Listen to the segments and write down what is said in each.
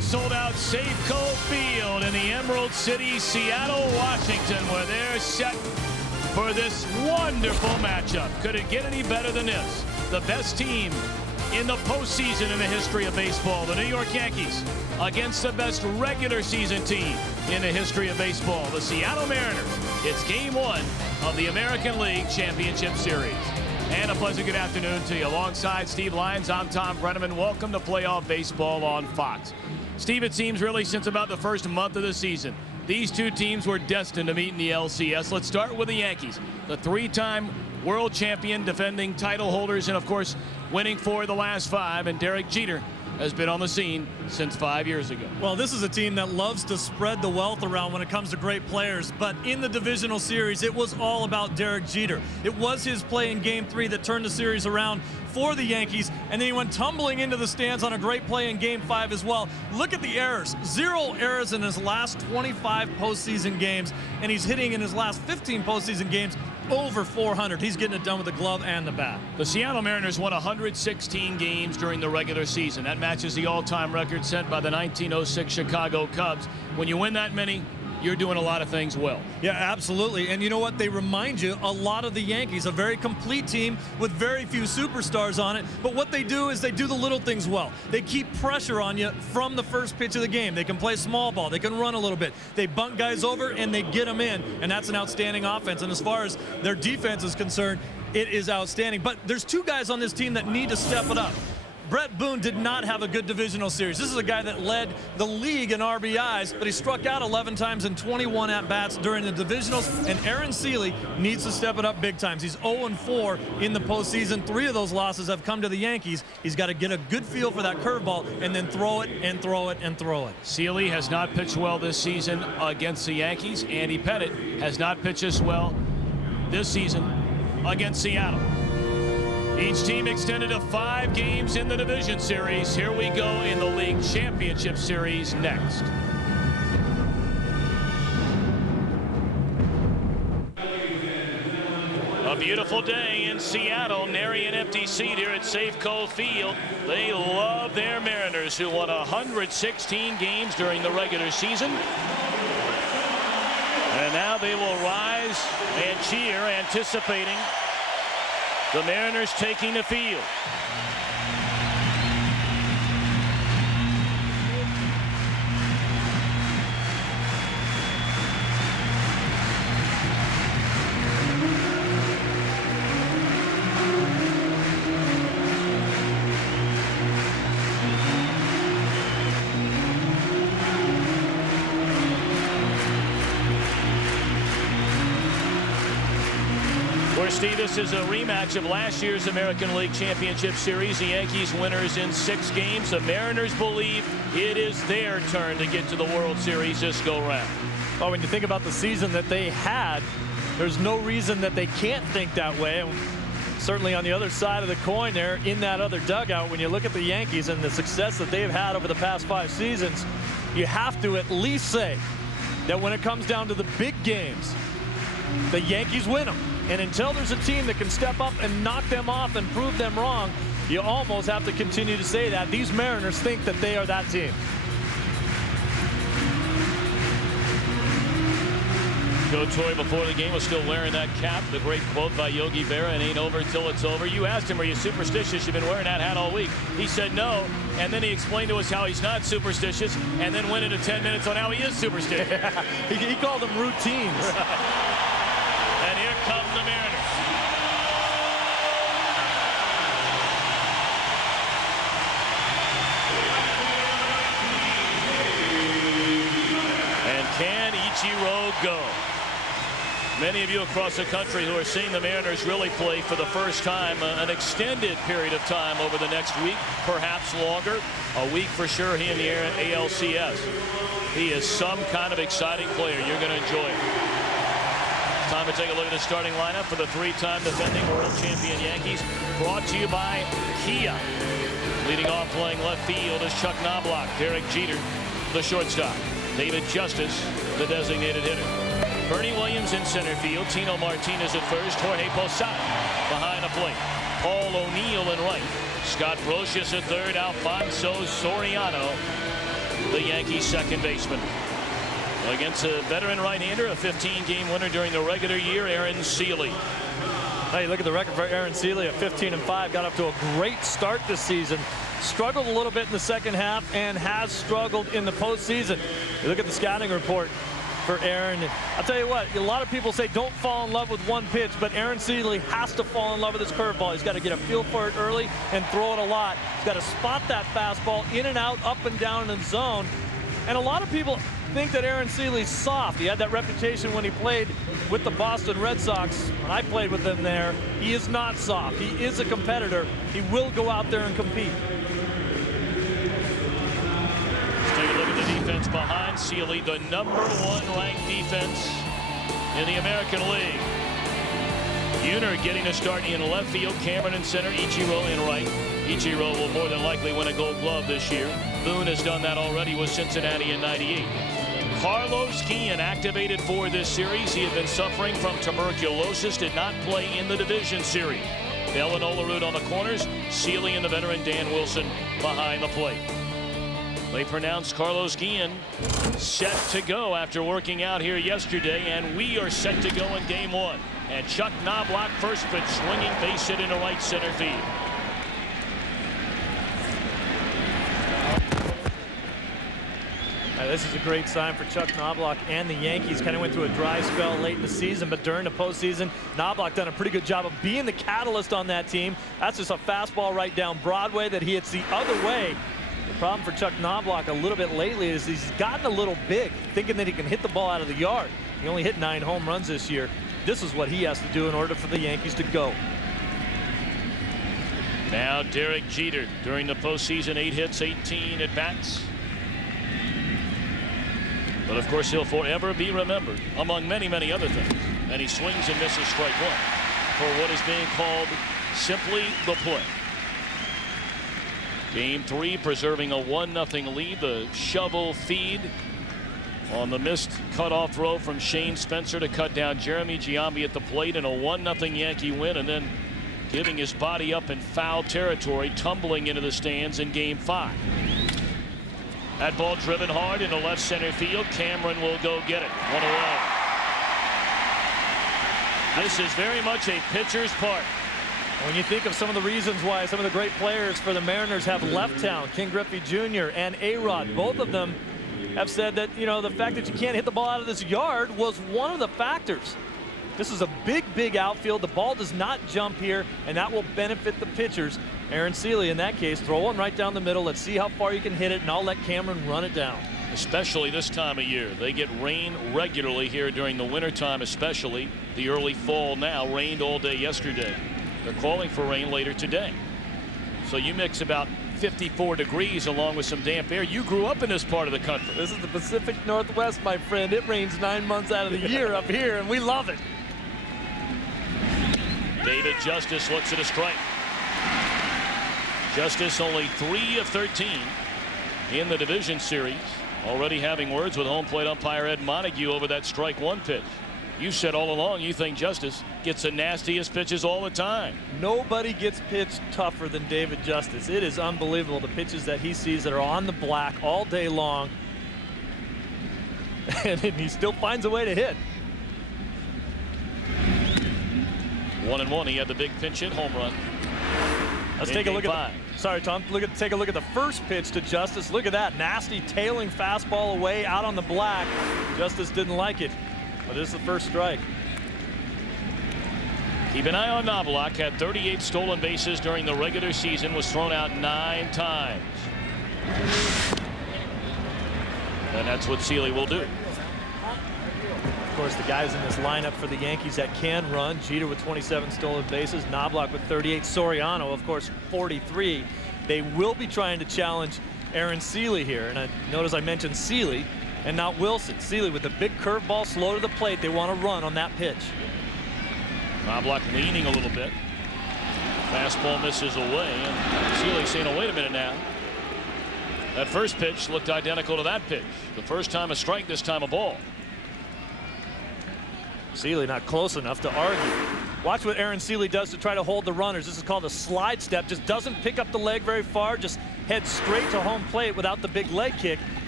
the sold-out Safeco Field in the Emerald City, Seattle, Washington, where they're set for this wonderful matchup. Could it get any better than this? The best team in the postseason in the history of baseball, the New York Yankees, against the best regular season team in the history of baseball, the Seattle Mariners. It's game one of the American League Championship Series. And a pleasant good afternoon to you. Alongside Steve Lyons, I'm Tom Brenneman. Welcome to Playoff Baseball on Fox. Steve, it seems really since about the first month of the season, these two teams were destined to meet in the LCS. Let's start with the Yankees, the three-time world champion, defending title holders, and of course, winning 4 of the last 5. And Derek Jeter has been on the scene since 5 years ago. Well, this is a team that loves to spread the wealth around when it comes to great players, but in the divisional series, it was all about Derek Jeter. It was his play in Game 3 that turned the series around for the Yankees, and then he went tumbling into the stands on a great play in Game 5 as well. Look at the errors. 0 errors in his last 25 postseason games, and he's hitting in his last 15 postseason games over 400. He's getting it done with the glove and the bat. The Seattle Mariners won 116 games during the regular season. That matches the all-time record set by the 1906 Chicago Cubs. When you win that many, you're doing a lot of things well. Yeah, absolutely. And you know what? They remind you a lot of the Yankees, a very complete team with very few superstars on it. But what they do is they do the little things well. They keep pressure on you from the first pitch of the game. They can play small ball. They can run a little bit. They bunt guys over and they get them in. And that's an outstanding offense. And as far as their defense is concerned, it is outstanding. But there's 2 guys on this team that need to step it up. Brett Boone did not have a good divisional series. This is a guy that led the league in RBIs, but he struck out 11 times in 21 at-bats during the divisionals, and Aaron Seeley needs to step it up big times. He's 0-4 in the postseason. 3 of those losses have come to the Yankees. He's got to get a good feel for that curveball and then throw it and throw it and throw it. Seeley has not pitched well this season against the Yankees. Andy Pettit has not pitched as well this season against Seattle. Each team extended to 5 games in the division series. Here we go in the league championship series next. A beautiful day in Seattle. Nary an empty seat here at Safeco Field. They love their Mariners, who won 116 games during the regular season. And now they will rise and cheer, anticipating the Mariners taking the field. Steve, this is a rematch of last year's American League Championship Series. The Yankees winners in 6 games. The Mariners believe it is their turn to get to the World Series this go-round. Well, when you think about the season that they had, there's no reason that they can't think that way. Certainly on the other side of the coin there, in that other dugout, when you look at the Yankees and the success that they've had over the past 5 seasons, you have to at least say that when it comes down to the big games, the Yankees win them. And until there's a team that can step up and knock them off and prove them wrong, you almost have to continue to say that. These Mariners think that they are that team. Joe Torre before the game was still wearing that cap. The great quote by Yogi Berra, "It ain't over till it's over." You asked him, are you superstitious? You've been wearing that hat all week. He said no, and then he explained to us how he's not superstitious, and then went into 10 minutes on how he is superstitious. He called them routines. And here come the Mariners. And can Ichiro go? Many of you across the country who are seeing the Mariners really play for the first time, an extended period of time over the next week, perhaps longer. A week for sure here in the ALCS. He is some kind of exciting player. You're going to enjoy it. Time to take a look at the starting lineup for the 3-time defending world champion Yankees. Brought to you by Kia. Leading off playing left field is Chuck Knobloch. Derek Jeter, the shortstop. David Justice, the designated hitter. Bernie Williams in center field. Tino Martinez at first. Jorge Posada behind the plate. Paul O'Neill in right. Scott Brosius at third. Alfonso Soriano the Yankees second baseman. Against a veteran right-hander, a 15-game winner during the regular year, Aaron Sele. Hey, look at the record for Aaron Sele at 15-5. Got off to a great start this season. Struggled a little bit in the second half and has struggled in the postseason. You look at the scouting report for Aaron. I'll tell you what, a lot of people say don't fall in love with one pitch, but Aaron Sele has to fall in love with his curveball. He's got to get a feel for it early and throw it a lot. He's got to spot that fastball in and out, up and down in the zone. And a lot of people think that Aaron Sele's soft. He had that reputation when he played with the Boston Red Sox. When I played with him there, he is not soft. He is a competitor. He will go out there and compete. Let's take a look at the defense behind Sele, the #1 ranked defense in the American League. Buhner getting a start in left field, Cameron in center, Ichiro in right. Ichiro will more than likely win a Gold Glove this year. Boone has done that already with Cincinnati in '98. Carlos Guillen activated for this series. He had been suffering from tuberculosis, did not play in the division series. Bell and Olerud on the corners, Sele and the veteran Dan Wilson behind the plate. They pronounced Carlos Guillen set to go after working out here yesterday, and we are set to go in game 1. And Chuck Knobloch, first pitch swinging, base hit into right center field. This is a great sign for Chuck Knobloch and the Yankees. Kind of went through a dry spell late in the season, but during the postseason, Knobloch done a pretty good job of being the catalyst on that team. That's just a fastball right down Broadway that he hits the other way. The problem for Chuck Knobloch a little bit lately is he's gotten a little big, thinking that he can hit the ball out of the yard. He only hit 9 home runs this year. This is what he has to do in order for the Yankees to go. Now Derek Jeter during the postseason, 8 hits, 18 at bats. But of course he'll forever be remembered among many, many other things. And he swings and misses strike 1 for what is being called simply the play. Game 3 preserving a 1-0 lead. The shovel feed on the missed cutoff throw from Shane Spencer to cut down Jeremy Giambi at the plate, and a 1-0 Yankee win, and then giving his body up in foul territory, tumbling into the stands in game 5. That ball driven hard into left center field. Cameron will go get it. 1 away. This is very much a pitcher's park. When you think of some of the reasons why some of the great players for the Mariners have left town, King Griffey Jr. and A-Rod, both of them have said that, you know, the fact that you can't hit the ball out of this yard was one of the factors. This is a big, big outfield. The ball does not jump here, and that will benefit the pitchers. Aaron Sele, in that case, throw one right down the middle. Let's see how far you can hit it, and I'll let Cameron run it down. Especially this time of year. They get rain regularly here during the wintertime, especially. The early fall now. Rained all day yesterday. They're calling for rain later today. So you mix about 54 degrees along with some damp air. You grew up in this part of the country. This is the Pacific Northwest, my friend. It rains 9 months out of the year up here, and we love it. David Justice looks at a strike. Justice only 3 of 13 in the division series. Already having words with home plate umpire Ed Montague over that strike 1 pitch. You said all along you think Justice gets the nastiest pitches all the time. Nobody gets pitched tougher than David Justice. It is unbelievable, the pitches that he sees that are on the black all day long. And he still finds a way to hit. 1-1. He had the big pinch hit home run. Let's take a look at sorry, Tom. Take a look at the first pitch to Justice. Look at that nasty tailing fastball away out on the black. Justice didn't like it, but this is the first strike. Keep an eye on Knobloch. Had 38 stolen bases during the regular season. Was thrown out 9 times. And that's what Sele will do. Of course, the guys in this lineup for the Yankees that can run: Jeter with 27 stolen bases, Knobloch with 38, Soriano, of course, 43. They will be trying to challenge Aaron Sele here. And I notice I mentioned Sele and not Wilson. Sele with the big curveball, slow to the plate. They want to run on that pitch. Knobloch leaning a little bit. Fastball misses away, and Sele saying, oh, wait a minute now. That first pitch looked identical to that pitch. The first time a strike, this time a ball. Sele not close enough to argue. Watch what Aaron Sele does to try to hold the runners. This is called a slide step. Just doesn't pick up the leg very far. Just heads straight to home plate without the big leg kick.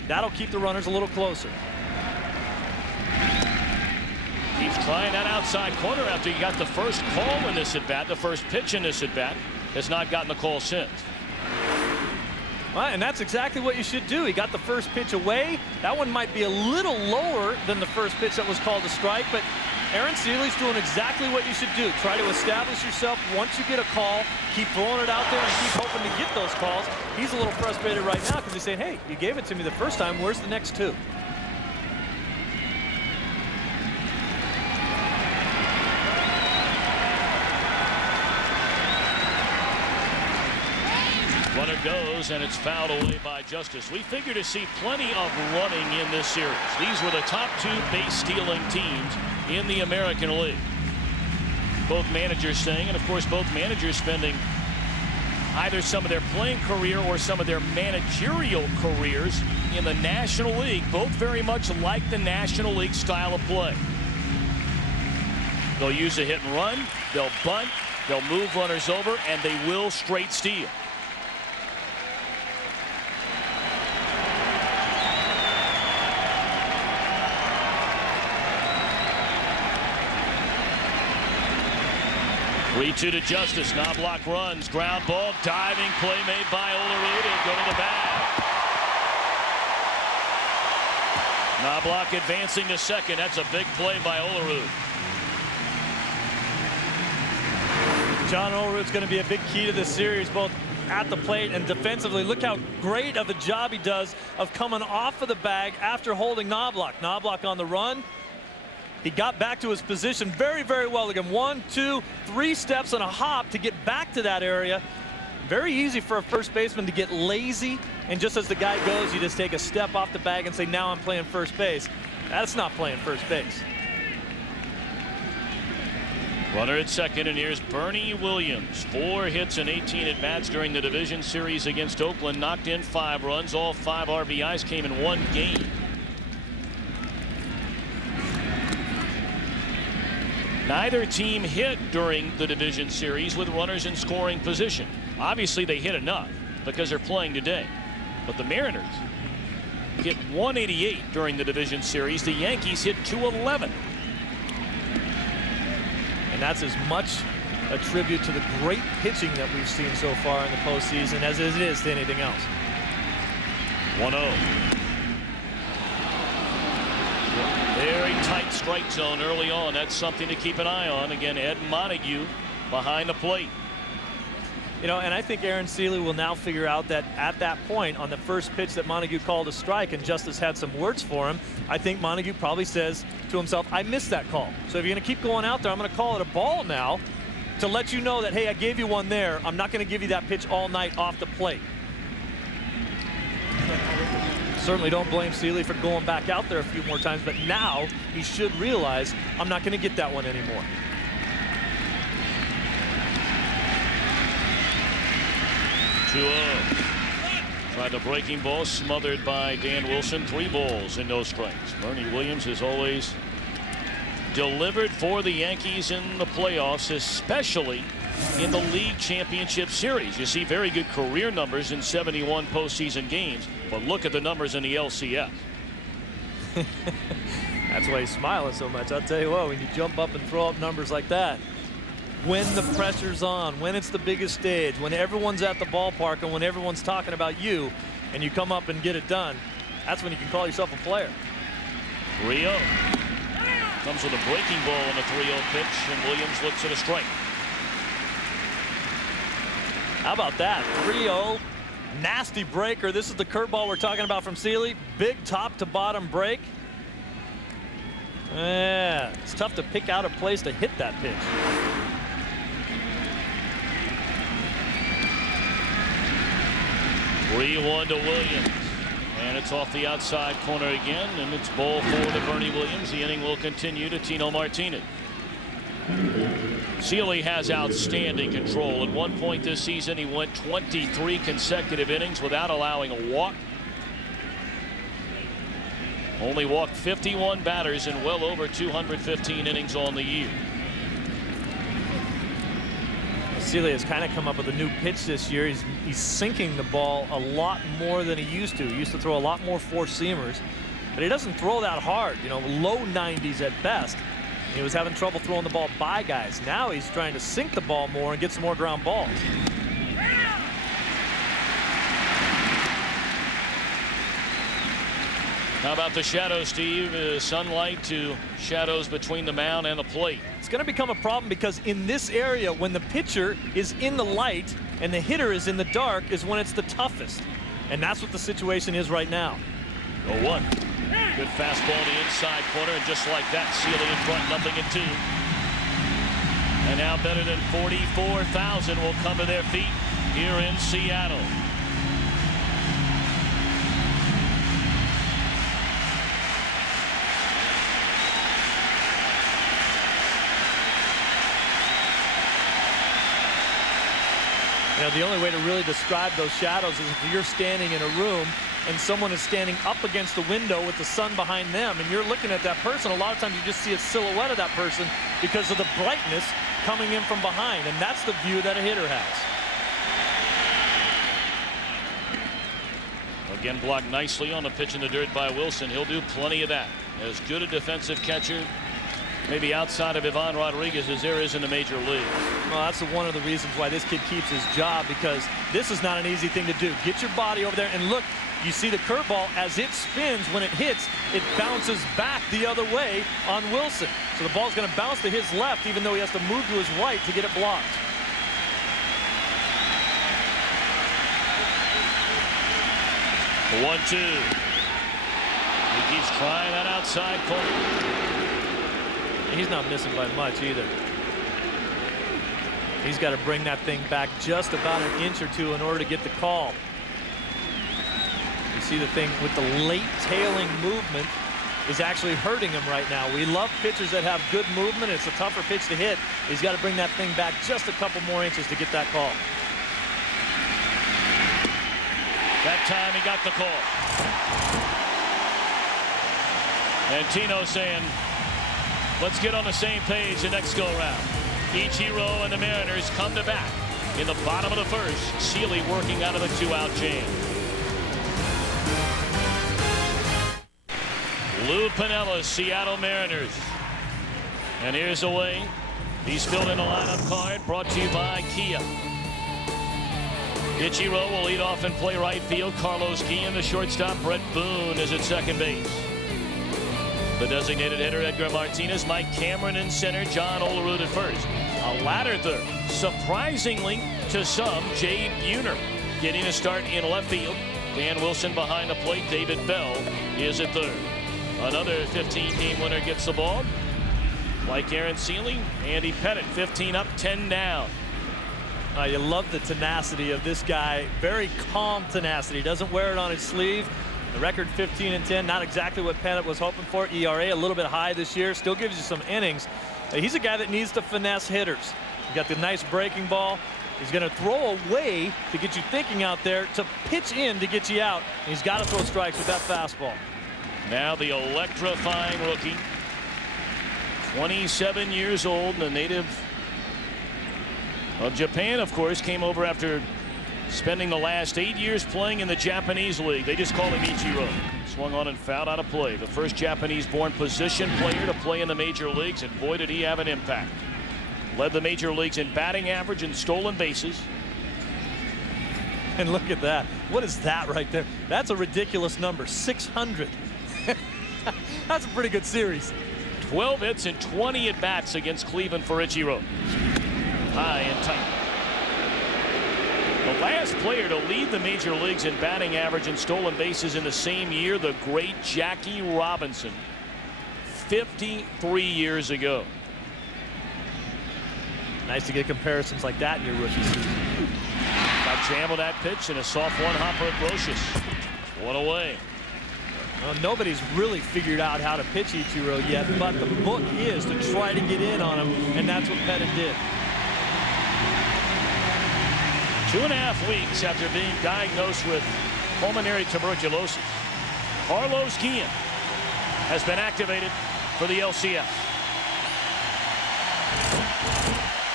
That'll keep the runners a little closer. Keeps trying that outside corner after he got the first call in this at-bat. The first pitch in this at-bat. Has not gotten the call since. Well, and that's exactly what you should do. He got the first pitch away. That one might be a little lower than the first pitch that was called a strike, but Aaron Sele's doing exactly what you should do. Try to establish yourself. Once you get a call, keep throwing it out there and keep hoping to get those calls. He's a little frustrated right now because he's saying, hey, you gave it to me the first time. Where's the next two? Runner goes, and it's fouled away by Justice. We figure to see plenty of running in this series. These were the top two base-stealing teams in the American League. Both managers saying, and of course both managers spending either some of their playing career or some of their managerial careers in the National League. Both very much like the National League style of play. They'll use a hit and run, they'll bunt, they'll move runners over, and they will straight steal. Three-two to Justice. Knobloch runs. Ground ball. Diving play made by Olerud. He'll go to the bag. Knobloch advancing to second. That's a big play by Olerud. John Olerud's going to be a big key to this series, both at the plate and defensively. Look how great of a job he does of coming off of the bag after holding Knobloch. Knobloch on the run. He got back to his position very, very well again. 1, 2, 3 steps and a hop to get back to that area. Very easy for a first baseman to get lazy, and just as the guy goes, you just take a step off the bag and say, now I'm playing first base. That's not playing first base. Runner at second, and here's Bernie Williams. 4 hits and 18 at-bats during the division series against Oakland. Knocked in 5 runs. All 5 RBIs came in 1 game. Neither team hit during the division series with runners in scoring position. Obviously, they hit enough because they're playing today. But the Mariners hit 188 during the division series. The Yankees hit 211. And that's as much a tribute to the great pitching that we've seen so far in the postseason as it is to anything else. 1-0. Very tight strike zone early on. That's something to keep an eye on. Again, Ed Montague behind the plate. You know, and I think Aaron Sele will now figure out that at that point on the first pitch that Montague called a strike and Justice had some words for him, I think Montague probably says to himself, I missed that call. So if you're going to keep going out there, I'm going to call it a ball now to let you know that, hey, I gave you one there. I'm not going to give you that pitch all night off the plate. Certainly don't blame Sele for going back out there a few more times, but now he should realize I'm not going to get that one anymore. Tried the breaking ball, smothered by Dan Wilson. 3 balls and no strikes. Bernie Williams has always delivered for the Yankees in the playoffs, especially in the league championship series. You see very good career numbers in 71 postseason games, but look at the numbers in the LCS. That's why he's smiling so much. I'll tell you what, when you jump up and throw up numbers like that, when the pressure's on, when it's the biggest stage, when everyone's at the ballpark and when everyone's talking about you and you come up and get it done, that's when you can call yourself a player. 3-0. Comes with a breaking ball on the 3-0 pitch, and Williams looks at a strike. How about that? 3-0. Nasty breaker. This is the curveball we're talking about from Sele. Big top to bottom break. Yeah, it's tough to pick out a place to hit that pitch. Three-1 to Williams. And it's off the outside corner again, and it's ball 4 to Bernie Williams. The inning will continue to Tino Martinez. Sele has outstanding control. At one point this season, he went 23 consecutive innings without allowing a walk. Only walked 51 batters in well over 215 innings on the year. Celia has kind of come up with a new pitch this year. He's sinking the ball a lot more than he used to. He used to throw a lot more four-seamers, but he doesn't throw that hard, you know, low 90s at best. He was having trouble throwing the ball by guys. Now he's trying to sink the ball more and get some more ground balls. How about the shadow, Steve? Sunlight to shadows between the mound and the plate. It's going to become a problem because in this area, when the pitcher is in the light and the hitter is in the dark, is when it's the toughest. And that's what the situation is right now. 0-1. Good fastball in the inside corner, and just like that, Sealy in front, 0-2. And now better than 44,000 will come to their feet here in Seattle. You know, the only way to really describe those shadows is if you're standing in a room and someone is standing up against the window with the sun behind them, and you're looking at that person. A lot of times you just see a silhouette of that person because of the brightness coming in from behind, and that's the view that a hitter has. Again, blocked nicely on the pitch in the dirt by Wilson. He'll do plenty of that. As good a defensive catcher, maybe outside of Ivan Rodriguez, as there is in the major league. Well, that's one of the reasons why this kid keeps his job, because this is not an easy thing to do. Get your body over there, and look, you see the curveball as it spins. When it hits, it bounces back the other way on Wilson. So the ball's going to bounce to his left, even though he has to move to his right to get it blocked. The 1-2. He keeps trying that outside corner. He's not missing by much either. He's got to bring that thing back just about an inch or two in order to get the call. You see the thing with the late tailing movement is actually hurting him right now. We love pitchers that have good movement. It's a tougher pitch to hit. He's got to bring that thing back just a couple more inches to get that call. That time he got the call. And Tino saying, let's get on the same page the next go-round. Ichiro and the Mariners come to bat in the bottom of the first. Sealy working out of the two-out jam. Lou Piniella, Seattle Mariners. And here's the way he's filled in a lineup card brought to you by Kia. Ichiro will lead off and play right field. Carlos Guillen, the shortstop. Brett Boone is at second base. The designated hitter, Edgar Martinez. Mike Cameron in center. John Olerud at first. A ladder third. Surprisingly to some, Jay Buhner getting a start in left field. Dan Wilson behind the plate. David Bell is at third. Another 15-game winner gets the ball. Like Aaron Sealy, Andy Pettitte, 15 up, 10 down. You love the tenacity of this guy. Very calm tenacity. Doesn't wear it on his sleeve. The record 15-10, not exactly what Pettitte was hoping for. ERA a little bit high this year. Still gives you some innings. He's a guy that needs to finesse hitters. He got the nice breaking ball. He's going to throw away to get you thinking out there, to pitch in to get you out. He's got to throw strikes with that fastball. Now the electrifying rookie, 27 years old, the native of Japan, of course, came over after spending the last 8 years playing in the Japanese league. They just call him Ichiro. Swung on and fouled out of play. The first Japanese-born position player to play in the major leagues, and boy, did he have an impact. Led the major leagues in batting average and stolen bases. And look at that. What is that right there? That's a ridiculous number, 600. That's a pretty good series. 12 hits and 20 at-bats against Cleveland for Ichiro. High and tight. The last player to lead the major leagues in batting average and stolen bases in the same year, the great Jackie Robinson, 53 years ago. Nice to get comparisons like that in your rookie season. Got jammed with that pitch and a soft one-hopper approaches. One away. Well, nobody's really figured out how to pitch Ichiro yet, but the book is to try to get in on him, and that's what Pettitte did. 2.5 weeks after being diagnosed with pulmonary tuberculosis, Carlos Guillen has been activated for the LCS.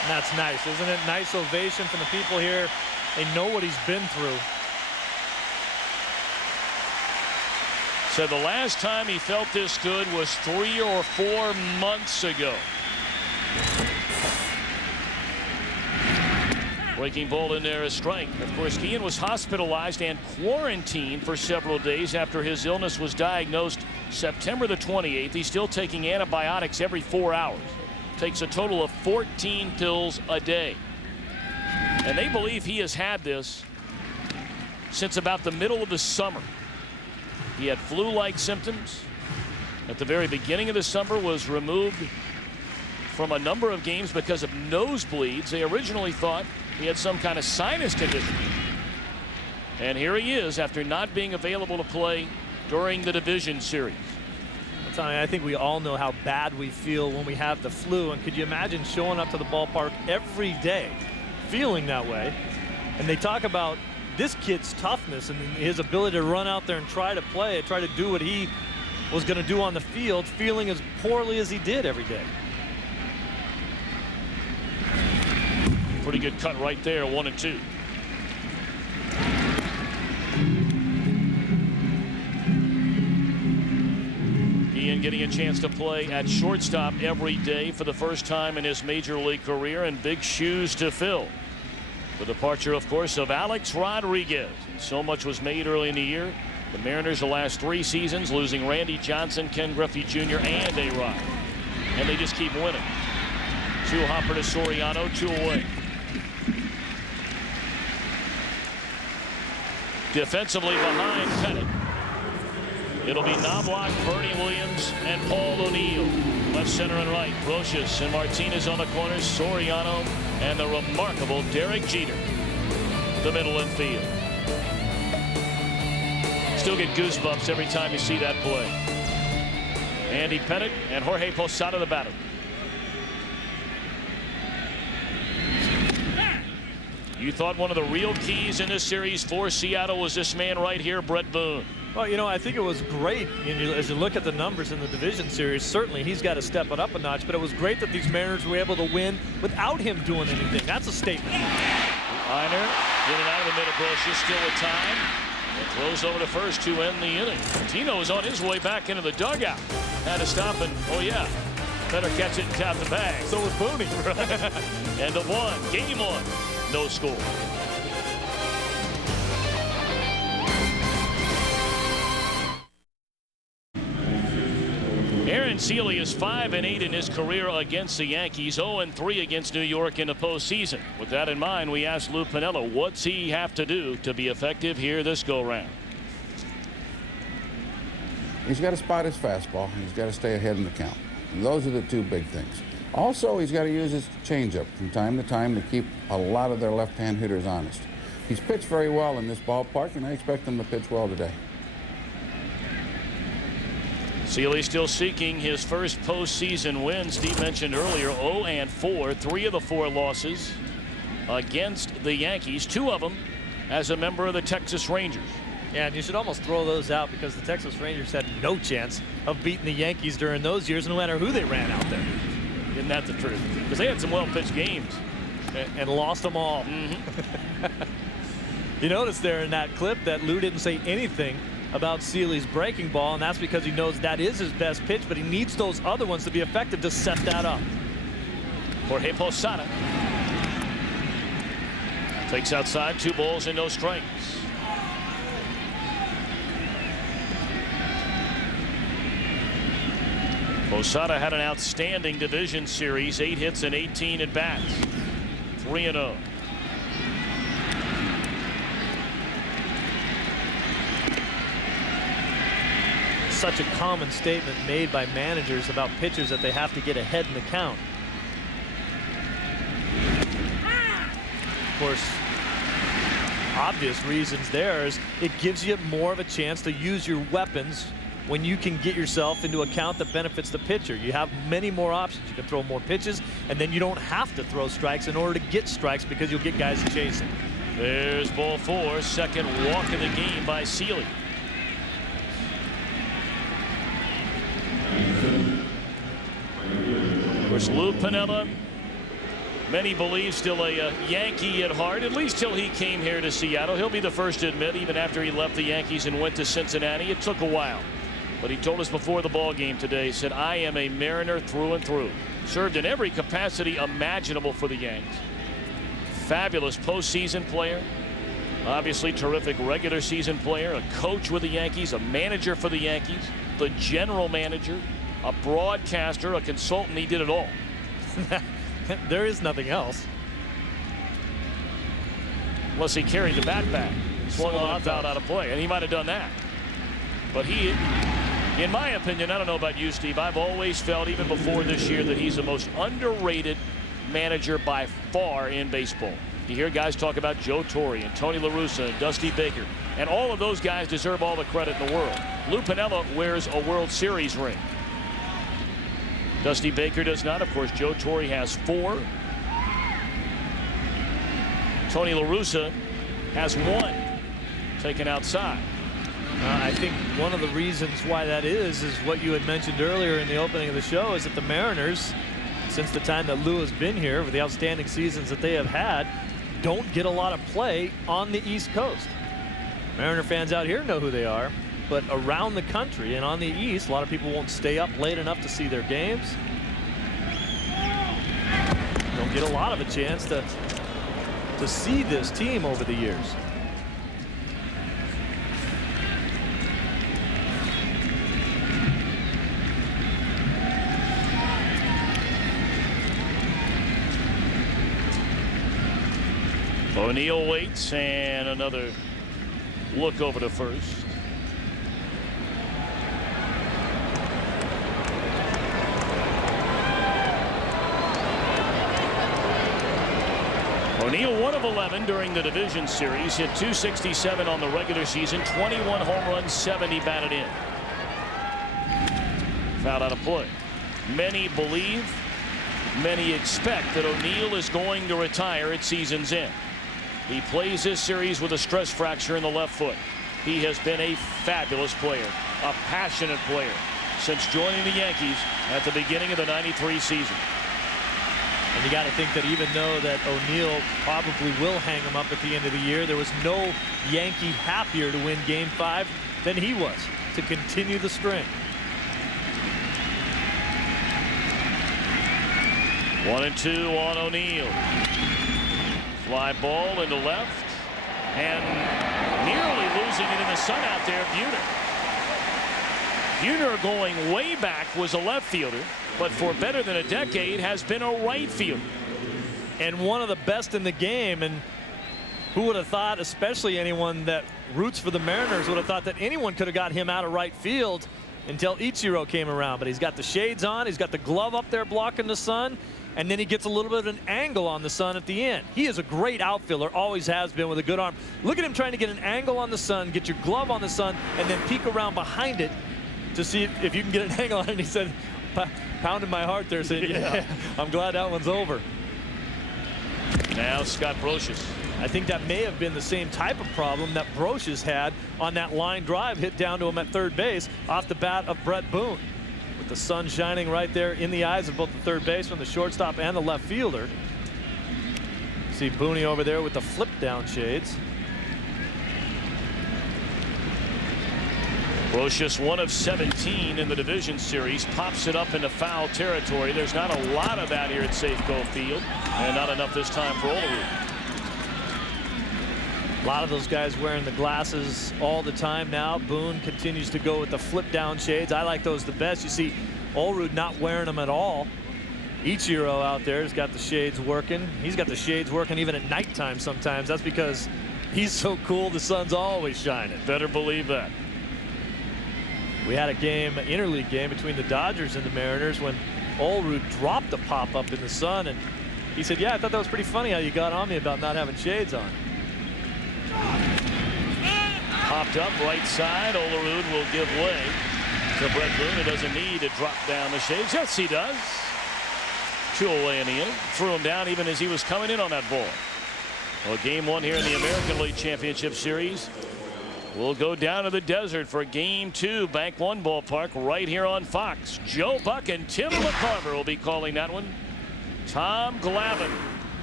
And that's nice, isn't it? Nice ovation from the people here. They know what he's been through. So the last time he felt this good was 3 or 4 months ago. Breaking ball in there, a strike. Of course, Ian was hospitalized and quarantined for several days after his illness was diagnosed September the 28th. He's still taking antibiotics every 4 hours. Takes a total of 14 pills a day. And they believe he has had this since about the middle of the summer. He had flu-like symptoms at the very beginning of the summer, was removed from a number of games because of nosebleeds. They originally thought he had some kind of sinus condition. And here he is after not being available to play during the division series. I think we all know how bad we feel when we have the flu. And could you imagine showing up to the ballpark every day feeling that way? And they talk about this kid's toughness and his ability to run out there and try to play, try to do what he was going to do on the field, feeling as poorly as he did every day. Pretty good cut right there, 1-2. Ian getting a chance to play at shortstop every day for the first time in his major league career, and big shoes to fill. The departure, of course, of Alex Rodriguez. So much was made early in the year. The Mariners the last 3 seasons losing Randy Johnson, Ken Griffey Jr. and A-Rod. And they just keep winning. 2 hopper to Soriano, 2 away. Defensively behind Pettit. It'll be Knobloch, Bernie Williams, and Paul O'Neill. Left, center, and right. Brocious and Martinez on the corners. Soriano and the remarkable Derek Jeter. The middle infield. Still get goosebumps every time you see that play. Andy Pettit and Jorge Posada, the batter. You thought one of the real keys in this series for Seattle was this man right here, Brett Boone. Well, you know, I think it was great. As you look at the numbers in the division series, certainly he's got to step it up a notch, but it was great that these Mariners were able to win without him doing anything. That's a statement. Einer getting out of the middle. Brocious still with time. And throws over to first to end the inning. Tino is on his way back into the dugout. Had to stop and, oh yeah, better catch it and tap the bag. So was Booney. And the 1, game 1, no score. Aaron Seeley is 5-8 in his career against the Yankees, 0-3 against New York in the postseason. With that in mind, we asked Lou Piniella, what's he have to do to be effective here this go-round? He's got to spot his fastball, and he's got to stay ahead in the count. And those are the 2 big things. Also, he's got to use his changeup from time to time to keep a lot of their left-hand hitters honest. He's pitched very well in this ballpark, and I expect him to pitch well today. Seeley still seeking his first postseason win. Steve mentioned earlier 0-4, 3 of the 4 losses against the Yankees, 2 of them as a member of the Texas Rangers. Yeah, and you should almost throw those out because the Texas Rangers had no chance of beating the Yankees during those years, no matter who they ran out there. Isn't that the truth? Because they had some well-pitched games. And lost them all. You notice there in that clip that Lou didn't say anything about Seeley's breaking ball, and that's because he knows that is his best pitch, but he needs those other ones to be effective to set that up. Jorge Posada takes outside, 2 balls and no strikes. Posada had an outstanding division series, 8 hits and 18 at bats, 3-0. Such a common statement made by managers about pitchers that they have to get ahead in the count. Of course, obvious reasons there is it gives you more of a chance to use your weapons when you can get yourself into a count that benefits the pitcher. You have many more options. You can throw more pitches, and then you don't have to throw strikes in order to get strikes because you'll get guys chasing. There's ball 4, second walk of the game by Seeley. Of course, Lou Piniella Many believe still a Yankee at heart, at least till he came here to Seattle. He'll be the first to admit, even after he left the Yankees and went to Cincinnati, it took a while. But he told us before the ball game today, he said, I am a Mariner through and through. Served in every capacity imaginable for the Yanks. Fabulous postseason player. Obviously terrific regular season player, a coach with the Yankees, a manager for the Yankees, the general manager, a broadcaster, a consultant. He did it all. There is nothing else. Unless he carried the bat back, swung on and fouled out of play, and he might have done that. But he, in my opinion, I don't know about you, Steve, I've always felt, even before this year, that he's the most underrated manager by far in baseball. You hear guys talk about Joe Torre and Tony La Russa and Dusty Baker, and all of those guys deserve all the credit in the world. Lou Piniella wears a World Series ring. Dusty Baker does not. Of course, Joe Torre has 4. Tony La Russa has 1 taken outside. I think one of the reasons why that is what you had mentioned earlier in the opening of the show, is that the Mariners, since the time that Lou has been here, with the outstanding seasons that they have had, don't get a lot of play on the East Coast. Mariner fans out here know who they are, but around the country and on the East, a lot of people won't stay up late enough to see their games. Don't get a lot of a chance to see this team over the years. O'Neill waits, and another look over to first. O'Neill 1 of 11 during the division series, hit .267 on the regular season, 21 home runs, 70 batted in. Fouled out of play. Many believe, many expect that O'Neill is going to retire at season's end. He plays this series with a stress fracture in the left foot. He has been a fabulous player, a passionate player, since joining the Yankees at the beginning of the '93 season. And you got to think that even though that O'Neill probably will hang him up at the end of the year, there was no Yankee happier to win Game 5 than he was to continue the string. 1-2 on O'Neill. Fly ball into left, and nearly losing it in the sun out there, Buhner. Buhner, going way back, was a left fielder, but for better than a decade has been a right fielder. And one of the best in the game, and who would have thought, especially anyone that roots for the Mariners, would have thought that anyone could have got him out of right field until Ichiro came around. But he's got the shades on, he's got the glove up there blocking the sun, and then he gets a little bit of an angle on the sun at the end. He is a great outfielder, always has been, with a good arm. Look at him trying to get an angle on the sun, get your glove on the sun, and then peek around behind it to see if you can get an angle on it. And he said, pounding my heart there, saying, yeah, I'm glad that one's over. Now Scott Brosius. I think that may have been the same type of problem that Brosius had on that line drive hit down to him at third base off the bat of Brett Boone. With the sun shining right there in the eyes of both the third baseman, the shortstop, and the left fielder. See Booney over there with the flip down shades. Brosius 1 of 17 in the division series, pops it up into foul territory. There's not a lot of that here at Safeco Field, and not enough this time for Olerud. A lot of those guys wearing the glasses all the time now. Boone continues to go with the flip down shades. I like those the best. You see Olerud not wearing them at all. Ichiro out there has got the shades working. He's got the shades working even at nighttime sometimes. That's because he's so cool, the sun's always shining. Better believe that. We had a game, interleague game between the Dodgers and the Mariners, when Olerud dropped the pop-up in the sun, and he said, yeah, I thought that was pretty funny how you got on me about not having shades on. Popped up right side. Olerud will give way to Brett Boone, who doesn't need to drop down the shades. Yes, he does. 2 away in the inning. Threw him down even as he was coming in on that ball. Well, game 1 here in the American League Championship Series. We'll go down to the desert for game 2, Bank One Ballpark, right here on Fox. Joe Buck and Tim McCarver will be calling that one. Tom Glavine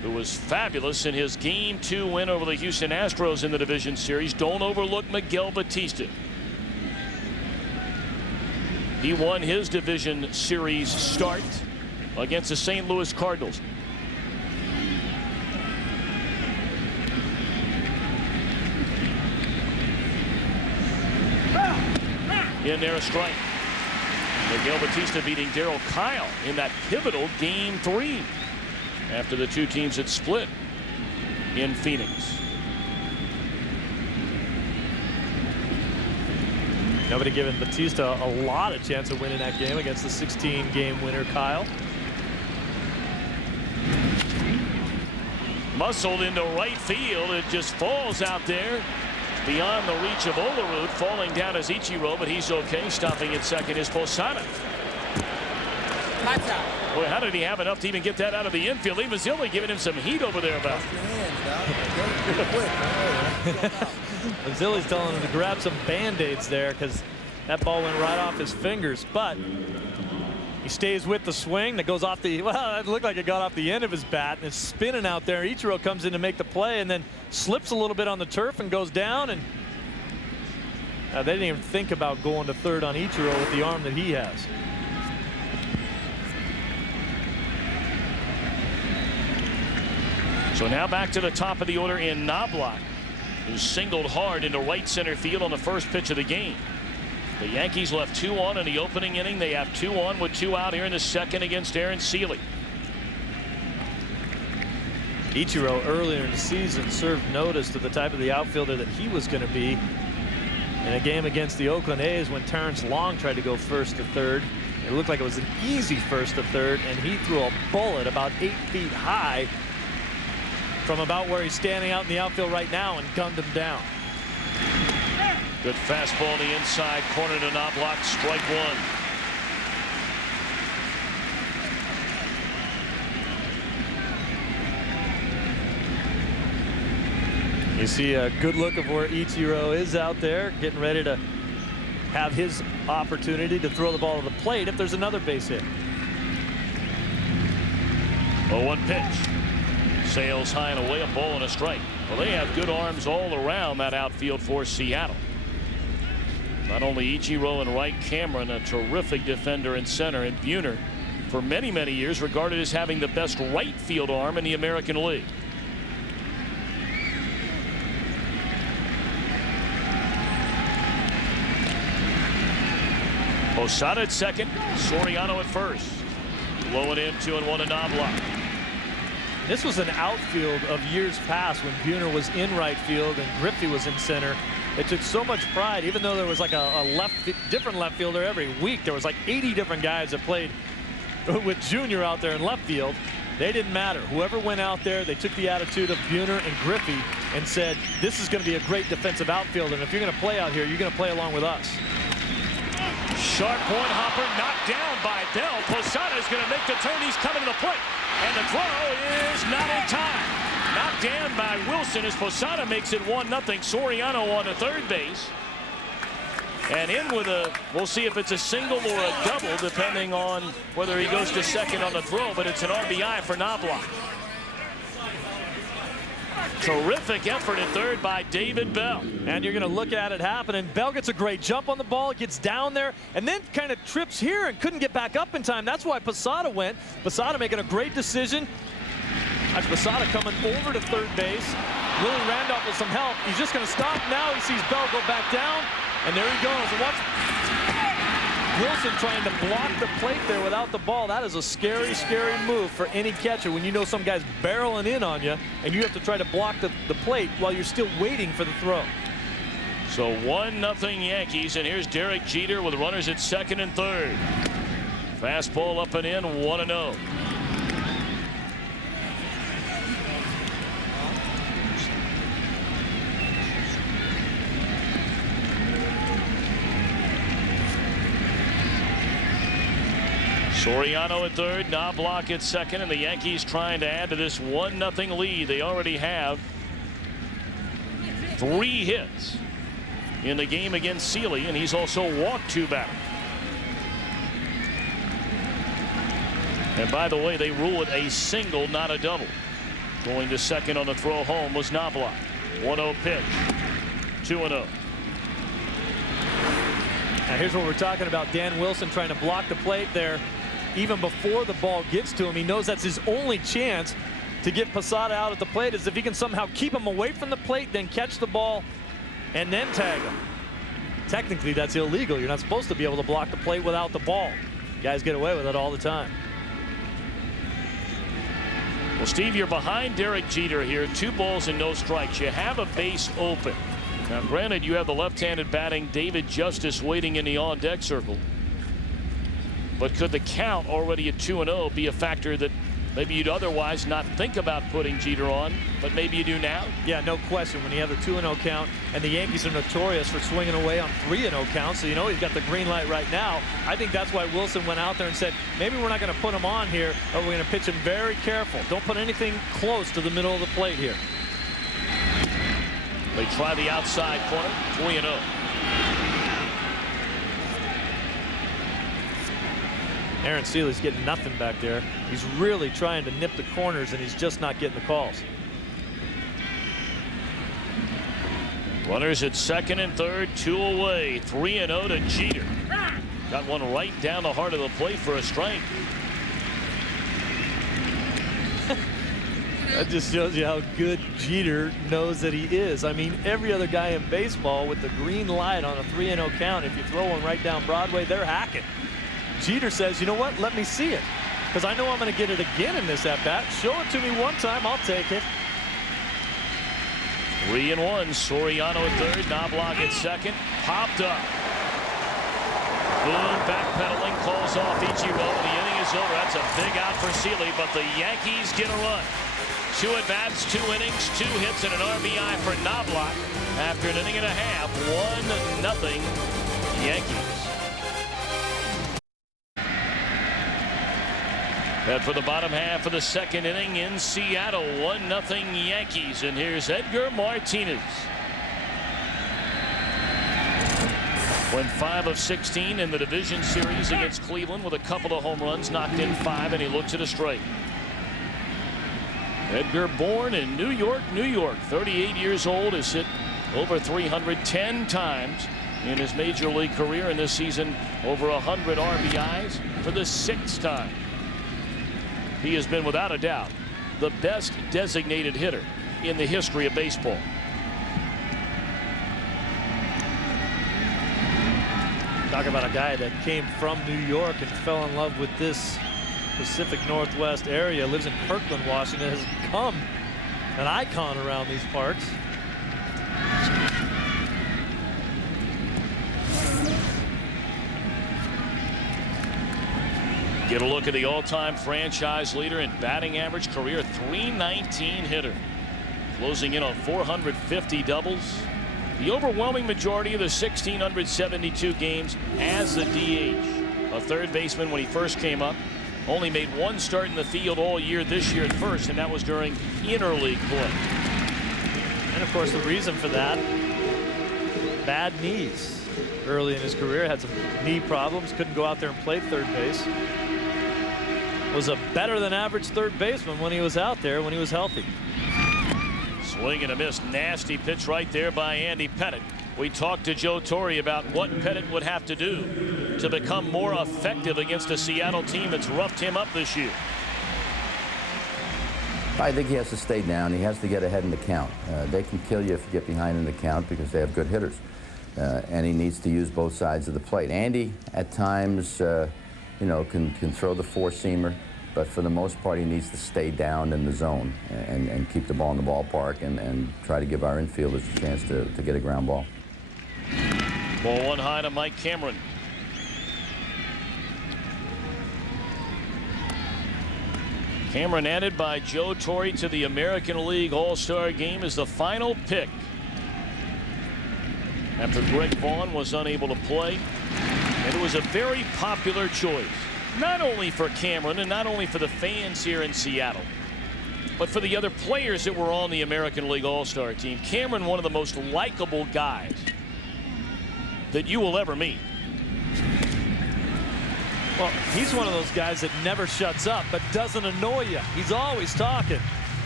who was fabulous in his Game 2 win over the Houston Astros in the division series. Don't overlook Miguel Batista. He won his division series start against the St. Louis Cardinals. In there, a strike. Miguel Batista beating Darryl Kyle in that pivotal Game 3 after the two teams had split in Phoenix. Nobody giving Batista a lot of chance of winning that game against the 16-game winner Kyle. Muscled into right field. It just falls out there beyond the reach of Olerud. Falling down is Ichiro, but he's okay. Stopping at second is Posada. Boy, how did he have enough to even get that out of the infield? Lee Mazzilli giving him some heat over there about. Mazzilli's telling him to grab some band-aids there because that ball went right off his fingers, but he stays with the swing that goes off the, well, it looked like it got off the end of his bat and it's spinning out there. Ichiro comes in to make the play and then slips a little bit on the turf and goes down, and they didn't even think about going to third on Ichiro with the arm that he has. So now back to the top of the order in Knobloch, who singled hard into right center field on the first pitch of the game. The Yankees left 2 on in the opening inning. They have 2 on with 2 out here in the second against Aaron Seeley. Ichiro earlier in the season served notice to the type of the outfielder that he was going to be in a game against the Oakland A's when Terrence Long tried to go first to third. It looked like it was an easy first to third, and he threw a bullet about 8 feet high from about where he's standing out in the outfield right now and gunned him down. Good fastball in the inside corner to Knobloch. Strike 1. You see a good look of where Ichiro is out there, getting ready to have his opportunity to throw the ball to the plate if there's another base hit. 0-1 pitch. Sails high and away, a ball and a strike. Well, they have good arms all around that outfield for Seattle. Not only Ichiro and right, Cameron, a terrific defender in center, and Buhner, for many, many years, regarded as having the best right field arm in the American League. Posada at second, Soriano at first. Low and in, 2-1 to Knobloch. This was an outfield of years past when Buhner was in right field and Griffey was in center. It took so much pride, even though there was like a different left fielder every week. There was like 80 different guys that played with Junior out there in left field. They didn't matter. Whoever went out there, they took the attitude of Buhner and Griffey and said, this is going to be a great defensive outfield, and if you're going to play out here, you're going to play along with us. Sharp point hopper knocked down by Bell. Posada is going to make the turn. He's coming to the plate. And the throw is not in time. Knocked down by Wilson as Posada makes it 1-0. Soriano on the third base. And in with a, we'll see if it's a single or a double, depending on whether he goes to second on the throw, but it's an RBI for Knobloch. Terrific effort at third by David Bell. And you're going to look at it happen, and Bell gets a great jump on the ball, gets down there, and then kind of trips here and couldn't get back up in time. That's why Posada went. Posada making a great decision. That's Posada coming over to third base. Willie Randolph with some help. He's just going to stop now. He sees Bell go back down, and there he goes. And watch Wilson trying to block the plate there without the ball. That is a scary, scary move for any catcher when you know some guy's barreling in on you and you have to try to block the plate while you're still waiting for the throw. So 1-0 Yankees, and here's Derek Jeter with runners at second and third. Fastball up and in, 1-0. Soriano at third, Knobloch at second, and the Yankees trying to add to this 1-0 lead. They already have 3 hits in the game against Seeley, and he's also walked 2 batters. And by the way, they rule it a single, not a double. Going to second on the throw home was Knoblauch. 1-0 pitch. 2-0. Now here's what we're talking about. Dan Wilson trying to block the plate there. Even before the ball gets to him, he knows that's his only chance to get Posada out at the plate, is if he can somehow keep him away from the plate, then catch the ball, and then tag him. Technically, that's illegal. You're not supposed to be able to block the plate without the ball. Guys get away with it all the time. Well, Steve, you're behind Derek Jeter here. 2 balls and no strikes. You have a base open. Now, granted, you have the left-handed batting David Justice waiting in the on-deck circle. But could the count already at 2-0 be a factor that maybe you'd otherwise not think about putting Jeter on, but maybe you do now? Yeah, no question. When you have a 2-0 count, and the Yankees are notorious for swinging away on 3-0 counts, so you know he's got the green light right now. I think that's why Wilson went out there and said, maybe we're not going to put him on here, but we're going to pitch him very careful. Don't put anything close to the middle of the plate here. They try the outside corner. 3-0. Aaron Sele's getting nothing back there. He's really trying to nip the corners, and he's just not getting the calls. Runners at second and third, 2 away. 3-0 to Jeter. Got one right down the heart of the plate for a strike. That just shows you how good Jeter knows that he is. I mean, every other guy in baseball with the green light on a 3-0 count, if you throw one right down Broadway, they're hacking. Jeter says, you know what, let me see it, because I know I'm going to get it again in this at-bat. Show it to me one time, I'll take it. 3-1. Soriano at third, Knoblauch at second. Popped up. Boone backpedaling, calls off Ichiro. The inning is over. That's a big out for Sele, but the Yankees get a run. 2 at-bats, 2 innings, 2 hits, and an RBI for Knoblauch after an inning and a half. 1-0 Yankees. And for the bottom half of the second inning in Seattle, 1-0 Yankees. And here's Edgar Martinez. Went 5 of 16 in the division series against Cleveland with a couple of home runs, knocked in 5, and he looks at a straight. Edgar, born in New York, New York, 38 years old, has hit over 310 times in his major league career, in this season over 100 RBIs for the 6th time. He has been, without a doubt, the best designated hitter in the history of baseball. Talk about a guy that came from New York and fell in love with this Pacific Northwest area, lives in Kirkland, Washington, has become an icon around these parts. Get a look at the all-time franchise leader in batting average, career .319 hitter, closing in on 450 doubles. The overwhelming majority of the 1,672 games as the DH. A third baseman when he first came up. Only made 1 start in the field all year this year at first, and that was during interleague play. And of course, the reason for that, bad knees. Early in his career, had some knee problems, couldn't go out there and play third base. Was a better than average third baseman when he was out there, when he was healthy. Swing and a miss. Nasty pitch right there by Andy Pettitte. We talked to Joe Torre about what Pettitte would have to do to become more effective against a Seattle team that's roughed him up this year. I think he has to stay down. He has to get ahead in the count. They can kill you if you get behind in the count because they have good hitters. And he needs to use both sides of the plate. Andy, at times, you know, can throw the four-seamer, but for the most part, he needs to stay down in the zone and keep the ball in the ballpark and try to give our infielders a chance to get a ground ball. Ball one high to Mike Cameron. Cameron added by Joe Torre to the American League All-Star game as the final pick after Greg Vaughn was unable to play. And it was a very popular choice, not only for Cameron and not only for the fans here in Seattle, but for the other players that were on the American League All-Star team. Cameron, one of the most likable guys that you will ever meet. Well, he's one of those guys that never shuts up but doesn't annoy you. He's always talking.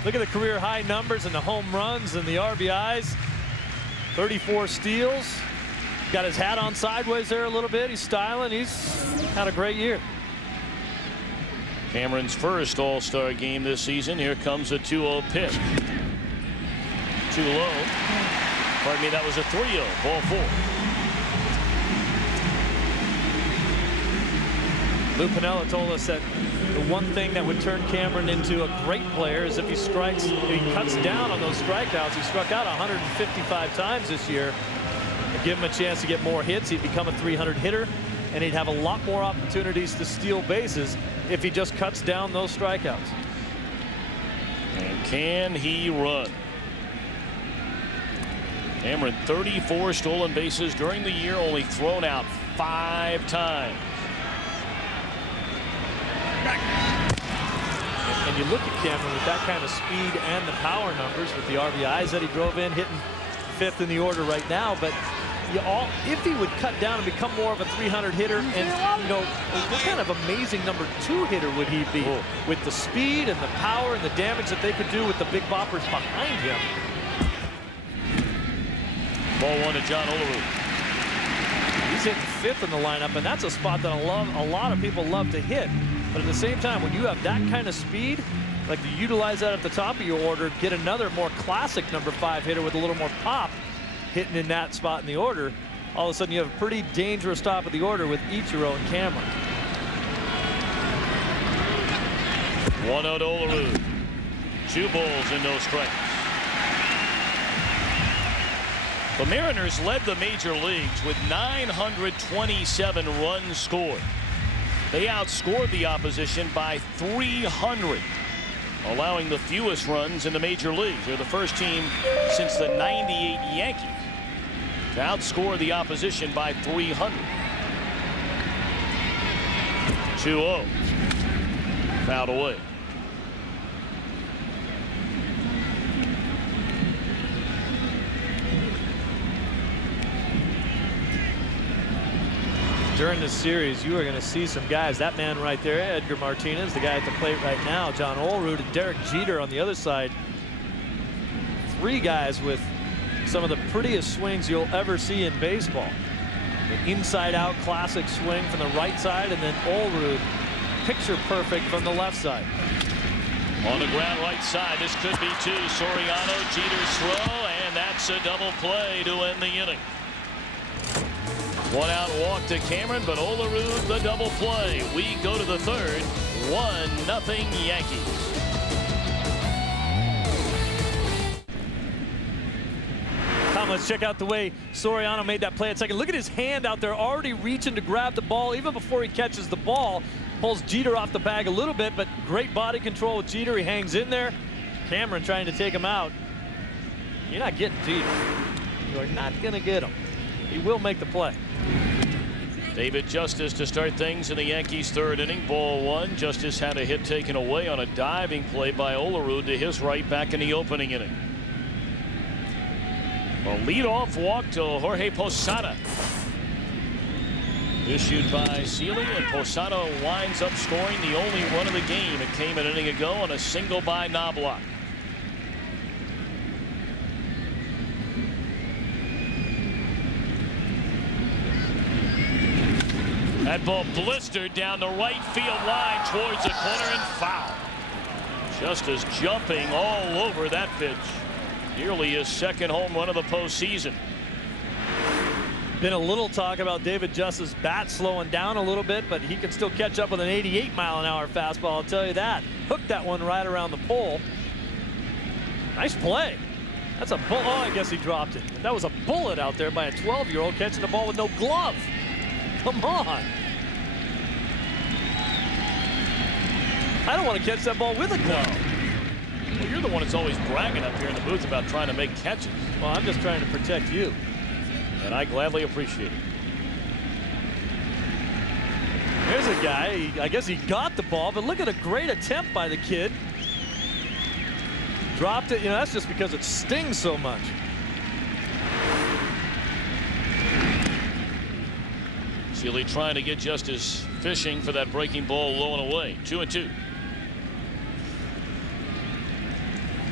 Look at the career high numbers and the home runs and the RBIs. 34 steals. Got his hat on sideways there a little bit. He's styling. He's had a great year. Cameron's first All-Star game this season. Here comes a 2-0 pitch. Too low. Pardon me, that was a 3-0. Ball 4. Lou Piniella told us that the one thing that would turn Cameron into a great player is if he strikes, he cuts down on those strikeouts. He struck out 155 times this year. Give him a chance to get more hits. He'd become a 300 hitter, and he'd have a lot more opportunities to steal bases if he just cuts down those strikeouts. And can he run? Cameron, 34 stolen bases during the year, only thrown out 5 times. And you look at Cameron with that kind of speed and the power numbers with the RBIs that he drove in, hitting 5th in the order right now. But if he would cut down and become more of a 300 hitter, and you know, what kind of amazing number 2 hitter would he be with the speed and the power and the damage that they could do with the big boppers behind him. Ball 1 to John Olerud. He's hitting 5th in the lineup, and that's a spot that a lot of people love to hit. But at the same time, when you have that kind of speed, like to utilize that at the top of your order, get another more classic number 5 hitter with a little more pop hitting in that spot in the order, all of a sudden you have a pretty dangerous top of the order with Ichiro and Cameron. 1-0 to Olerud. 2 balls and no strikes. The Mariners led the major leagues with 927 runs scored. They outscored the opposition by 300, allowing the fewest runs in the major leagues. They're the first team since the '98 Yankees to outscore the opposition by 300. 2-0. Fouled away. During this series, you are going to see some guys. That man right there, Edgar Martinez, the guy at the plate right now, John Olerud, and Derek Jeter on the other side. 3 guys with some of the prettiest swings you'll ever see in baseball. The inside-out classic swing from the right side, and then Olerud, picture perfect from the left side. On the ground right side, this could be 2. Soriano, Jeter's throw, and that's a double play to end the inning. 1 out walk to Cameron, but Olerud the double play. We go to the 3rd. 1-0 Yankees. Tom, let's check out the way Soriano made that play at second. Look at his hand out there already reaching to grab the ball even before he catches the ball. Pulls Jeter off the bag a little bit, but great body control with Jeter. He hangs in there. Cameron trying to take him out. You're not getting Jeter. You're not going to get him. He will make the play. David Justice to start things in the Yankees' 3rd inning. Ball 1. Justice had a hit taken away on a diving play by Olerud to his right back in the opening inning. A leadoff walk to Jorge Posada. Issued by Sealy, and Posada winds up scoring the only run of the game. It came an inning ago on a single by Knobloch. That ball blistered down the right field line towards the corner and foul. Justice jumping all over that pitch. Nearly his 2nd home run of the postseason. Been a little talk about David Justice's bat slowing down a little bit, but he can still catch up with an 88-mile-an-hour fastball, I'll tell you that. Hooked that one right around the pole. Nice play. That's a bullet. Oh, I guess he dropped it. That was a bullet out there by a 12-year-old catching the ball with no glove. Come on. I don't want to catch that ball with a glove. Well, you're the one that's always bragging up here in the booth about trying to make catches. Well, I'm just trying to protect you. And I gladly appreciate it. There's a guy, I guess he got the ball, but look at a great attempt by the kid. Dropped it, you know, that's just because it stings so much. Sealy trying to get Justice fishing for that breaking ball low and away. 2-2.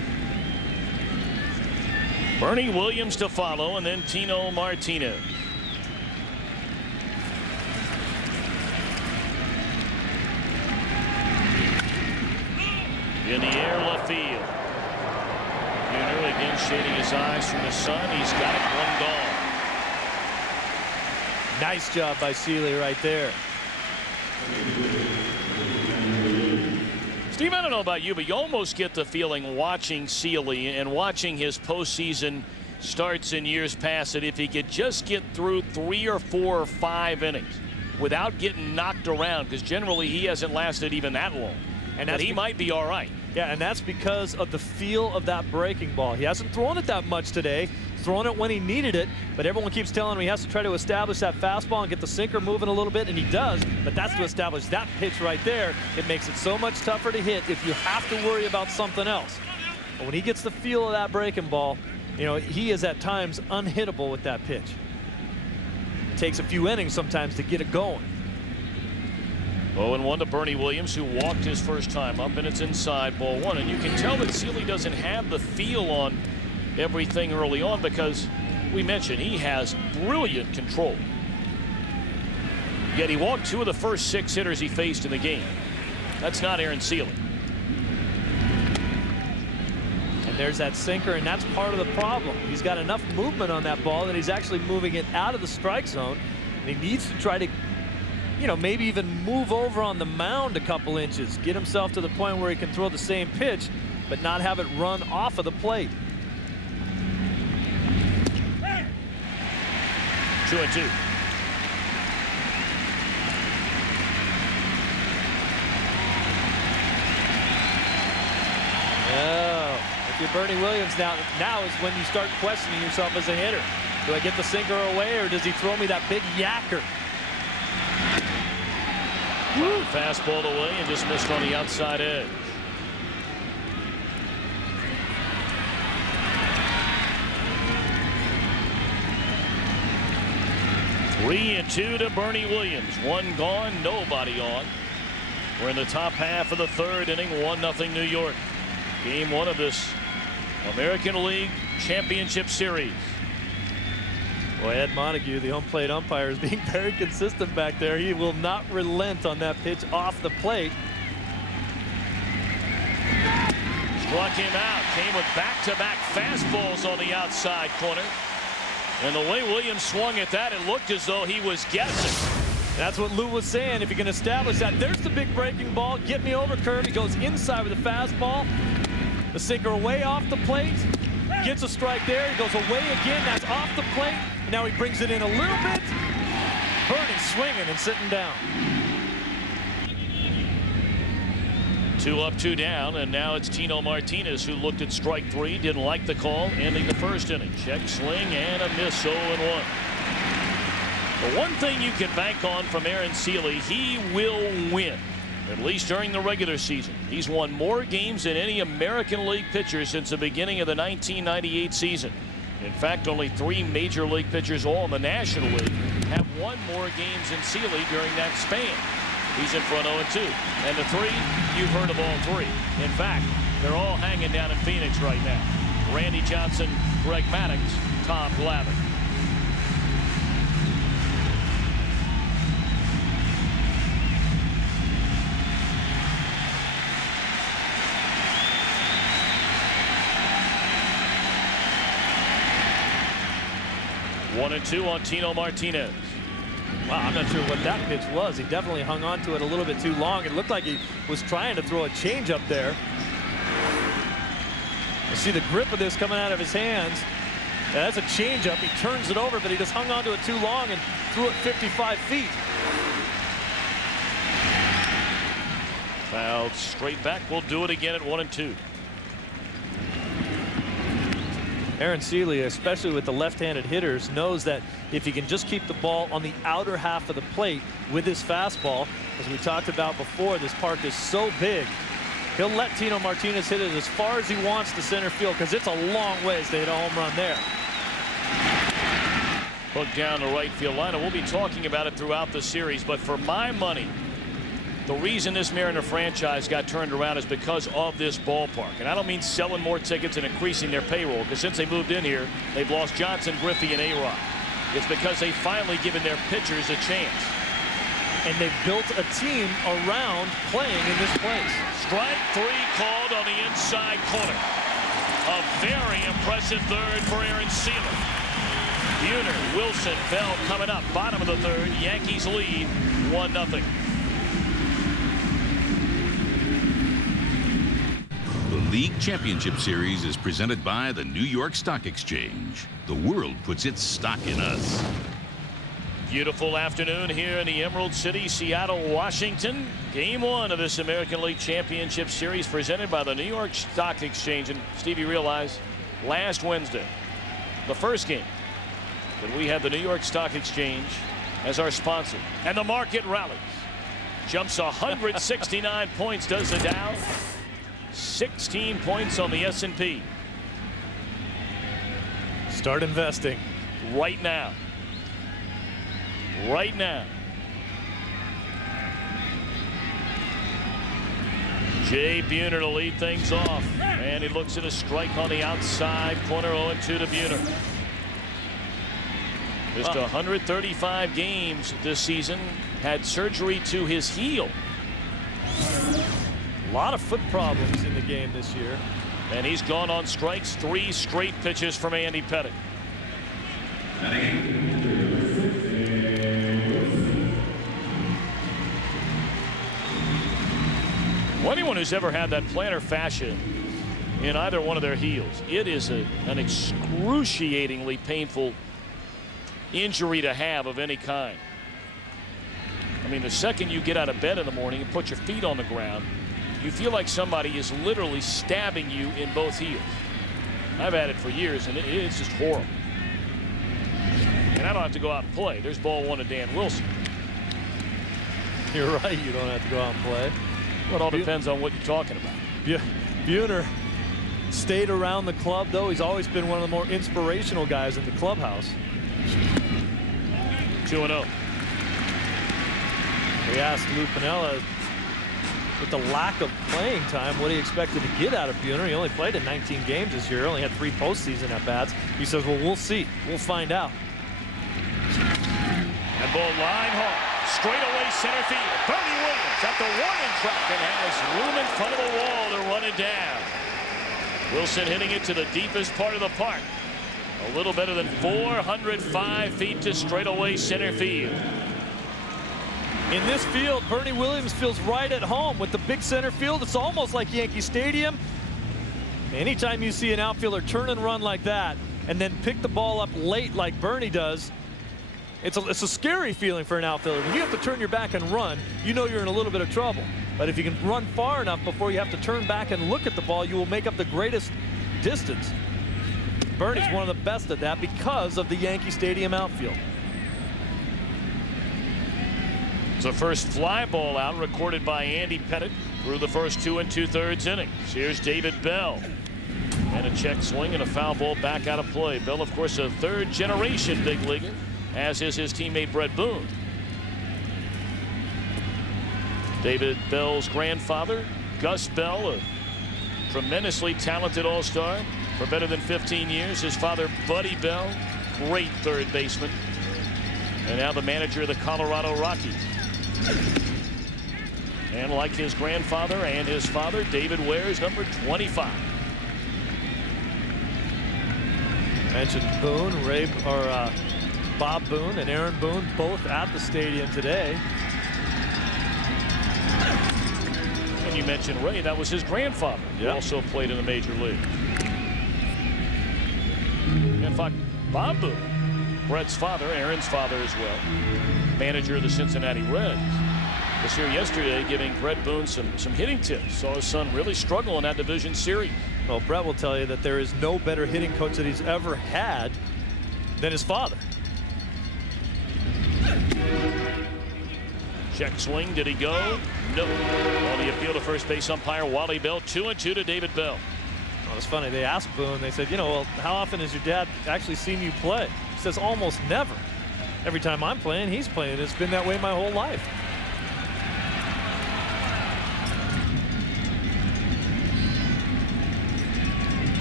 Bernie Williams to follow, and then Tino Martinez. In the air, left field. Buehner again shading his eyes from the sun. He's got it, one gone. Nice job by Seeley right there. Steve, I don't know about you, but you almost get the feeling watching Seeley and watching his postseason starts in years past that if he could just get through 3 or 4 or 5 innings without getting knocked around, because generally he hasn't lasted even that long, and that he might be all right. Yeah, and that's because of the feel of that breaking ball. He hasn't thrown it that much today. He's thrown it when he needed it, but everyone keeps telling him he has to try to establish that fastball and get the sinker moving a little bit, and he does, but that's to establish that pitch right there. It makes it so much tougher to hit if you have to worry about something else. But when he gets the feel of that breaking ball, you know, he is at times unhittable with that pitch. It takes a few innings sometimes to get it going. 0-1 to Bernie Williams, who walked his first time up, and it's inside, ball one. And you can tell that Seeley doesn't have the feel on everything early on because we mentioned he has brilliant control. Yet he walked 2 of the first 6 hitters he faced in the game. That's not Aaron Seeley. And there's that sinker, and that's part of the problem. He's got enough movement on that ball that he's actually moving it out of the strike zone, and he needs to try to, you know, maybe even move over on the mound a couple inches, get himself to the point where he can throw the same pitch but not have it run off of the plate. 2-2. Oh, if you're Bernie Williams now is when you start questioning yourself as a hitter. Do I get the sinker away, or does he throw me that big yacker? Fastball away and just missed on the outside edge. Three and 2 to Bernie Williams. 1 gone, nobody on. We're in the top half of the 3rd inning. 1-0 New York. Game 1 of this American League Championship Series. Boy, Ed Montague, the home plate umpire, is being very consistent back there. He will not relent on that pitch off the plate. Struck him out. Came with back-to-back fastballs on the outside corner. And the way Williams swung at that, it looked as though he was guessing. That's what Lou was saying. If you can establish that, there's the big breaking ball. Get me over curve. He goes inside with the fastball. The sinker away off the plate. Gets a strike there. He goes away again. That's off the plate. Now he brings it in a little bit. Bernie swinging and sitting down. 2 up, 2 down, and now it's Tino Martinez, who looked at strike 3, didn't like the call, ending the 1st inning. Check swing and a miss, 0-1. The one thing you can bank on from Aaron Seeley, he will win, at least during the regular season. He's won more games than any American League pitcher since the beginning of the 1998 season. In fact, only 3 major league pitchers, all in the National League, have won more games than Seeley during that span. He's in front 0-2. And the 3, you've heard of all 3. In fact, they're all hanging down in Phoenix right now. Randy Johnson, Greg Maddux, Tom Glavine. One and 2 on Tino Martinez. Wow, I'm not sure what that pitch was. He definitely hung on to it a little bit too long. It looked like he was trying to throw a changeup there. You see the grip of this coming out of his hands. Yeah, that's a changeup. He turns it over, but he just hung on to it too long and threw it 55 feet. Fouled straight back. We'll do it again at 1-2. Aaron Seeley, especially with the left-handed hitters, knows that if he can just keep the ball on the outer half of the plate with his fastball, as we talked about before, this park is so big, he'll let Tino Martinez hit it as far as he wants to center field, because it's a long ways to hit a home run there. Hooked down the right field line, and we'll be talking about it throughout the series, but for my money, The reason this Mariner franchise got turned around is because of this ballpark. And I don't mean selling more tickets and increasing their payroll, because since they moved in here, they've lost Johnson, Griffey, and A-Rod. It's because they've finally given their pitchers a chance. And they've built a team around playing in this place. Strike 3 called on the inside corner. A very impressive third for Aaron Sele. Buhner, Wilson, Bell coming up. Bottom of the third. Yankees lead 1-0. The League Championship Series is presented by the New York Stock Exchange. The world puts its stock in us. Beautiful afternoon here in the Emerald City, Seattle, Washington. Game 1 of this American League Championship Series presented by the New York Stock Exchange. And Steve, you realize last Wednesday, the first game, that we had the New York Stock Exchange as our sponsor. And the market rallies. Jumps 169 points, does the Dow. 16 points on the S&P. Start investing. Right now. Right now. Jay Buhner to lead things off. And he looks at a strike on the outside corner. 0-2 to Buhner. Just 135 games this season. Had surgery to his heel. A lot of foot problems in the game this year. And he's gone on strikes. 3 straight pitches from Andy Pettitte. Well, anyone who's ever had that plantar fascia in either one of their heels, it is an excruciatingly painful injury to have of any kind. I mean, the second you get out of bed in the morning and put your feet on the ground, you feel like somebody is literally stabbing you in both heels. I've had it for years, and it's just horrible. And I don't have to go out and play. There's ball 1 to Dan Wilson. You're right. You don't have to go out and play. Well, it all depends on what you're talking about. Yeah, Buhner stayed around the club, though. He's always been one of the more inspirational guys in the clubhouse. 2-0. We asked Lou Piniella, with the lack of playing time, what he expected to get out of Buhner. He only played in 19 games this year, only had 3 postseason at-bats. He says, well, we'll see. We'll find out. And ball line hard. Straight away center field. Bernie Williams at the warning track and has room in front of the wall to run it down. Wilson hitting it to the deepest part of the park. A little better than 405 feet to straightaway center field. In this field, Bernie Williams feels right at home with the big center field. It's almost like Yankee Stadium. Anytime you see an outfielder turn and run like that and then pick the ball up late like Bernie does, it's a scary feeling for an outfielder. When you have to turn your back and run, you know you're in a little bit of trouble. But if you can run far enough before you have to turn back and look at the ball, you will make up the greatest distance. Bernie's one of the best at that because of the Yankee Stadium outfield. It's the first fly ball out recorded by Andy Pettitte through the first 2 2/3 innings. Here's David Bell. And a check swing and a foul ball back out of play. Bell, of course, a 3rd-generation big leaguer, as is his teammate Brett Boone. David Bell's grandfather, Gus Bell, a tremendously talented all-star for better than 15 years. His father, Buddy Bell, great third baseman. And now the manager of the Colorado Rockies. And like his grandfather and his father, David wears number 25. Mentioned Boone, Bob Boone and Aaron Boone both at the stadium today. And you mentioned Ray, that was his grandfather, who also played in the major league. In fact, Bob Boone, Brett's father, Aaron's father as well, manager of the Cincinnati Reds, was here yesterday giving Brett Boone some hitting tips. Saw his son really struggle in that division series. Well, Brett will tell you that there is no better hitting coach that he's ever had than his father. Check swing. Did he go? No. On the appeal to first base umpire Wally Bell. 2-2 to David Bell. Well, it's funny. They asked Boone. They said, you know, well, how often has your dad actually seen you play? He says, almost never. Every time I'm playing, he's playing. It's been that way my whole life.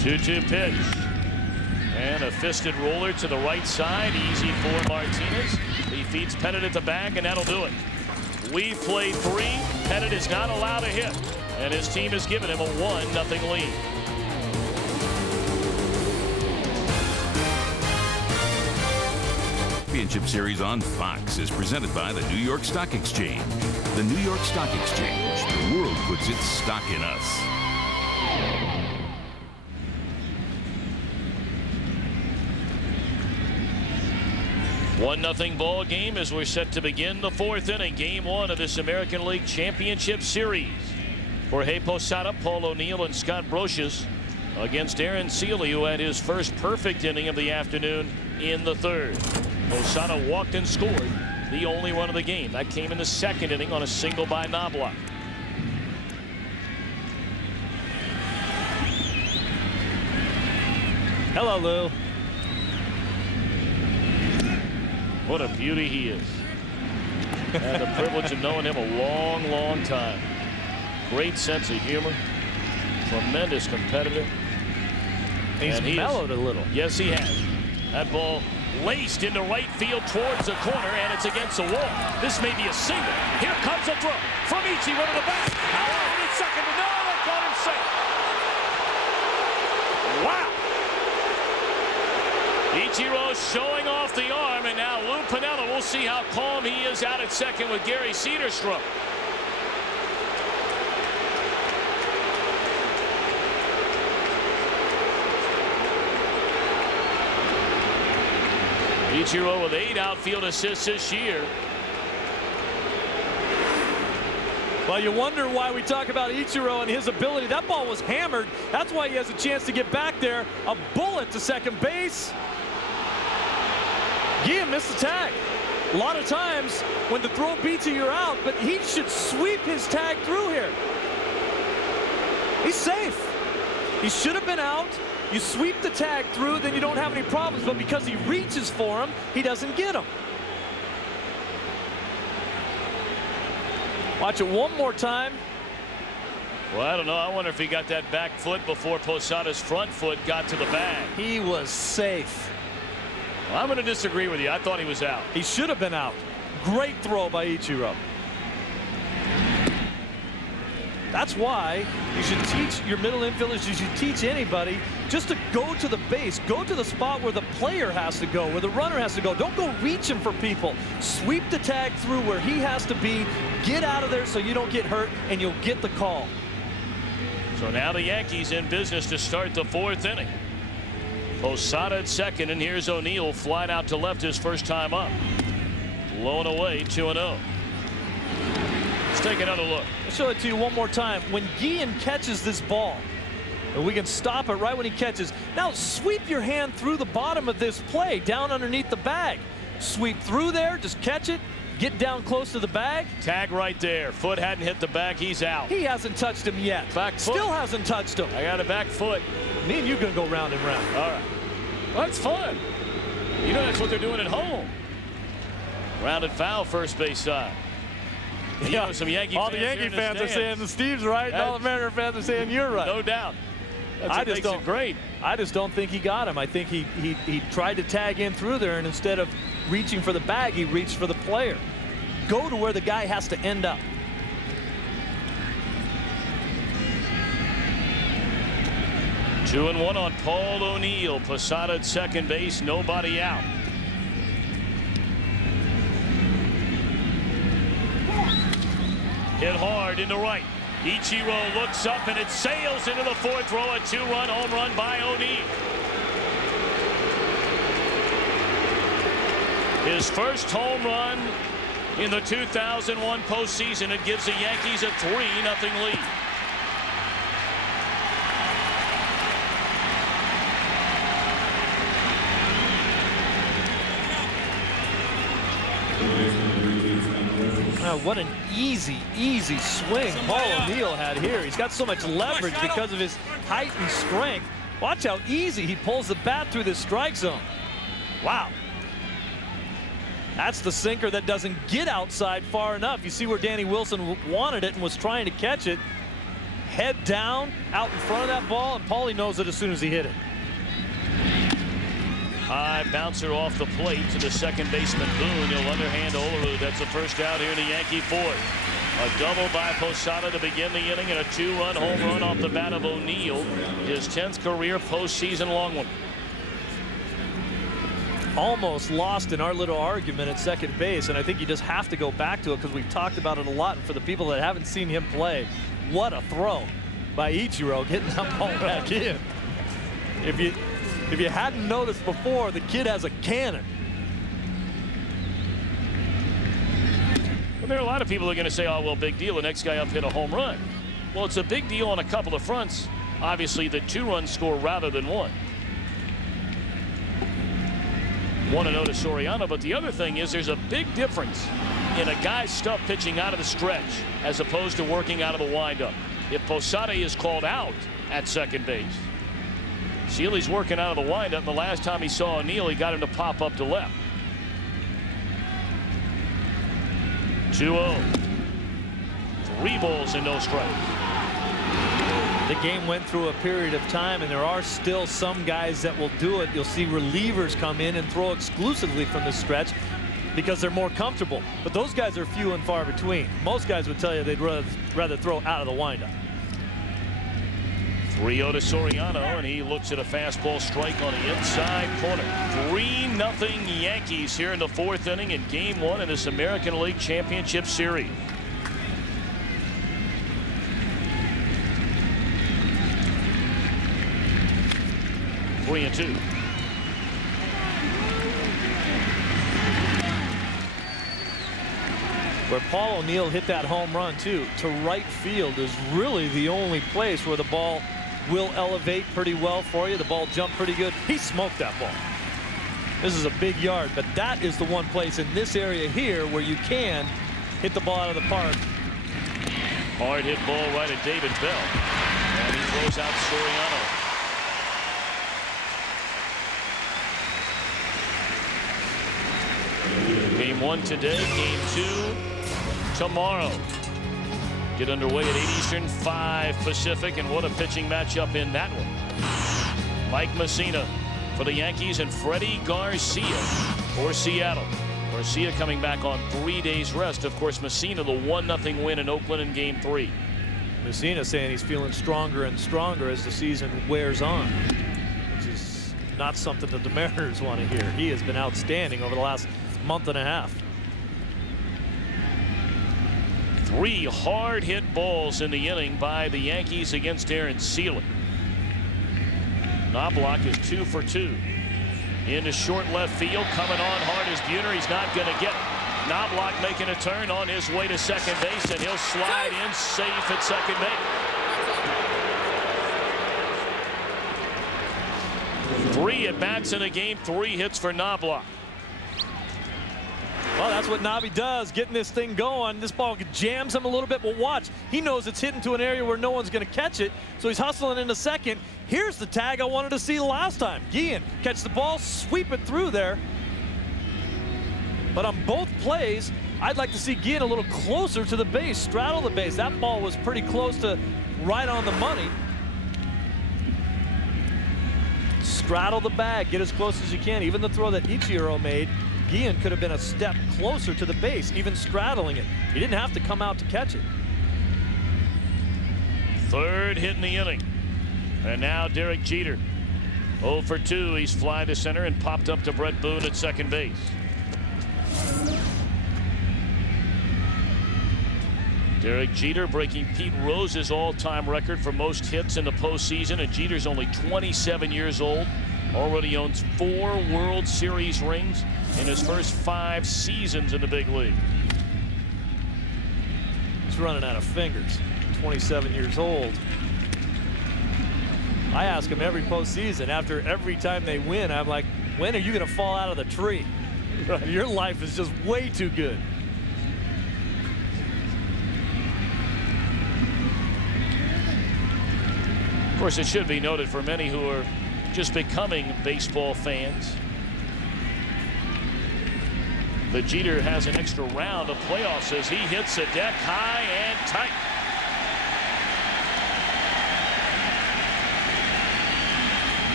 2-2 pitch. And a fisted roller to the right side. Easy for Martinez. He feeds Pettit at the bag, and that'll do it. We play 3. Pettit is not allowed a hit. And his team has given him a 1-0 lead. Championship Series on Fox is presented by the New York Stock Exchange. The New York Stock Exchange. The world puts its stock in us. One 1-0 ball game as we're set to begin the 4th inning. Game 1 of this American League Championship Series. Jorge Posada, Paul O'Neill, and Scott Brosius against Aaron Seeley, who had his first perfect inning of the afternoon in the 3rd. Posada walked and scored the only run of the game. That came in the 2nd inning on a single by Knobloch. Hello, Lou. What a beauty he is. Had the privilege of knowing him a long, long time. Great sense of humor. Tremendous competitor. He's mellowed a little. Yes, he has. That ball laced into right field towards the corner, and it's against the wall. This may be a single. Here comes a throw from Ichiro to the back. Oh, it's second. No, they caught him safe. Wow. Ichiro showing off the arm, and now Lou Piniella. We'll see how calm he is out at second with Gary Cederstrom. Ichiro with 8 outfield assists this year. Well, you wonder why we talk about Ichiro and his ability. That ball was hammered. That's why he has a chance to get back there. A bullet to second base. Guillen missed the tag. A lot of times when the throw beats you, you're out, but he should sweep his tag through here. He's safe. He should have been out. You sweep the tag through, then you don't have any problems, but because he reaches for him, he doesn't get him. Watch it one more time. Well, I don't know. I wonder if he got that back foot before Posada's front foot got to the bag. He was safe. Well, I'm going to disagree with you. I thought he was out. He should have been out. Great throw by Ichiro. That's why you should teach your middle infielders, you should teach anybody just to go to the base, go to the spot where the player has to go, where the runner has to go. Don't go reaching for people. Sweep the tag through where he has to be. Get out of there so you don't get hurt, and you'll get the call. So now the Yankees in business to start the 4th inning. Posada at second, and here's O'Neill flying out to left his first time up. Blown away 2-0. Let's take another look. I'll show it to you one more time. When Guillen catches this ball, and we can stop it right when he catches. Now sweep your hand through the bottom of this play, down underneath the bag. Sweep through there, just catch it, get down close to the bag. Tag right there. Foot hadn't hit the bag, he's out. He hasn't touched him yet. Back foot. Still hasn't touched him. I got a back foot. Me and you gonna go round and round. All right. Well, that's fun. You know that's what they're doing at home. Rounded foul first base side. You know, some Yankee all fans the Yankee fans are saying the Steve's right, and all the Mariner fans are saying you're right. No doubt. That's I just don't. Great. I just don't think he got him. I think he tried to tag in through there, and instead of reaching for the bag, he reached for the player. Go to where the guy has to end up. Two and one on Paul O'Neill. Posada at second base, nobody out. Hit hard into right. Ichiro looks up and it sails into the 4th row. A 2-run home run by O'Neill. His first home run in the 2001 postseason. It gives the Yankees a 3-0 lead. What an easy swing Paul O'Neill had here. He's got so much leverage because of his height and strength. Watch how easy he pulls the bat through this strike zone. Wow. That's the sinker that doesn't get outside far enough. You see where Danny Wilson wanted it and was trying to catch it. head down out in front of that ball, and Paulie knows it as soon as he hit it. High bouncer off the plate to the second baseman Boone. He'll underhand Olerud. That's a first out here in the Yankee fourth. A double by Posada to begin the inning, and a 2-run home run off the bat of O'Neill. His 10th career postseason long one. Almost lost in our little argument at second base, and I think you just have to go back to it because we've talked about it a lot. And for the people that haven't seen him play, what a throw by Ichiro getting that ball back in. If you hadn't noticed before, the kid has a cannon. Well, there are a lot of people who are going to say, oh, well, big deal. The next guy up hit a home run. Well, it's a big deal on a couple of fronts. Obviously, the 2-run score rather than 1. 1-0 to Soriano, but the other thing is there's a big difference in a guy's stuff pitching out of the stretch as opposed to working out of the windup. If Posada is called out at second base, Seeley's working out of the windup. The last time he saw O'Neill, he got him to pop up to left. 2-0. 3 balls and no strikes. The game went through a period of time, and there are still some guys that will do it. You'll see relievers come in and throw exclusively from the stretch because they're more comfortable. But those guys are few and far between. Most guys would tell you they'd rather throw out of the windup. 3-0 to Soriano, and he looks at a fastball strike on the inside corner. 3-0 Yankees here in the 4th inning in Game 1 in this American League Championship Series. Three and 2. Where Paul O'Neill hit that home run too, to right field is really the only place where the ball will elevate pretty well for you. The ball jumped pretty good. He smoked that ball. This is a big yard, but that is the one place in this area here where you can hit the ball out of the park. Hard hit ball right at David Bell, and he throws out Soriano. Game 1 today, Game 2 tomorrow. Get underway at 8 Eastern, 5 Pacific, and what a pitching matchup in that one. Mike Mussina for the Yankees and Freddie Garcia for Seattle. Garcia coming back on 3 days rest. Of course, Mussina the 1-0 win in Oakland in Game 3. Mussina saying he's feeling stronger and stronger as the season wears on, which is not something that the Mariners want to hear. He has been outstanding over the last month and a half. 3 hard hit balls in the inning by the Yankees against Aaron Sele. Knobloch is 2 for 2 into short left field. Coming on hard is Buhner. He's not going to get it. Knobloch making a turn on his way to second base, and he'll slide in safe at second base. 3 at bats in a game, 3 hits for Knobloch. Well, that's what Nobby does, getting this thing going. This ball jams him a little bit, but watch. He knows it's hitting to an area where no one's going to catch it, so he's hustling into second. Here's the tag I wanted to see last time. Guillen catch the ball, sweep it through there. But on both plays, I'd like to see Guillen a little closer to the base, straddle the base. That ball was pretty close to right on the money. Straddle the bag, get as close as you can. Even the throw that Ichiro made, Guillen could have been a step closer to the base, even straddling it. He didn't have to come out to catch it. 3rd hit in the inning. And now Derek Jeter. 0 for 2. He's fly to center and popped up to Brett Boone at second base. Derek Jeter breaking Pete Rose's all-time record for most hits in the postseason, and Jeter's only 27 years old. Already owns 4 World Series rings in his first 5 seasons in the big league. He's running out of fingers. 27 years old. I ask him every postseason, after every time they win, I'm like, when are you going to fall out of the tree? Your life is just way too good. Of course, it should be noted for many who are just becoming baseball fans, that Jeter has an extra round of playoffs as he hits the deck high and tight.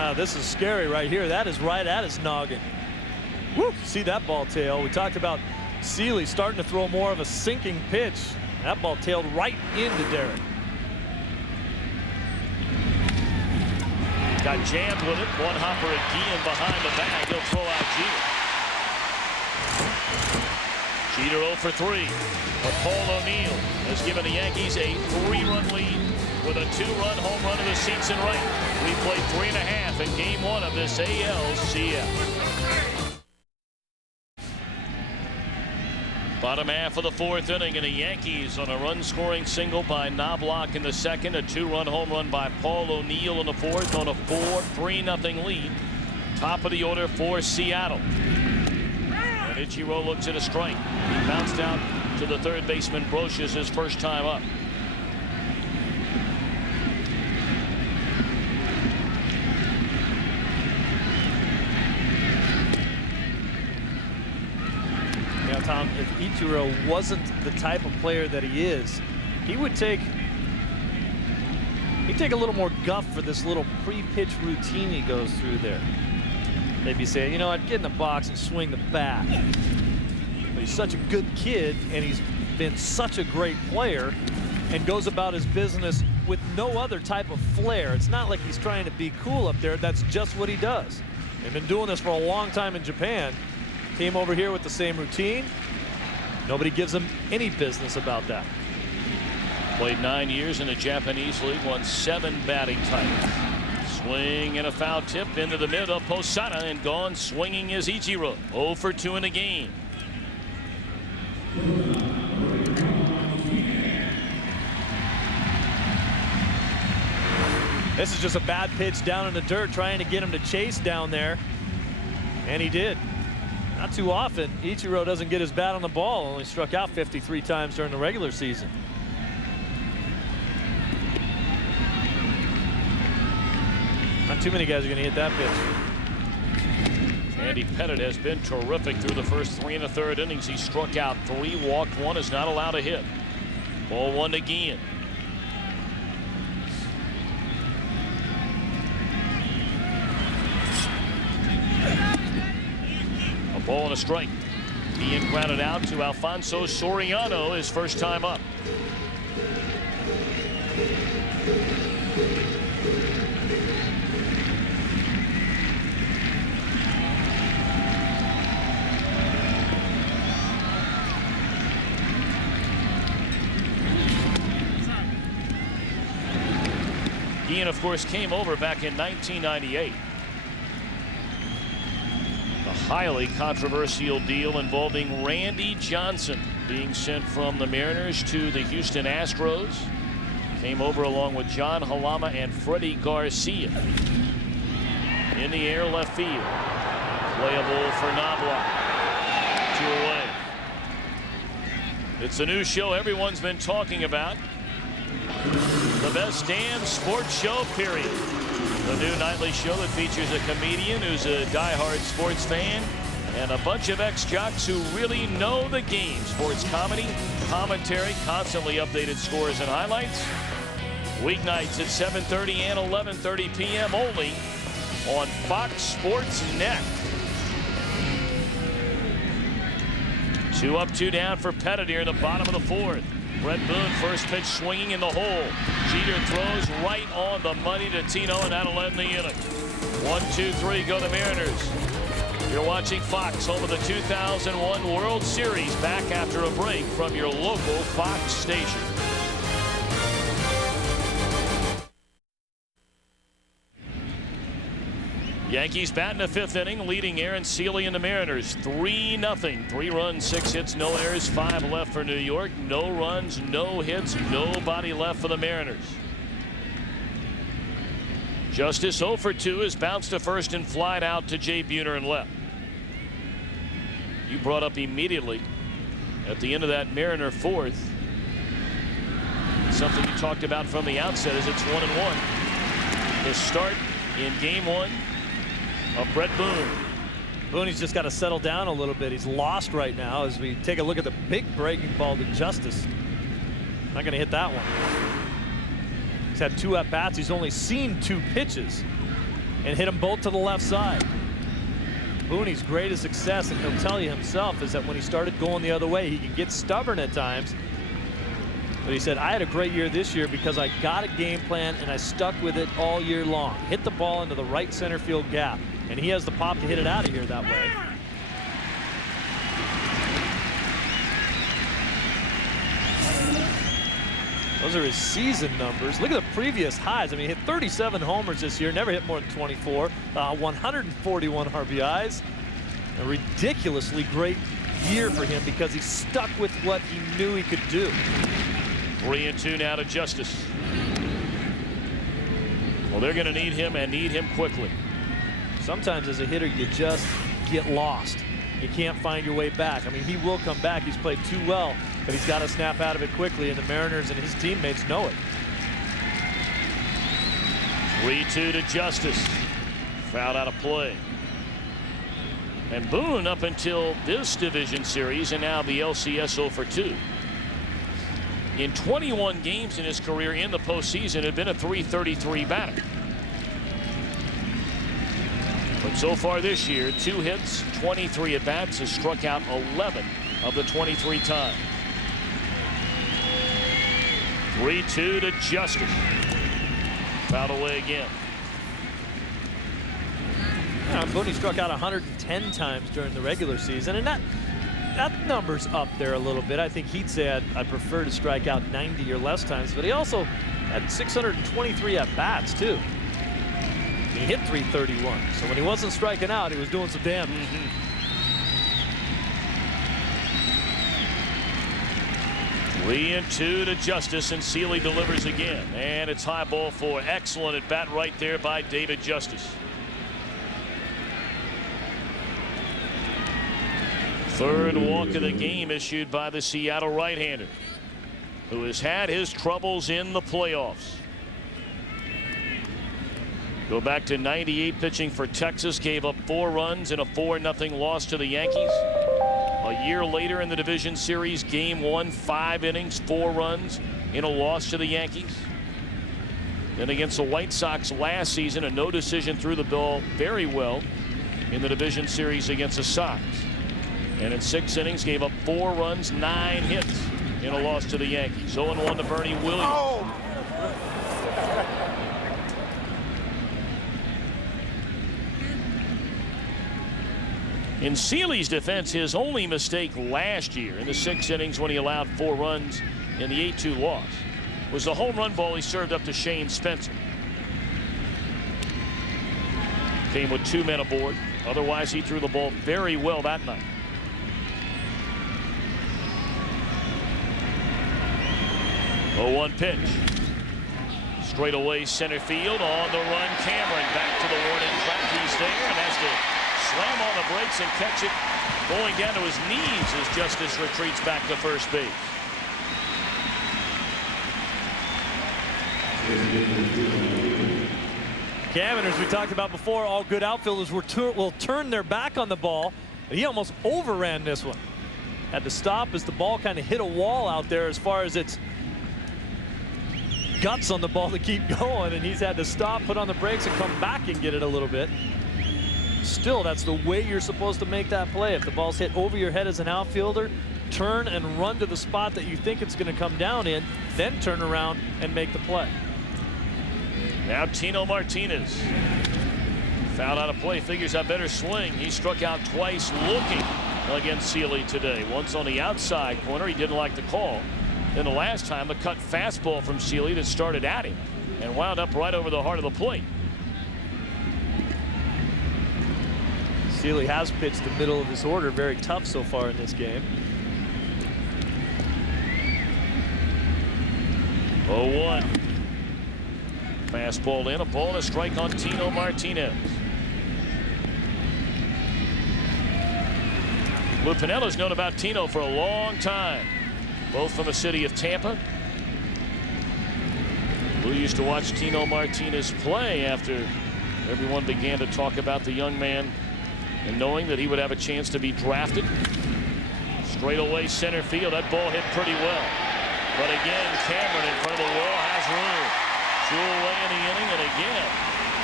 This is scary right here. That is right at his noggin. Woo! See that ball tail. We talked about Seeley starting to throw more of a sinking pitch. That ball tailed right into Derek. Got jammed with it. One hopper again behind the bag. He'll throw out Jeter. Jeter 0 for 3. But Paul O'Neill has given the Yankees a 3-run lead with a 2-run home run to the seats in right. We played 3.5 in game 1 of this ALCS. Bottom half of the 4th inning, and the Yankees on a run-scoring single by Knobloch in the 2nd, a 2-run home run by Paul O'Neill in the 4th on a 3-0 lead. Top of the order for Seattle. And Ichiro looks at a strike. He bounced out to the third baseman Brocious his first time up. Tom, if Ichiro wasn't the type of player that he is, he'd take a little more guff for this little pre-pitch routine he goes through there. They'd be saying, you know what, get in the box and swing the bat. But he's such a good kid, and he's been such a great player, and goes about his business with no other type of flair. It's not like he's trying to be cool up there. That's just what he does. They've been doing this for a long time in Japan. Came over here with the same routine. Nobody gives him any business about that. Played 9 years in the Japanese league, won 7 batting titles. Swing and a foul tip into the mid of Posada, and gone swinging is Ichiro. 0 for 2 in the game. This is just a bad pitch down in the dirt, trying to get him to chase down there, and he did. Not too often Ichiro doesn't get his bat on the ball. Only struck out 53 times during the regular season. Not too many guys are going to hit that pitch. Andy Pettitte has been terrific through the first 3 1/3 innings. He struck out 3, walked 1, is not allowed a hit. Ball 1 to Guillen. Ball and a strike. Being grounded out to Alfonso Soriano his first time up. Guillen, of course, came over back in 1998. Highly controversial deal involving Randy Johnson being sent from the Mariners to the Houston Astros. Came over along with John Halama and Freddie Garcia. In the air, left field. Playable for Knobloch. 2 away. It's a new show everyone's been talking about. The best damn sports show, period. The new nightly show that features a comedian who's a diehard sports fan and a bunch of ex-jocks who really know the game. Sports comedy, commentary, constantly updated scores and highlights. Weeknights at 7:30 and 11:30 p.m. only on Fox Sports Net. 2 up, 2 down for Pettitte here in the bottom of the 4th. Brett Boone, first pitch swinging in the hole. Jeter throws right on the money to Tino, and that'll end the inning. 1, 2, 3 go the Mariners. You're watching Fox, home of the 2001 World Series, back after a break from your local Fox station. Yankees bat in the 5th inning, leading Aaron Seeley and the Mariners 3-0. 3 runs, 6 hits, no errors, 5 left for New York. No runs, no hits, nobody left for the Mariners. Justice 0 for 2 is bounced to first and flied out to Jay Buhner and left. You brought up immediately at the end of that Mariner 4th. Something you talked about from the outset is it's 1-1. The start in game 1 of Brett Boone. Booney's just got to settle down a little bit. He's lost right now as we take a look at the big breaking ball to Justice. Not going to hit that one. He's had 2 at-bats. He's only seen 2 pitches. and hit them both to the left side. Booney's greatest success, and he'll tell you himself, is that when he started going the other way, he could get stubborn at times. But he said, I had a great year this year because I got a game plan and I stuck with it all year long. Hit the ball into the right center field gap, and he has the pop to hit it out of here that way. Those are his season numbers. Look at the previous highs. I mean, he hit 37 homers this year, never hit more than 24, 141 RBIs. A ridiculously great year for him because he stuck with what he knew he could do. 3-2 now to Justice. Well, they're going to need him and need him quickly. Sometimes as a hitter, you just get lost. You can't find your way back. I mean, he will come back. He's played too well, but he's got to snap out of it quickly, and the Mariners and his teammates know it. 3-2 to Justice. Fouled out of play. And Boone, up until this division series and now the LCS 0-for-2. In 21 games in his career in the postseason, had been a .333 batter. But so far this year, 2 hits, 23 at-bats, has struck out 11 of the 23 times. 3-2 to Justice. Fouled away again. Booney struck out 110 times during the regular season, and that number's up there a little bit. I think he'd say I'd prefer to strike out 90 or less times, but he also had 623 at-bats, too. He hit .331, so when he wasn't striking out, he was doing some damage. 3-2 to Justice, and Seeley delivers again. And it's high ball 4. Excellent at bat right there by David Justice. Third walk of the game issued by the Seattle right-hander, who has had his troubles in the playoffs. Go back to '98, pitching for Texas, gave up 4 runs in a 4-0 loss to the Yankees. A year later in the division series, game 1, 5 innings, 4 runs in a loss to the Yankees. Then against the White Sox last season, a no decision threw the ball very well in the division series against the Sox. And in 6 innings, gave up 4 runs, 9 hits in a loss to the Yankees. 0-1 to Bernie Williams. Oh. In Seeley's defense, his only mistake last year in the 6 innings when he allowed 4 runs in the 8-2 loss was the home run ball he served up to Shane Spencer. Came with 2 men aboard. Otherwise, he threw the ball very well that night. 0-1 pitch. Straight away center field. On the run, Cameron back to the warning track. He's there and has to slam on the brakes and catch it going down to his knees as Justice retreats back to first base. Cameron, as we talked about before, all good outfielders will turn their back on the ball. He almost overran this one. Had to stop as the ball kind of hit a wall out there as far as its guts on the ball to keep going, and he's had to stop, put on the brakes, and come back and get it a little bit. Still, that's the way you're supposed to make that play. If the ball's hit over your head as an outfielder, turn and run to the spot that you think it's going to come down in, then turn around and make the play. Now Tino Martinez. Fouled out of play, figures I better swing. He struck out twice looking against Seeley today. Once on the outside corner, he didn't like the call. Then the last time, the cut fastball from Seeley that started at him and wound up right over the heart of the plate. Seeley has pitched the middle of his order very tough so far in this game. 0-1. Fastball in, a ball and a strike on Tino Martinez. Lou Pinella's known about Tino for a long time, both from the city of Tampa. Lou used to watch Tino Martinez play after everyone began to talk about the young man and knowing that he would have a chance to be drafted. Straight away center field. That ball hit pretty well. But again, Cameron in front of the wall has room. 2 away in the inning, and again,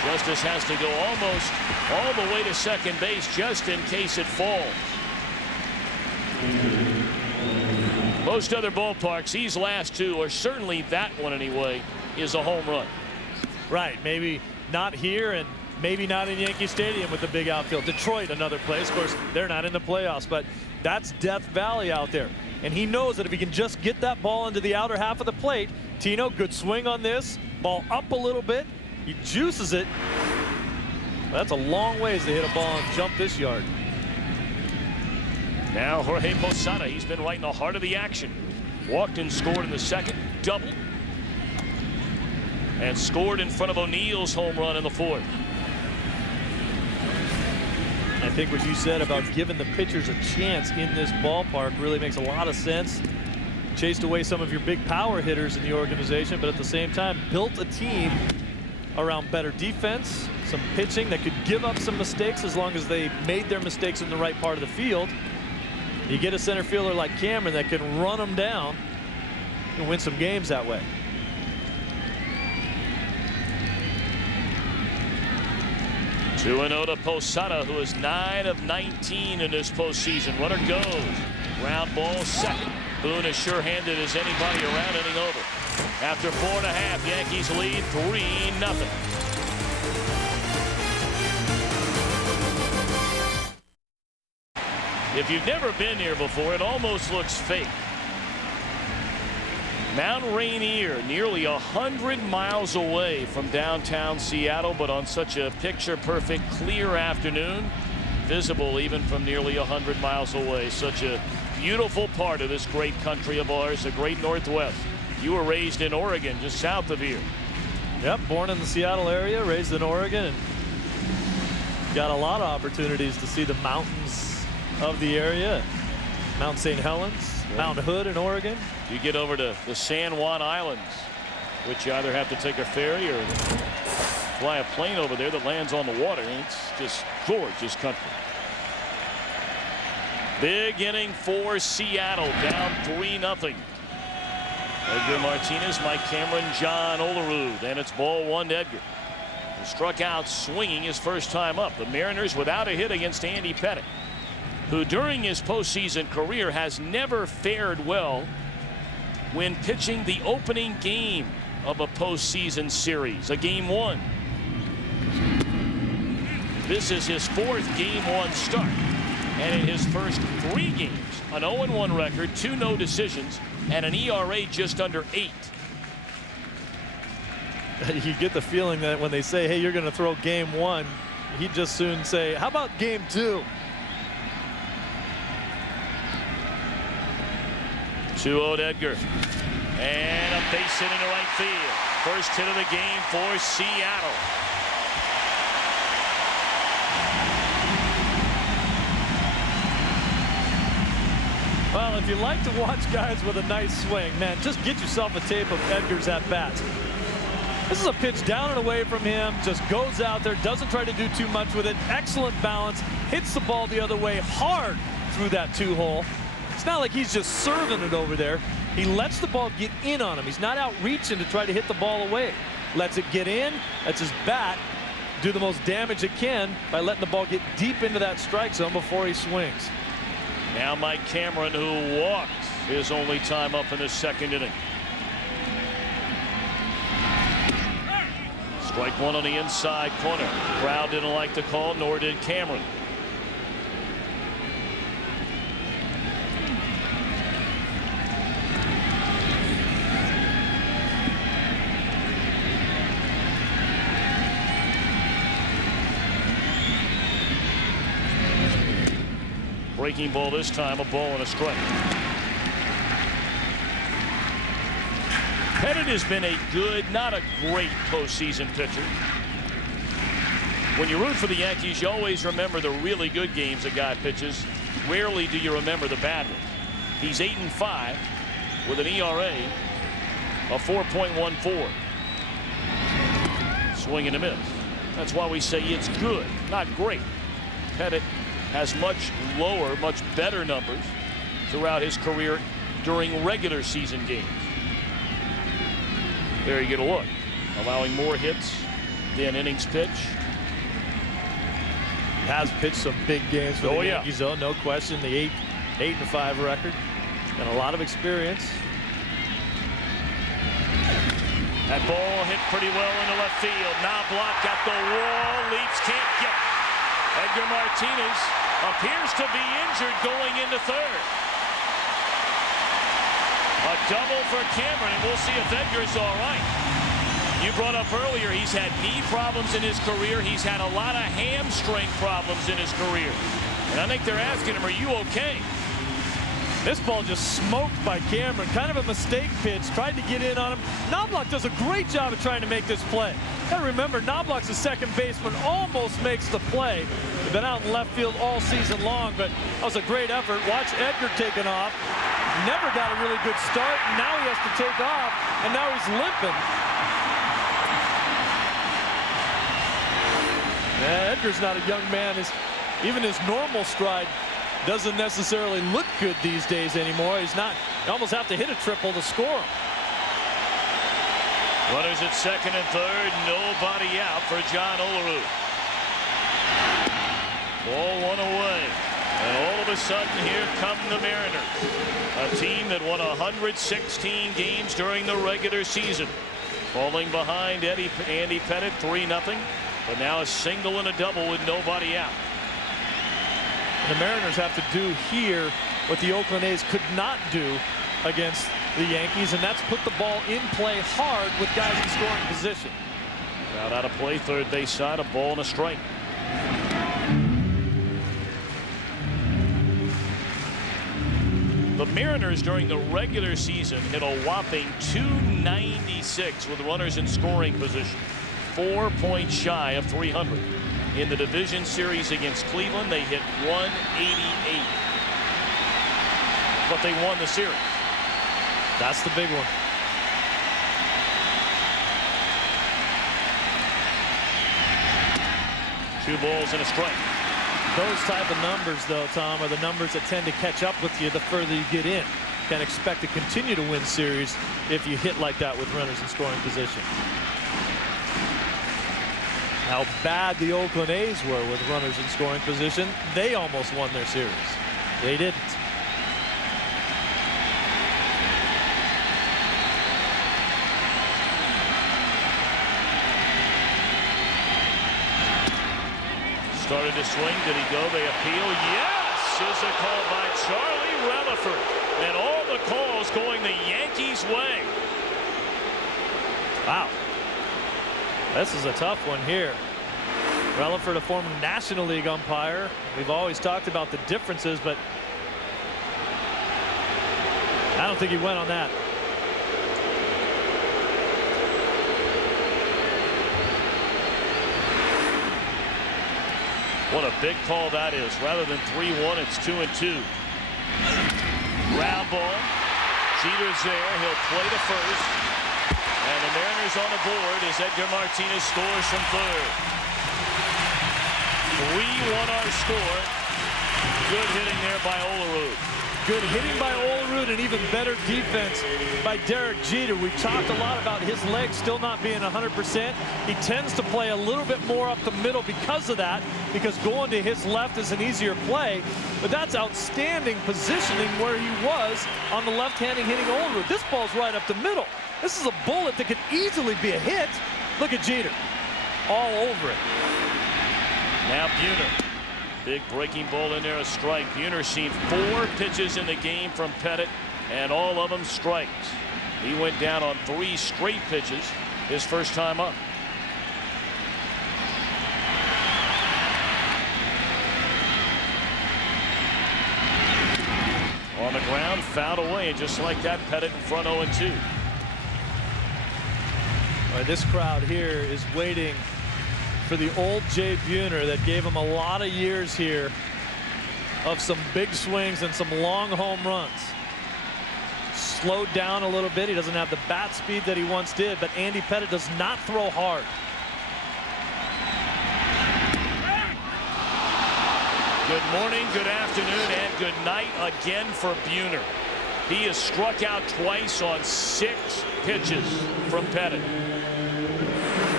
Justice has to go almost all the way to second base just in case it falls. Most other ballparks, these last two, or certainly that one anyway, is a home run. Right, maybe not here and maybe not in Yankee Stadium with the big outfield. Detroit, another place. Of course, they're not in the playoffs, but that's Death Valley out there. And he knows that if he can just get that ball into the outer half of the plate, Tino, good swing on this. Ball up a little bit. He juices it. That's a long ways to hit a ball and jump this yard. Now Jorge Posada, he's been right in the heart of the action. Walked and scored in the second, doubled, and scored in front of O'Neill's home run in the fourth. I think what you said about giving the pitchers a chance in this ballpark really makes a lot of sense. Chased away some of your big power hitters in the organization, but at the same time built a team around better defense, some pitching that could give up some mistakes as long as they made their mistakes in the right part of the field. You get a center fielder like Cameron that can run them down and win some games that way. Two and 0 to Posada, who is 9 of 19 in this postseason. Runner goes. Ground ball second. Boone is sure-handed as anybody around inning over. After 4.5, Yankees lead 3-0. If you've never been here before, it almost looks fake. Mount Rainier, nearly 100 miles away from downtown Seattle, but on such a picture-perfect, clear afternoon, visible even from nearly 100 miles away. Such a beautiful part of this great country of ours, the great Northwest. You were raised in Oregon, just south of here. Yep, born in the Seattle area, raised in Oregon, and got a lot of opportunities to see the mountains of the area. Mount St. Helens, Mount Hood in Oregon. You get over to the San Juan Islands, which you either have to take a ferry or fly a plane over there that lands on the water. And it's just gorgeous country. Big inning for Seattle, down 3-0. Edgar Martinez, Mike Cameron, John Olerud, and it's ball one to Edgar. He struck out swinging his first time up. The Mariners without a hit against Andy Pettitte, who during his postseason career has never fared well when pitching the opening game of a postseason series, a game one. This is his fourth game one start, and in his first 3 games, an 0-1 record, 2 no decisions, and an ERA just under 8. You get the feeling that when they say, hey, you're going to throw game 1, he'd just soon say, how about game 2? 2-0 to Edgar. And a base hit into right field. First hit of the game for Seattle. Well, if you like to watch guys with a nice swing, man, just get yourself a tape of Edgar's at-bats. This is a pitch down and away from him, just goes out there, doesn't try to do too much with it. Excellent balance, hits the ball the other way hard through that 2-hole. It's not like he's just serving it over there. He lets the ball get in on him. He's not out reaching to try to hit the ball away. Lets it get in, lets his bat do the most damage it can by letting the ball get deep into that strike zone before he swings. Now Mike Cameron, who walked his only time up in the second inning. Strike one on the inside corner. Crowd didn't like the call, nor did Cameron. Breaking ball this time, a ball and a strike. Pettitte has been a good, not a great postseason pitcher. When you root for the Yankees, you always remember the really good games a guy pitches. Rarely do you remember the bad ones. He's 8-5 with an ERA of 4.14. Swing and a miss. That's why we say it's good, not great. Pettitte has much lower, much better numbers throughout his career during regular season games. There you get a look. Allowing more hits 10th innings pitch. Has pitched some big games for the yeah. Yankees, though, no question. The 8-5 record. Got a lot of experience. That ball hit pretty well into left field. Knobloch got the wall, leaps, can't get it. Edgar Martinez appears to be injured going into third. A double for Cameron, and we'll see if Edgar's all right. You brought up earlier, he's had knee problems in his career. He's had a lot of hamstring problems in his career. And I think they're asking him, are you okay? This ball just smoked by Cameron. Kind of a mistake pitch. Tried to get in on him. Knobloch does a great job of trying to make this play. Gotta remember, Knobloch's a second baseman, almost makes the play. They've been out in left field all season long, but that was a great effort. Watch Edgar taking off. Never got a really good start. Now he has to take off, and now he's limping. Yeah, Edgar's not a young man. Even his normal stride doesn't necessarily look good these days anymore. He's not. You almost have to hit a triple to score. Runners at second and third. Nobody out for John Olerud. Ball one away. And all of a sudden, here come the Mariners. A team that won 116 games during the regular season. Falling behind Andy Pettitte 3-0. But now a single and a double with nobody out. The Mariners have to do here what the Oakland A's could not do against the Yankees, and that's put the ball in play hard with guys in scoring position. Crowd out of play, third base side, a ball and a strike. The Mariners during the regular season hit a whopping .296 with runners in scoring position. 4 points shy of 300. In the division series against Cleveland, they hit .188. But they won the series. That's the big one. Two balls and a strike. Those type of numbers, though, Tom, are the numbers that tend to catch up with you the further you get in. Can expect to continue to win series if you hit like that with runners in scoring position. How bad the Oakland A's were with runners in scoring position. They almost won their series. They didn't. Started to swing. Did he go? They appeal. Yes! Is a call by Charlie Relaford. And all the calls going the Yankees' way. Wow. This is a tough one here. Relaford, a former National League umpire. We've always talked about the differences, but I don't think he went on that. What a big call that is. Rather than 3-1, it's 2-2. Ground ball. Jeter's there. He'll play to first. And the Mariners on the board as Edgar Martinez scores from third. 3-1 our score. Good hitting there by Olerud. Good hitting by Olerud and even better defense by Derek Jeter. We've talked a lot about his legs still not being 100%. He tends to play a little bit more up the middle because of that, because going to his left is an easier play. But that's outstanding positioning where he was on the left-handed hitting Olerud. This ball's right up the middle. This is a bullet that could easily be a hit. Look at Jeter. All over it. Now Buhner. Big breaking ball in there, a strike. Buhner's seen 4 pitches in the game from Pettitte, and all of them strikes. He went down on 3 straight pitches his first time up. On the ground, fouled away, and just like that, Pettitte in front 0-2. This crowd here is waiting for the old Jay Buhner that gave him a lot of years here of some big swings and some long home runs. Slowed down a little bit. He doesn't have the bat speed that he once did, but Andy Pettitte does not throw hard. Good morning, good afternoon, and good night again for Buhner. He has struck out twice on 6 pitches from Pettitte.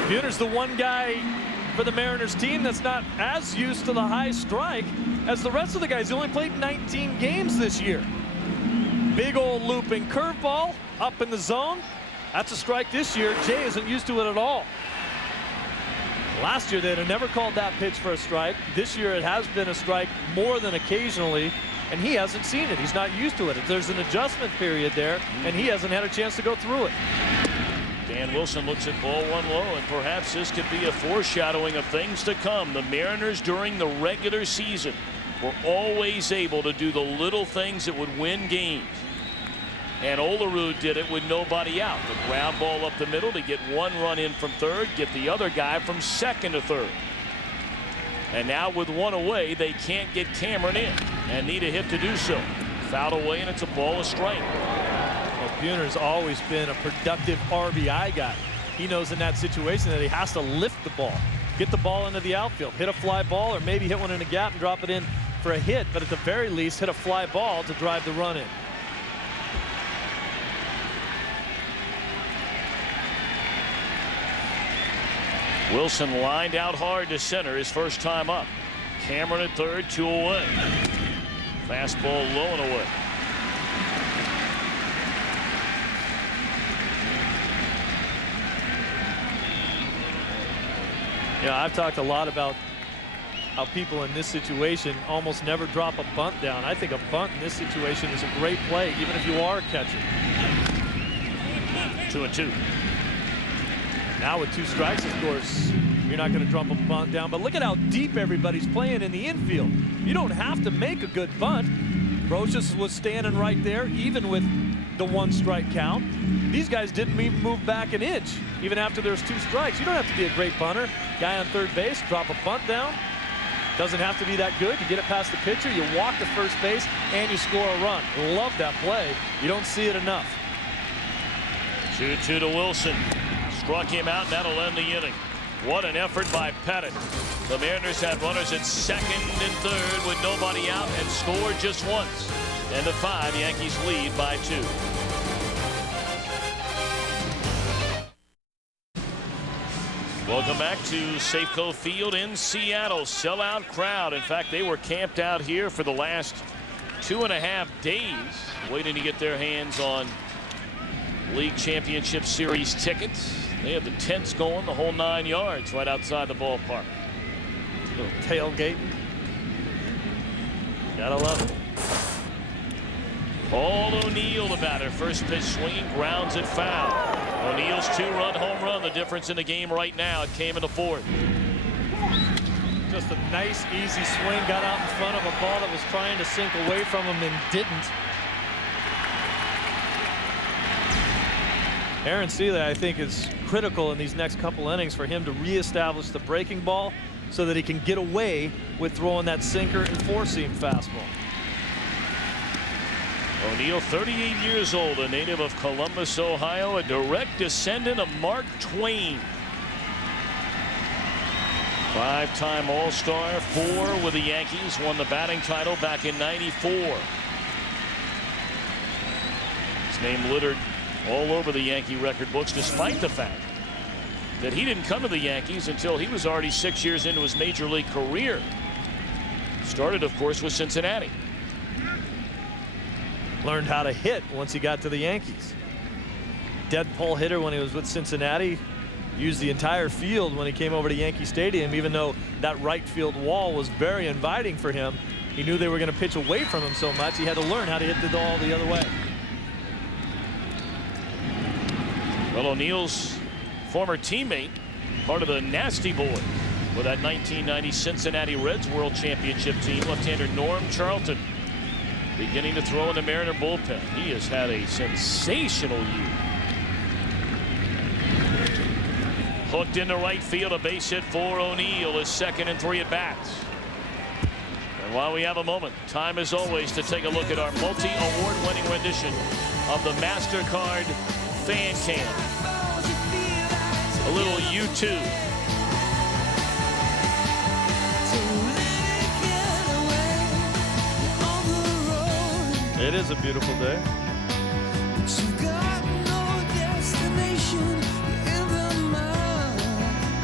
Buhner's the one guy for the Mariners team that's not as used to the high strike as the rest of the guys. He only played 19 games this year. Big old looping curveball up in the zone. That's a strike this year. Jay isn't used to it at all. Last year they'd have never called that pitch for a strike. This year it has been a strike more than occasionally, and he hasn't seen it. He's not used to it. There's an adjustment period there, and he hasn't had a chance to go through it. Dan Wilson looks at ball one low, and perhaps this could be a foreshadowing of things to come. The Mariners during the regular season were always able to do the little things that would win games. And Olerud did it with nobody out. The ground ball up the middle to get one run in from third, get the other guy from second to third. And now with one away, they can't get Cameron in and need a hit to do so. Fouled away, and it's a ball, a strike. Well, Buhner's always been a productive RBI guy. He knows in that situation that he has to lift the ball, get the ball into the outfield, hit a fly ball, or maybe hit one in the gap and drop it in for a hit, but at the very least hit a fly ball to drive the run in. Wilson lined out hard to center his first time up. Cameron at third, 2 away. Fastball low and away. Yeah, I've talked a lot about how people in this situation almost never drop a bunt down. I think a bunt in this situation is a great play, even if you are a catcher. 2-2. Now with 2 strikes, of course, you're not going to drop a bunt down. But look at how deep everybody's playing in the infield. You don't have to make a good bunt. Brocious was standing right there, even with the 1 strike count. These guys didn't even move back an inch, even after there's 2 strikes. You don't have to be a great bunter. Guy on third base, drop a bunt down. Doesn't have to be that good. You get it past the pitcher, you walk to first base, and you score a run. Love that play. You don't see it enough. 2-2 to Wilson. Struck him out, and that'll end the inning. What an effort by Pettit. The Mariners had runners at second and third with nobody out and scored just once. 10-5, Yankees lead by 2. Welcome back to Safeco Field in Seattle. Sellout crowd. In fact, they were camped out here for the last 2.5 days, waiting to get their hands on League Championship Series tickets. They have the tents going the whole 9 yards right outside the ballpark. Little tailgating. Gotta love it. Paul O'Neill, the batter. First pitch swinging, grounds it foul. O'Neill's 2-run home run, the difference in the game right now. It came in the 4th. Just a nice, easy swing. Got out in front of a ball that was trying to sink away from him and didn't. Aaron Sele, I think, is critical in these next couple innings for him to reestablish the breaking ball so that he can get away with throwing that sinker and 4-seam fastball. O'Neill, 38 years old, a native of Columbus, Ohio, a direct descendant of Mark Twain. 5-time All-Star, 4 with the Yankees, won the batting title back in '94. His name littered all over the Yankee record books, despite the fact that he didn't come to the Yankees until he was already 6 years into his major league career. Started, of course, with Cincinnati. Learned how to hit once he got to the Yankees. Dead pull hitter when he was with Cincinnati. Used the entire field when he came over to Yankee Stadium, even though that right field wall was very inviting for him. He knew they were going to pitch away from him so much, he had to learn how to hit the ball the other way. Well, O'Neill's former teammate, part of the Nasty Boys with that 1990 Cincinnati Reds World Championship team, left-hander Norm Charlton, beginning to throw in the Mariner bullpen. He has had a sensational year. Hooked into right field, a base hit for O'Neill, his second and 3 at-bats. And while we have a moment, time as always to take a look at our multi-award-winning rendition of the MasterCard Fan Cam. A little U2. It is a beautiful day.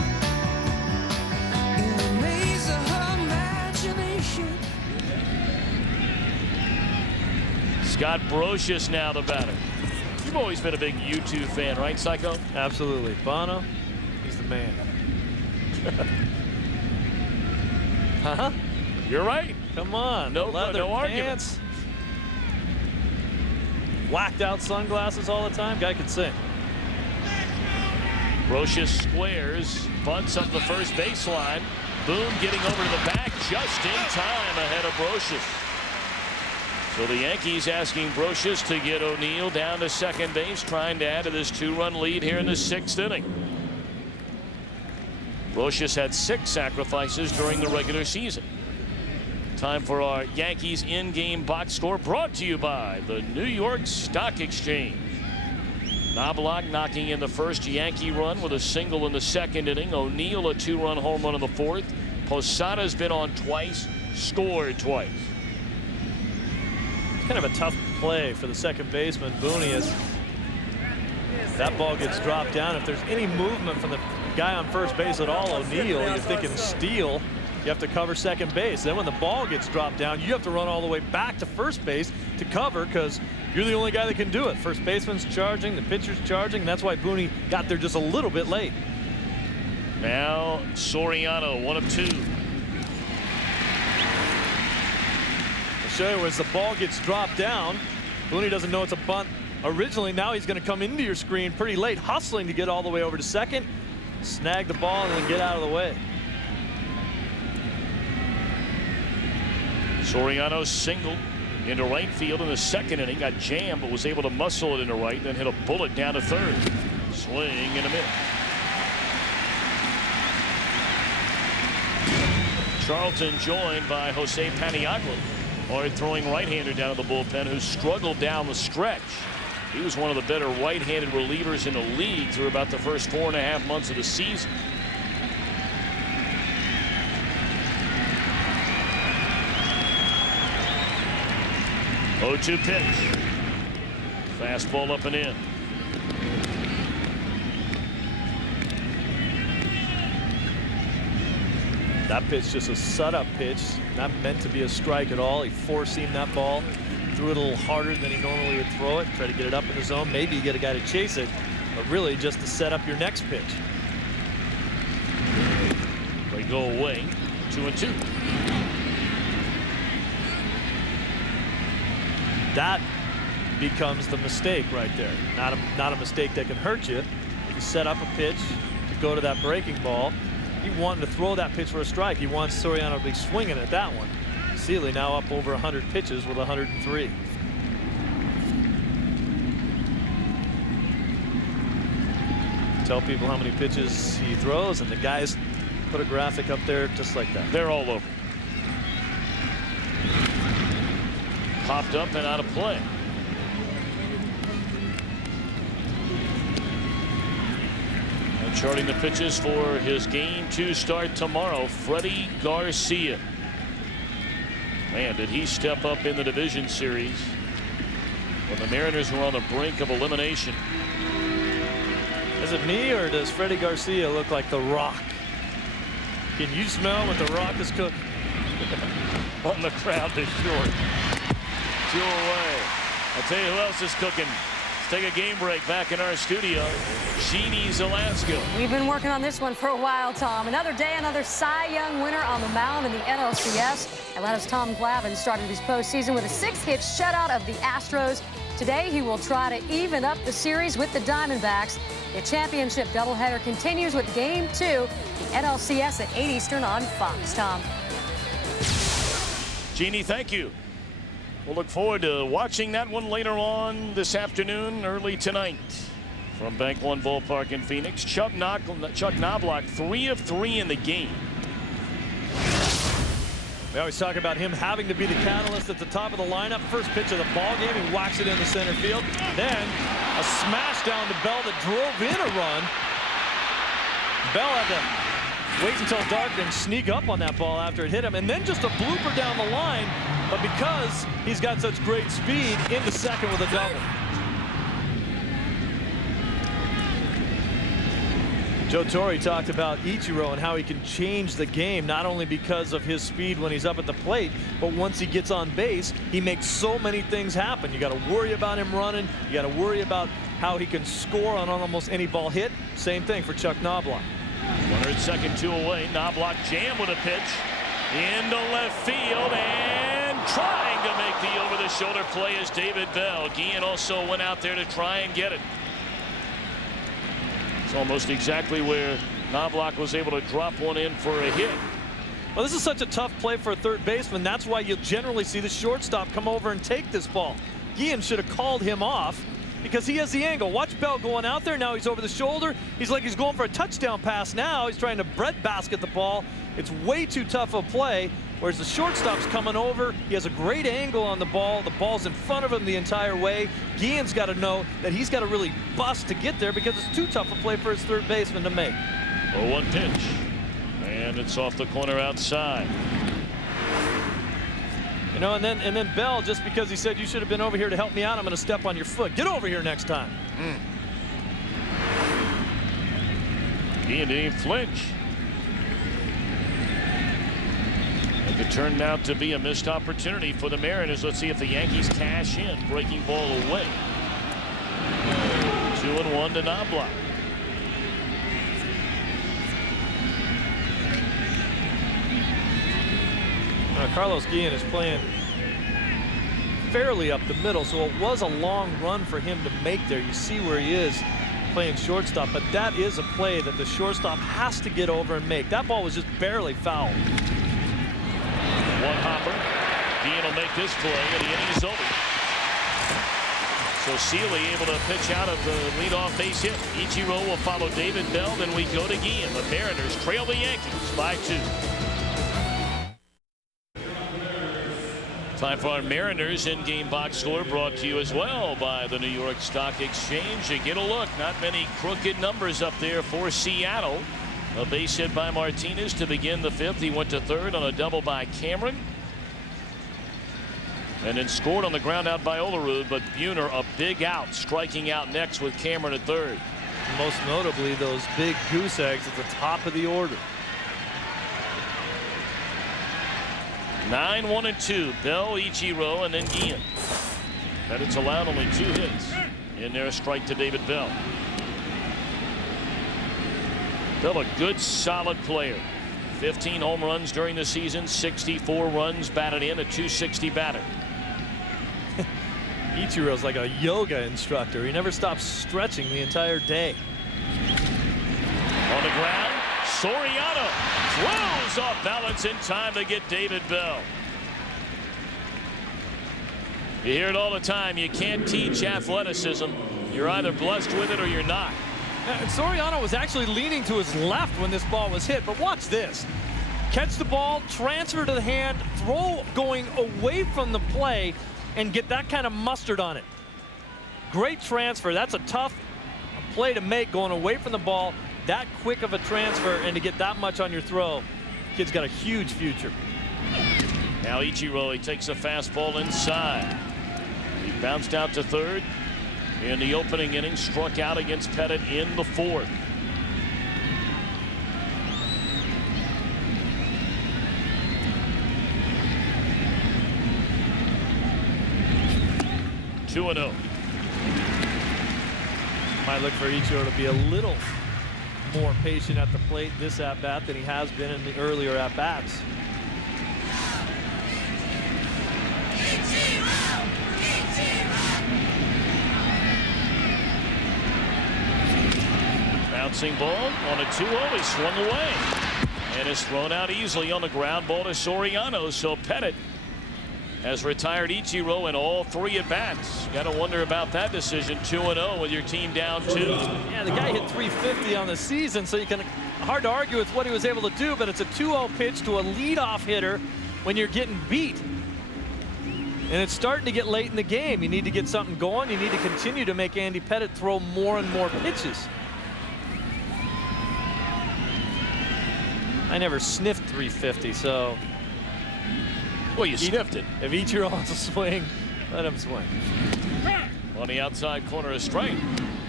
Scott Brosius now the batter. You've always been a big U2 fan, right, Psycho? Absolutely. Bono, he's the man. Huh? You're right. Come on. No leather arguments. pants. Whacked out sunglasses all the time. Guy could sing. Brosius squares, bunts up the first baseline. Boone getting over to the back just in time ahead of Brosius. So the Yankees asking Brosius to get O'Neill down to second base, trying to add to this 2-run lead here in the 6th inning. Brosius had 6 sacrifices during the regular season. Time for our Yankees in-game box score, brought to you by the New York Stock Exchange. Knobloch knocking in the first Yankee run with a single in the 2nd inning. O'Neill a 2-run home run in the 4th. Posada's been on twice, scored twice. It's kind of a tough play for the second baseman, Booney, as that ball gets dropped down. If there's any movement from the guy on first base at all, O'Neill, you're thinking steal. You have to cover second base. Then when the ball gets dropped down, you have to run all the way back to first base to cover, because you're the only guy that can do it. First baseman's charging, the pitcher's charging, and that's why Booney got there just a little bit late. Now Soriano, 1 of 2. I'll show you, as the ball gets dropped down, Booney doesn't know it's a bunt originally. Now he's going to come into your screen pretty late, hustling to get all the way over to second, snag the ball, and then get out of the way. Soriano singled into right field in the 2nd inning, got jammed but was able to muscle it into right, then hit a bullet down to 3rd. Swing and a miss. Charlton joined by Jose Paniagua, hard throwing right-hander down to the bullpen, who struggled down the stretch. He was one of the better right-handed relievers in the league through about the first 4.5 months of the season. Oh, 2 pitch. Fastball up and in. That pitch just a setup pitch, not meant to be a strike at all. He four-seamed that ball, threw it a little harder than he normally would throw it, try to get it up in the zone. Maybe you get a guy to chase it, but really just to set up your next pitch. They go away, 2-2. That becomes the mistake right there. Not a mistake that can hurt you. You set up a pitch to go to that breaking ball. He wanted to throw that pitch for a strike. He wants Soriano to be swinging at that one. Seeley now up over 100 pitches with 103. Tell people how many pitches he throws, and the guys put a graphic up there just like that. They're all over. Popped up and out of play. And charting the pitches for his Game 2 start tomorrow, Freddie Garcia. Man, did he step up in the division series when the Mariners were on the brink of elimination. Is it me, or does Freddie Garcia look like The Rock? Can you smell what The Rock is cooking? On the crowd is short. 2 away. I'll tell you who else is cooking. Let's take a game break. Back in our studio, Jeannie Zalaska. We've been working on this one for a while, Tom. Another day, another Cy Young winner on the mound in the NLCS. Atlanta's Tom Glavine started his postseason with a 6-hit shutout of the Astros. Today, he will try to even up the series with the Diamondbacks. The championship doubleheader continues with Game 2, the NLCS at 8 Eastern on Fox. Tom. Jeannie, thank you. We'll look forward to watching that one later on this afternoon, early tonight. From Bank One Ballpark in Phoenix, Chuck Knobloch, 3 of 3 in the game. We always talk about him having to be the catalyst at the top of the lineup. First pitch of the ball game, he whacks it into center field. Then a smash down to Bell that drove in a run. Bell had to wait until dark and sneak up on that ball after it hit him, and then just a blooper down the line. But because he's got such great speed, into second with a double. Joe Torre talked about Ichiro and how he can change the game, not only because of his speed when he's up at the plate, but once he gets on base, he makes so many things happen. You got to worry about him running. You got to worry about how he can score on almost any ball hit. Same thing for Chuck Knobloch. Runner at second, 2 away. Knobloch jammed with a pitch into left field, and trying to make the over-the-shoulder play is David Bell. Guillen also went out there to try and get it. It's almost exactly where Knobloch was able to drop one in for a hit. Well, this is such a tough play for a third baseman. That's why you'll generally see the shortstop come over and take this ball. Guillen should have called him off because he has the angle. Watch Bell going out there. Now he's over the shoulder. He's like he's going for a touchdown pass now. He's trying to breadbasket the ball. It's way too tough a play, whereas the shortstop's coming over. He has a great angle on the ball. The ball's in front of him the entire way. Guillen's got to know that he's got to really bust to get there because it's too tough a play for his third baseman to make. 0-1 pitch. And it's off the corner outside. You know, and then Bell, just because he said you should have been over here to help me out, I'm going to step on your foot. Get over here next time. Guillen didn't even flinch. It could turn out to be a missed opportunity for the Mariners. Let's see if the Yankees cash in. Breaking ball away. 2-1 to Knobloch. Carlos Guillen is playing fairly up the middle, so it was a long run for him to make there. You see where he is playing shortstop, but that is a play that the shortstop has to get over and make. That ball was just barely foul. One hopper. Guillen will make this play, and the inning is over. So Seeley able to pitch out of the leadoff base hit. Ichiro will follow David Bell, then we go to Guillen. The Mariners trail the Yankees by 2. Time for our Mariners in-game box score, brought to you as well by the New York Stock Exchange. You get a look. Not many crooked numbers up there for Seattle. A base hit by Martinez to begin the 5th. He went to third on a double by Cameron. And then scored on the ground out by Olerud, but Buhner a big out, striking out next with Cameron at third. Most notably, those big goose eggs at the top of the order. 9-1-2. Bell, Ichiro, and then Guillen. Pettit's allowed only 2 hits in their strike to David Bell. Bell, a good, solid player. 15 home runs during the season, 64 runs batted in, a .260 batter. Ichiro's like a yoga instructor. He never stops stretching the entire day. On the ground, Soriano throws off balance in time to get David Bell. You hear it all the time. You can't teach athleticism. You're either blessed with it or you're not. And Soriano was actually leaning to his left when this ball was hit, but watch this. Catch the ball, transfer to the hand, throw going away from the play, and get that kind of mustard on it. Great transfer. That's a tough play to make, going away from the ball, that quick of a transfer, and to get that much on your throw. Kid's got a huge future. Now Ichiro, he takes a fastball inside. He bounced out to third in the opening inning, struck out against Pettit in the 4th. Two and 0. Might look for Ichiro to be a little more patient at the plate this at-bat than he has been in the earlier at-bats. Bouncing ball on a 2-0. He swung away and is thrown out easily on the ground ball to Soriano. So Pettit has retired Ichiro in all 3 at-bats. Got to wonder about that decision. 2-0 with your team down 2. Yeah, the guy hit .350 on the season, so you can hard to argue with what he was able to do, but it's a 2-0 pitch to a leadoff hitter when you're getting beat. And it's starting to get late in the game. You need to get something going. You need to continue to make Andy Pettit throw more and more pitches. I never sniffed .350, so. Well, you sniffed it. If Ichiro wants to swing, let him swing. On the outside corner is straight.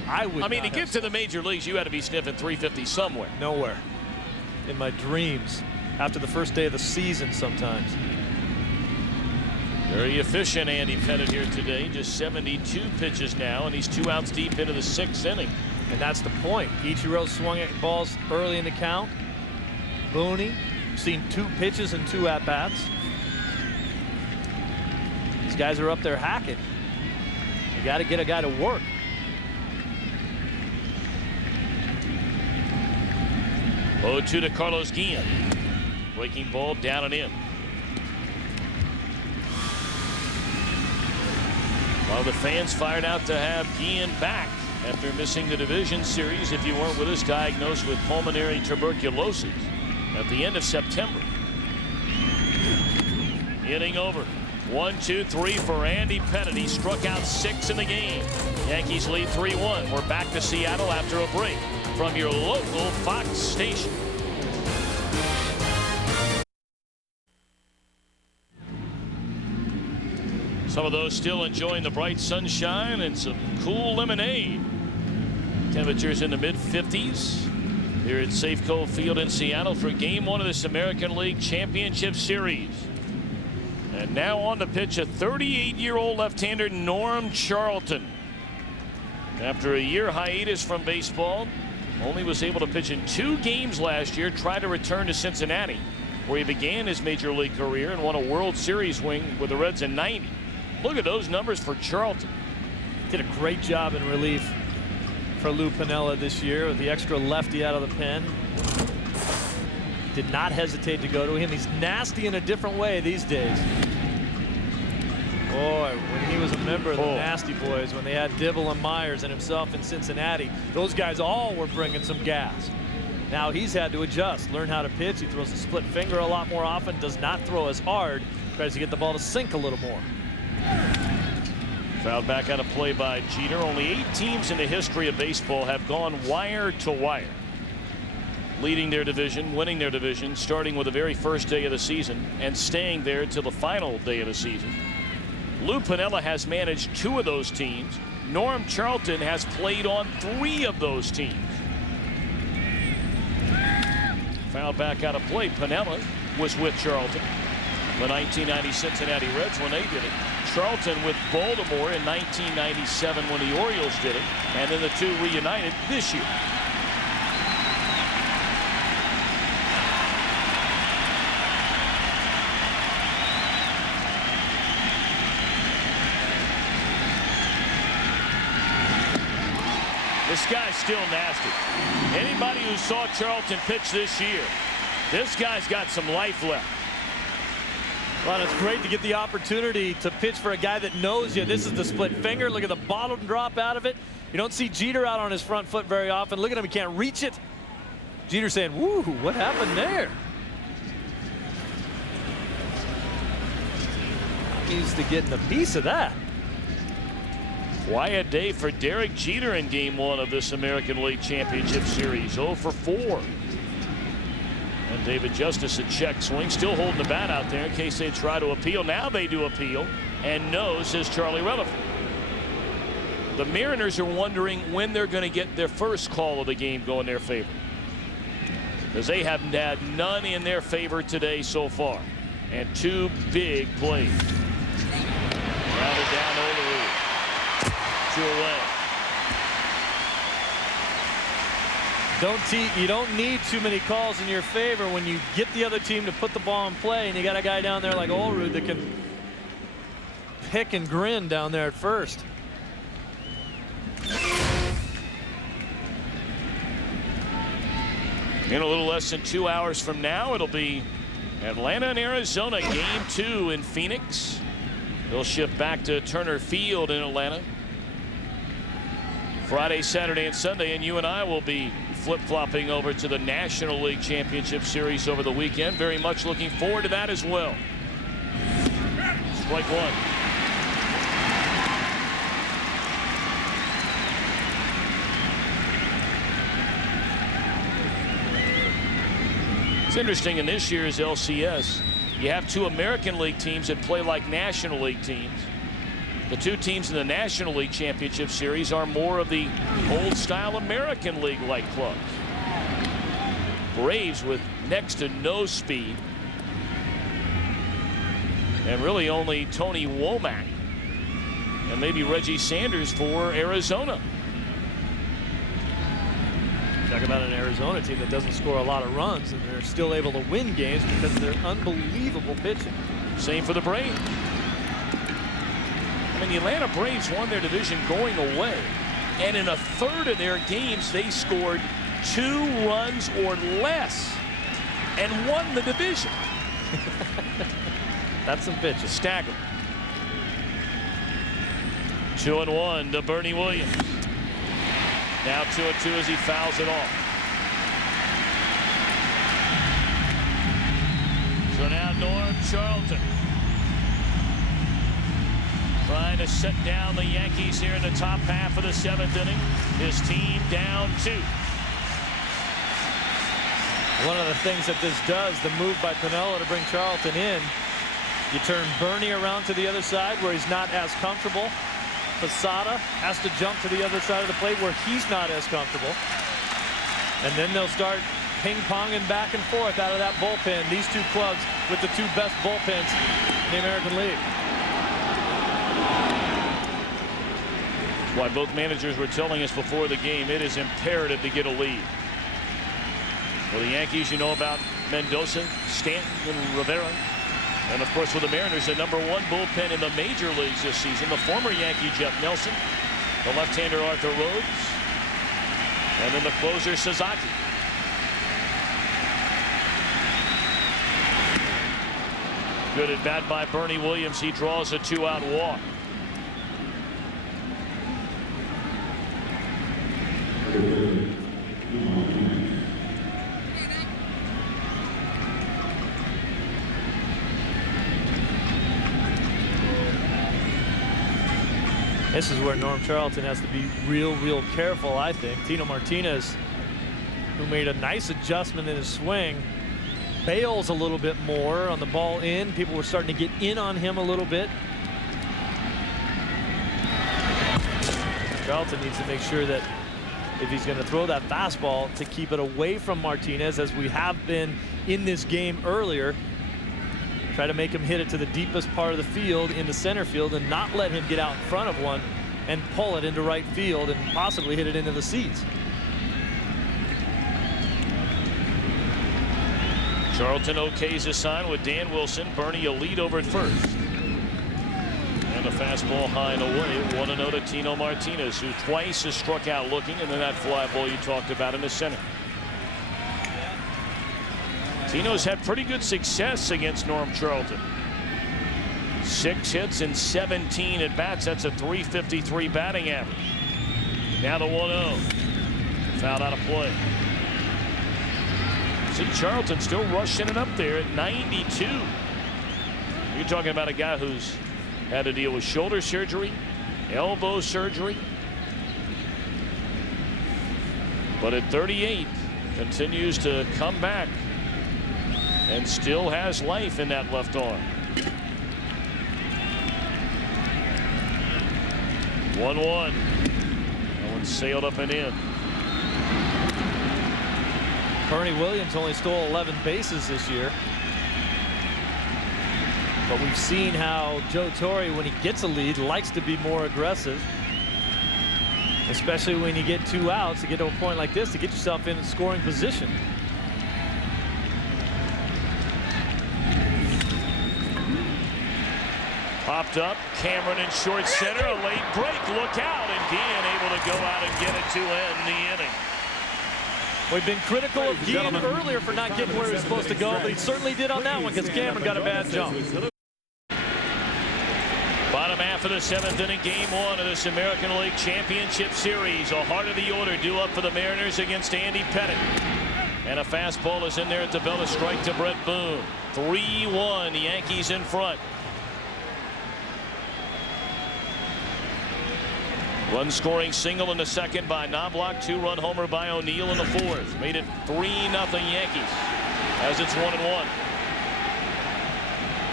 I would. I mean, not to get to the major leagues, you had to be sniffing 350 somewhere. Nowhere. In my dreams, after the first day of the season sometimes. Very efficient Andy Pettitte here today. Just 72 pitches now, and he's 2 outs deep into the 6th inning. And that's the point. Ichiro swung at balls early in the count. Booney, seen 2 pitches and 2 at-bats. These guys are up there hacking. You got to get a guy to work. Oh, 2 to Carlos Guillen. Breaking ball down and in. While the fans fired out to have Guillen back after missing the division series, if you weren't with us, diagnosed with pulmonary tuberculosis at the end of September. Inning over. 1, 2, 3 for Andy Pettitte. He struck out 6 in the game. Yankees lead 3-1. We're back to Seattle after a break from your local Fox station. Some of those still enjoying the bright sunshine and some cool lemonade. Temperatures in the mid-50s here at Safeco Field in Seattle for Game 1 of this American League Championship Series. And now on the pitch, a 38-year-old left-hander, Norm Charlton. After a year hiatus from baseball, only was able to pitch in 2 games last year, tried to return to Cincinnati, where he began his major league career and won a World Series wing with the Reds in '90. Look at those numbers for Charlton. Did a great job in relief for Lou Piniella this year with the extra lefty out of the pen. Did not hesitate to go to him. He's nasty in a different way these days. Boy, when he was a member of the Nasty Boys, when they had Dibble and Myers and himself in Cincinnati, those guys all were bringing some gas. Now he's had to adjust, learn how to pitch. He throws a split finger a lot more often, does not throw as hard, tries to get the ball to sink a little more. Fouled back out of play by Jeter. Only 8 teams in the history of baseball have gone wire to wire, leading their division, winning their division, starting with the very first day of the season and staying there till the final day of the season. Lou Piniella has managed 2 of those teams. Norm Charlton has played on 3 of those teams. Fouled back out of play. Piniella was with Charlton, the 1990 Cincinnati Reds when they did it. Charlton with Baltimore in 1997 when the Orioles did it, and then the 2 reunited this year. This guy's still nasty. Anybody who saw Charlton pitch this year, this guy's got some life left. Well, it's great to get the opportunity to pitch for a guy that knows you. This is the split finger. Look at the bottom drop out of it. You don't see Jeter out on his front foot very often. Look at him. He can't reach it. Jeter saying, woo, what happened there? I'm used to getting a piece of that. Quiet day for Derek Jeter in Game 1 of this American League Championship Series. 0 for 4. And David Justice, a check swing, still holding the bat out there in case they try to appeal. Now they do appeal, and no, says Charlie Rutherford. The Mariners are wondering when they're going to get their first call of the game go in their favor, because they haven't had none in their favor today so far. And 2 big plays. Grounded down Olerud. 2 away. You don't need too many calls in your favor when you get the other team to put the ball in play, and you got a guy down there like Olerud that can pick and grin down there at first. In a little less than 2 hours from now, it'll be Atlanta and Arizona, Game 2 in Phoenix. They'll ship back to Turner Field in Atlanta Friday, Saturday, and Sunday, and you and I will be flip-flopping over to the National League Championship Series over the weekend. Very much looking forward to that as well. Strike 1. It's interesting in this year's LCS, you have 2 American League teams that play like National League teams. The two teams in the National League Championship Series are more of the old-style American League-like clubs. Braves with next to no speed, and really only Tony Womack and maybe Reggie Sanders for Arizona. Talk about an Arizona team that doesn't score a lot of runs, and they're still able to win games because of their unbelievable pitching. Same for the Braves. I mean, the Atlanta Braves won their division going away, and in a third of their games they scored 2 runs or less and won the division. That's some pitching. Staggering. 2-1 to Bernie Williams. Now 2-2 as he fouls it off. So now Norm Charlton trying to set down the Yankees here in the top half of the 7th inning. His team down 2. One of the things that this does, the move by Piniella to bring Charlton in, you turn Bernie around to the other side where he's not as comfortable. Posada has to jump to the other side of the plate where he's not as comfortable. And then they'll start ping-ponging back and forth out of that bullpen. These two clubs with the 2 best bullpens in the American League. Why both managers were telling us before the game it is imperative to get a lead. For the Yankees, you know about Mendoza, Stanton, and Rivera. And of course, with the Mariners, the #1 bullpen in the major leagues this season, the former Yankee Jeff Nelson, the left-hander Arthur Rhodes, and then the closer Sasaki. Good at bat by Bernie Williams. He draws a 2-out walk. This is where Norm Charlton has to be real careful, I think. Tino Martinez, who made a nice adjustment in his swing, bails a little bit more on the ball in. People were starting to get in on him a little bit. Charlton needs to make sure that if he's going to throw that fastball, to keep it away from Martinez, as we have been in this game earlier. Try to make him hit it to the deepest part of the field into center field and not let him get out in front of one and pull it into right field and possibly hit it into the seats. Charlton okays his sign with Dan Wilson. Bernie a lead over at first. And a fastball high and away. 1-0 to Tino Martinez, who twice has struck out looking, and then that fly ball you talked about in the center. Tino's had pretty good success against Norm Charlton. 6 hits in 17 at bats. That's a .353 batting average. Now the 1-0. Fouled out of play. See Charlton still rushing it up there at 92. You're talking about a guy who's had to deal with shoulder surgery, elbow surgery. But at 38, continues to come back and still has life in that left arm. 1-1. That one sailed up and in. Bernie Williams only stole 11 bases this year. But we've seen how Joe Torre, when he gets a lead, likes to be more aggressive. Especially when you get 2 outs, to get to a point like this, to get yourself in scoring position. Popped up, Cameron in short center, a late break, look out, and Guillen able to go out and get it to end the inning. We've been critical of Guillen earlier for not getting where he was supposed to go, but he certainly did on that one because Cameron got a bad jump. Bottom half of the 7th inning, game 1 of this American League Championship Series. A heart of the order due up for the Mariners against Andy Pettitte. And a fastball is in there at the bell, a strike to Brett Boone. 3-1, the Yankees in front. Run scoring single in the second by Knobloch. 2-run homer by O'Neill in the 4th. Made it 3-0 Yankees as it's 1-1.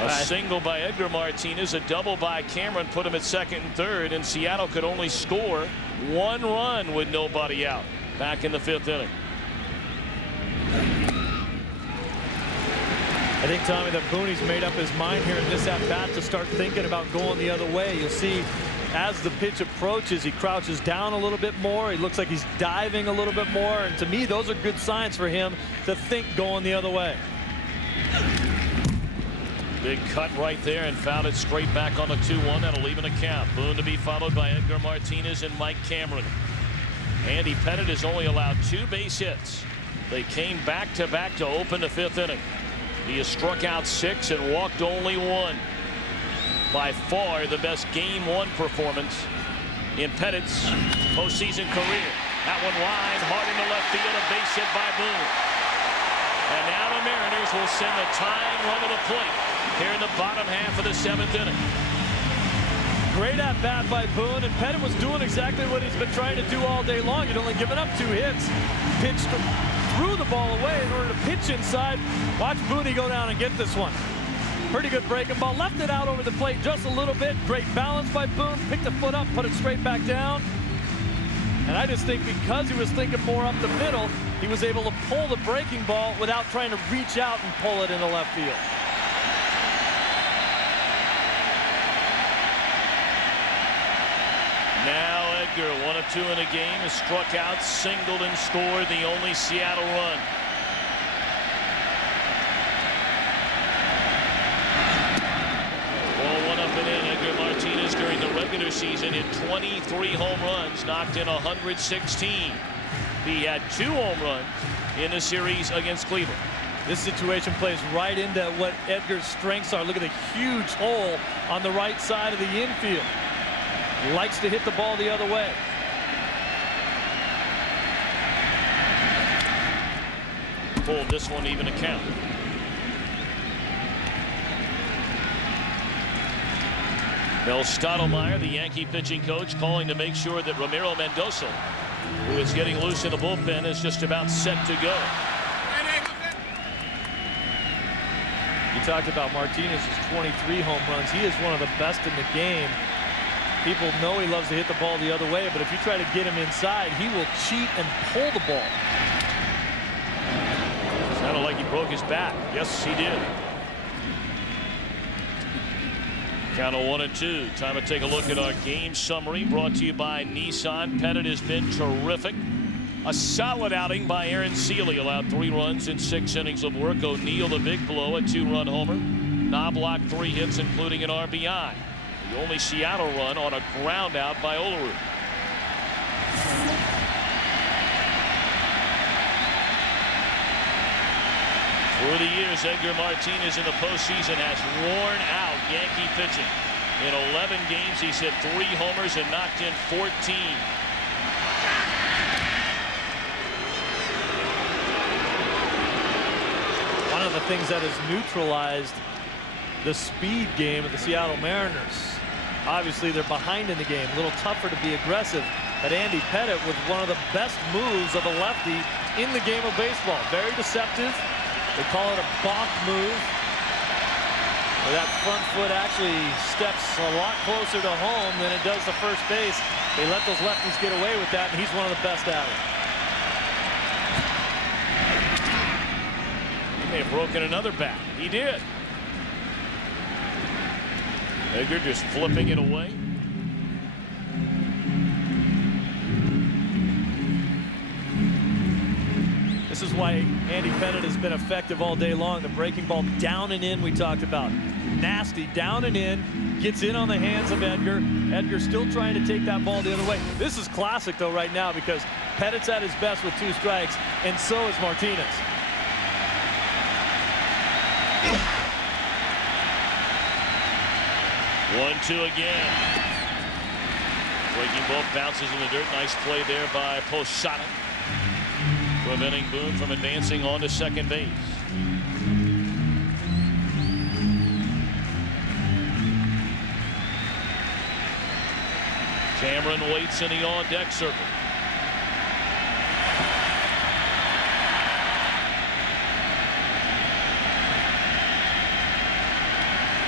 A single by Edgar Martinez, a double by Cameron put him at second and third, and Seattle could only score 1 run with nobody out back in the 5th inning. I think, Tommy, that Booney's made up his mind here in this at-bat to start thinking about going the other way. You'll see as the pitch approaches, he crouches down a little bit more. He looks like he's diving a little bit more. And to me, those are good signs for him to think going the other way. Big cut right there and fouled it straight back on the 2-1. That'll even a count. Boone to be followed by Edgar Martinez and Mike Cameron. Andy Pettitte has only allowed 2 base hits. They came back-to-back to open the 5th inning. He has struck out 6 and walked only 1. By far the best Game 1 performance in Pettitte's postseason career. That one line hard into left field, a base hit by Boone. And now the Mariners will send the tying run to the plate here in the bottom half of the 7th inning. Great at bat by Boone, and Pettitte was doing exactly what he's been trying to do all day long. He'd only given up 2 hits, pitched, threw the ball away in order to pitch inside. Watch Booney go down and get this one. Pretty good breaking ball, left it out over the plate just a little bit. Great balance by Boone, picked the foot up, put it straight back down. And I just think because he was thinking more up the middle, he was able to pull the breaking ball without trying to reach out and pull it into left field. Now Edgar, 1 of 2 in a game, has struck out, singled, and scored the only Seattle run. Well, 1 up and in. Edgar Martinez during the regular season hit 23 home runs, knocked in 116. He had 2 home runs in the series against Cleveland. This situation plays right into what Edgar's strengths are. Look at the huge hole on the right side of the infield. Likes to hit the ball the other way. Pulled this one even a count. Mel Stottlemyre, the Yankee pitching coach, calling to make sure that Ramiro Mendoza, who is getting loose in the bullpen, is just about set to go. You talked about Martinez's 23 home runs. He is one of the best in the game. People know he loves to hit the ball the other way, but if you try to get him inside, he will cheat and pull the ball. Sounded like he broke his back. Yes, he did. Count of 1-2. Time to take a look at our game summary brought to you by Nissan. Pettitte has been terrific. A solid outing by Aaron Seeley. Allowed 3 runs in 6 innings of work. O'Neill, the big blow, a 2-run homer. Knobloch, 3 hits, including an RBI. The only Seattle run on a ground out by Olerud. Through the years, Edgar Martinez in the postseason has worn out Yankee pitching. In 11 games, he's hit 3 homers and knocked in 14. One of the things that has neutralized the speed game of the Seattle Mariners. Obviously, they're behind in the game, a little tougher to be aggressive. But Andy Pettitte with one of the best moves of a lefty in the game of baseball. Very deceptive. They call it a bonk move. Where that front foot actually steps a lot closer to home than it does to first base. They let those lefties get away with that, and he's one of the best at it. He may have broken another bat. He did. Edgar just flipping it away. This is why Andy Pettitte has been effective all day long. The breaking ball down and in we talked about. Nasty down and in. Gets in on the hands of Edgar. Edgar still trying to take that ball the other way. This is classic though right now because Pettitte's at his best with 2 strikes and so is Martinez. 1-2 again. Breaking ball bounces in the dirt. Nice play there by Posada, preventing Boone from advancing on to second base. Cameron waits in the on-deck circle.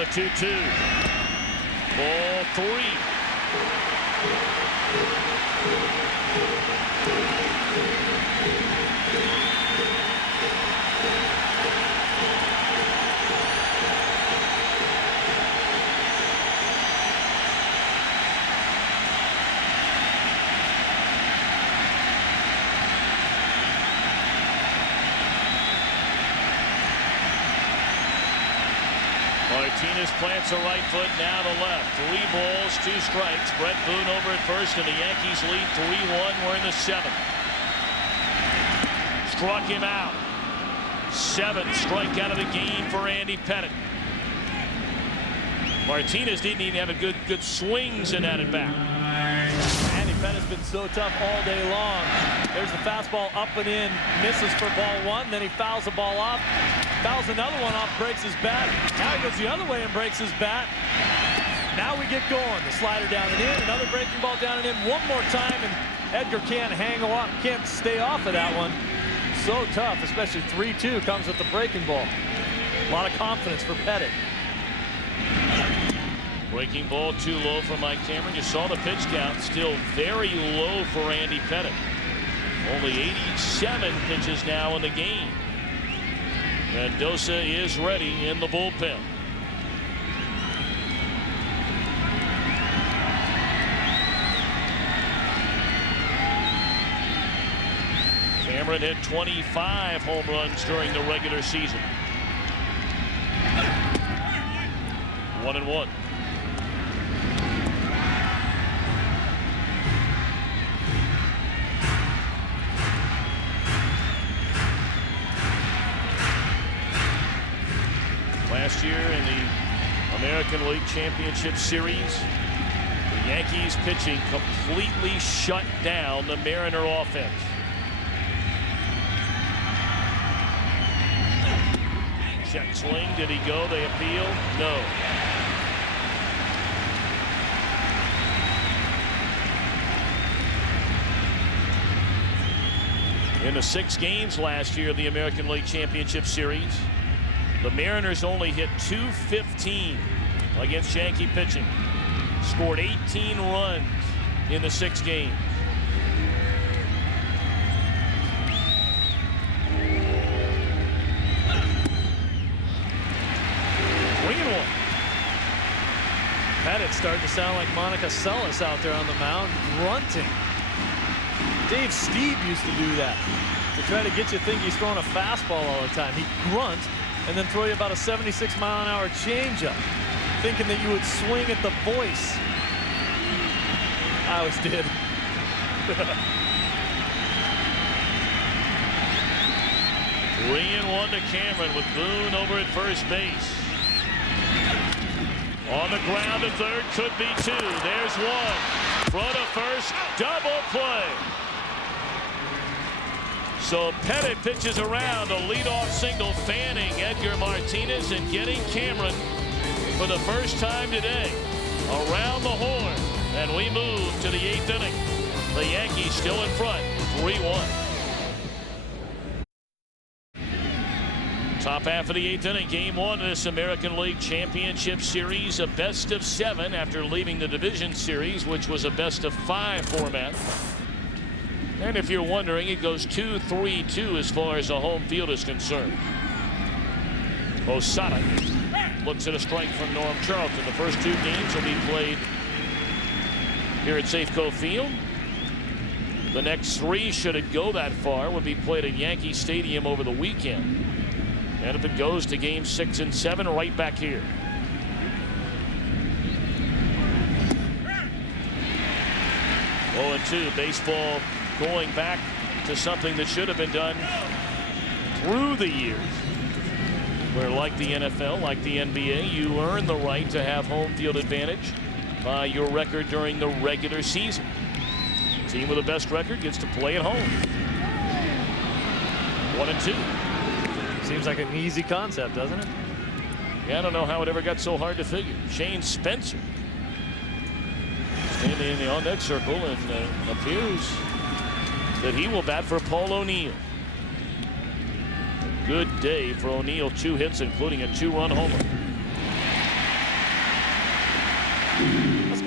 the 2-2. Ball 3. Martinez plants a right foot, now to left. 3 balls, 2 strikes. Brett Boone over at first, and the Yankees lead 3-1. We're in the 7th. Struck him out. 7th strikeout of the game for Andy Pettitte. Martinez didn't even have a good swings in that at bat. Andy Pettitte's been so tough all day long. There's the fastball up and in, misses for ball 1, then he fouls the ball off. Fouls another one off, breaks his bat. Now he goes the other way and breaks his bat. Now we get going. The slider down and in, another breaking ball down and in one more time, and Edgar can't hang off, can't stay off of that one. So tough, especially 3-2 comes with the breaking ball. A lot of confidence for Pettitte. Breaking ball too low for Mike Cameron. You saw the pitch count, still very low for Andy Pettitte. Only 87 pitches now in the game. Mendoza is ready in the bullpen. Cameron hit 25 home runs during the regular season. 1-1. Last year in the American League Championship Series, the Yankees pitching completely shut down the Mariner offense. Check swing. Did he go? They appeal. No. In the 6 games last year of the American League Championship Series, the Mariners only hit .215 against Yankee pitching. Scored 18 runs in the 6 games. Pettitte's starting to sound like Monica Seles out there on the mound, grunting. Dave Stieb used to do that to try to get you to think he's throwing a fastball all the time. He'd grunt and then throw you about a 76-mile-an-hour changeup, thinking that you would swing at the voice. I always did. Three and one to Cameron with Boone over at first base. On the ground to third, could be 2. There's 1. Throw to first, double play. So Pettitte pitches around a leadoff single, fanning Edgar Martinez and getting Cameron for the first time today around the horn. And we move to the 8th inning. The Yankees still in front, 3-1. Top half of the 8th inning, game 1 of this American League Championship Series, a best of 7 after leaving the Division Series, which was a best of 5 format. And if you're wondering, it goes 2-3-2 as far as the home field is concerned. Posada looks at a strike from Norm Charlton. The first 2 games will be played here at Safeco Field. The next 3, should it go that far, will be played at Yankee Stadium over the weekend. And if it goes to game 6 and 7, right back here. Oh, and 2, baseball going back to something that should have been done through the years, where like the NFL, like the NBA, you earn the right to have home field advantage by your record during the regular season. The team with the best record gets to play at home. 1 and 2. Seems like an easy concept, doesn't it? Yeah, I don't know how it ever got so hard to figure. Shane Spencer standing in the on-deck circle, and appears that he will bat for Paul O'Neill. Good day for O'Neill. 2 hits, including a 2-run homer.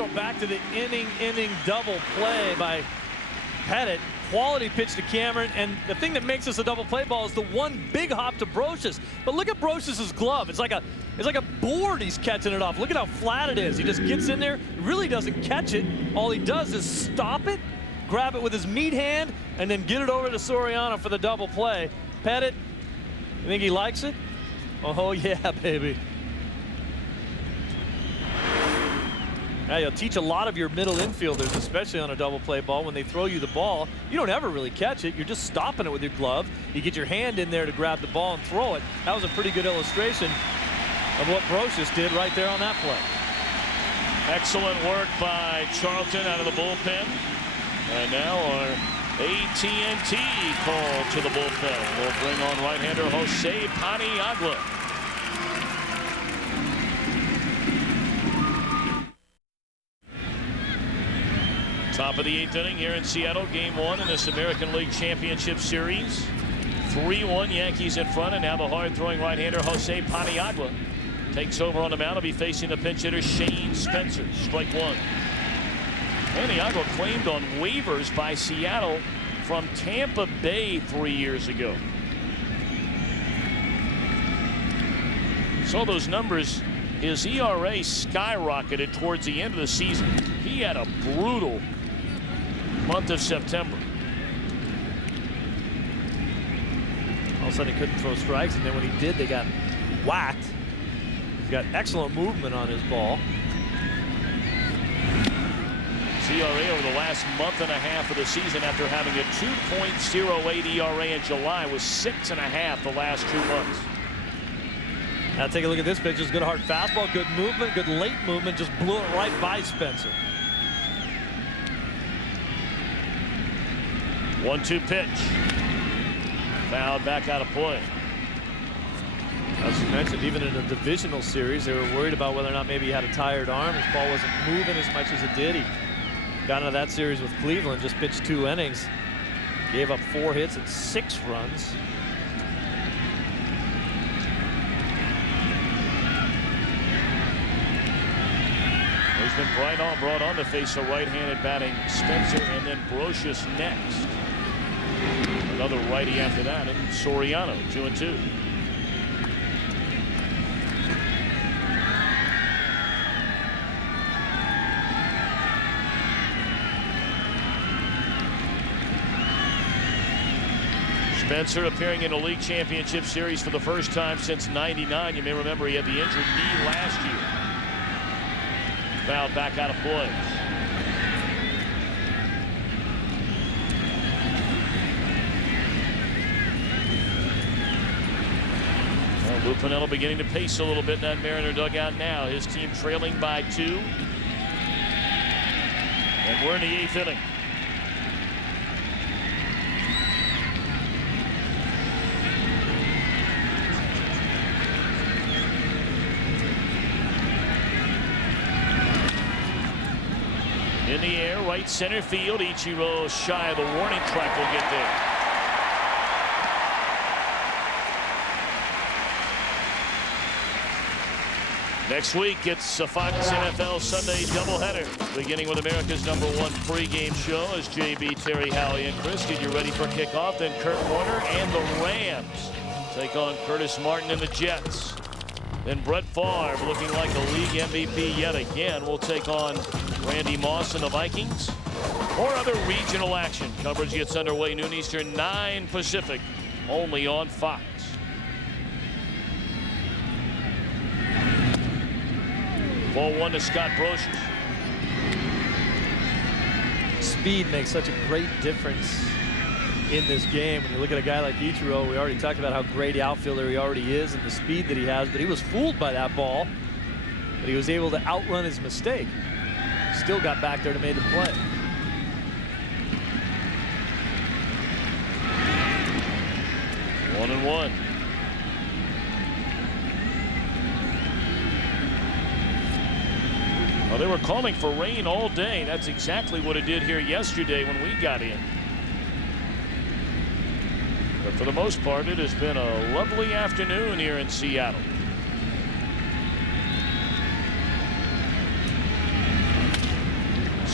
go back to the inning double play by Pettit. Quality pitch to Cameron, and the thing that makes this a double play ball is the one big hop to Brosius. But look at Brosius's glove. It's like a board he's catching it off. Look at how flat it is. He just gets in there, really doesn't catch it. All he does is stop it, grab it with his meat hand, and then get it over to Soriano for the double play. Pettit, you think he likes it? Oh yeah, baby. Now, you'll teach a lot of your middle infielders, especially on a double play ball, when they throw you the ball, you don't ever really catch it. You're just stopping it with your glove. You get your hand in there to grab the ball and throw it. That was a pretty good illustration of what Brosius did right there on that play. Excellent work by Charlton out of the bullpen. And now our AT&T call to the bullpen. We'll bring on right-hander Jose Paniagua. Top of the 8th inning here in Seattle, game 1 in this American League Championship Series. 3-1 Yankees in front, and now the hard-throwing right-hander Jose Paniagua takes over on the mound. He'll be facing the pinch hitter Shane Spencer. Strike 1. Paniagua claimed on waivers by Seattle from Tampa Bay 3 years ago. Saw those numbers. His ERA skyrocketed towards the end of the season. He had a brutal month of September. All of a sudden he couldn't throw strikes, and then when he did, they got whacked. He's got excellent movement on his ball. His ERA over the last month and a half of the season, after having a 2.08 ERA in July, was 6.5 the last 2 months. Now take a look at this pitch. It's good hard fastball, good movement, good late movement. Just blew it right by Spencer. 1-2 pitch. Fouled back out of play. As you mentioned, even in a divisional series, they were worried about whether or not maybe he had a tired arm. His ball wasn't moving as much as it did. He got into that series with Cleveland, just pitched 2 innings. Gave up 4 hits and 6 runs. He's been brought on to face a right-handed batting Spencer, and then Brosius next. Another righty after that, and Soriano, 2-2. Spencer appearing in a league championship series for the first time since '99. You may remember he had the injured knee last year. Fouled back out of play. Well, Lou Piniella beginning to pace a little bit in that Mariner dugout now. His team trailing by 2. And we're in the 8th inning. In the air, right center field. Ichiro shy of the warning track, will get there. Next week, it's a Fox NFL Sunday doubleheader, beginning with America's #1 pregame show as JB, Terry, Howie, and Chris get you ready for kickoff. Then Kurt Warner and the Rams take on Curtis Martin and the Jets. Then Brett Favre, looking like a league MVP yet again, will take on Randy Moss and the Vikings. More other regional action. Coverage gets underway noon Eastern, 9 Pacific, only on Fox. Ball 1 to Scott Brosius. Speed makes such a great difference in this game. When you look at a guy like Ichiro, we already talked about how great the outfielder he already is and the speed that he has, but he was fooled by that ball. But he was able to outrun his mistake. Still got back there to make the play. One and one. Well, they were calling for rain all day. That's exactly what it did here yesterday when we got in. But for the most part, it has been a lovely afternoon here in Seattle.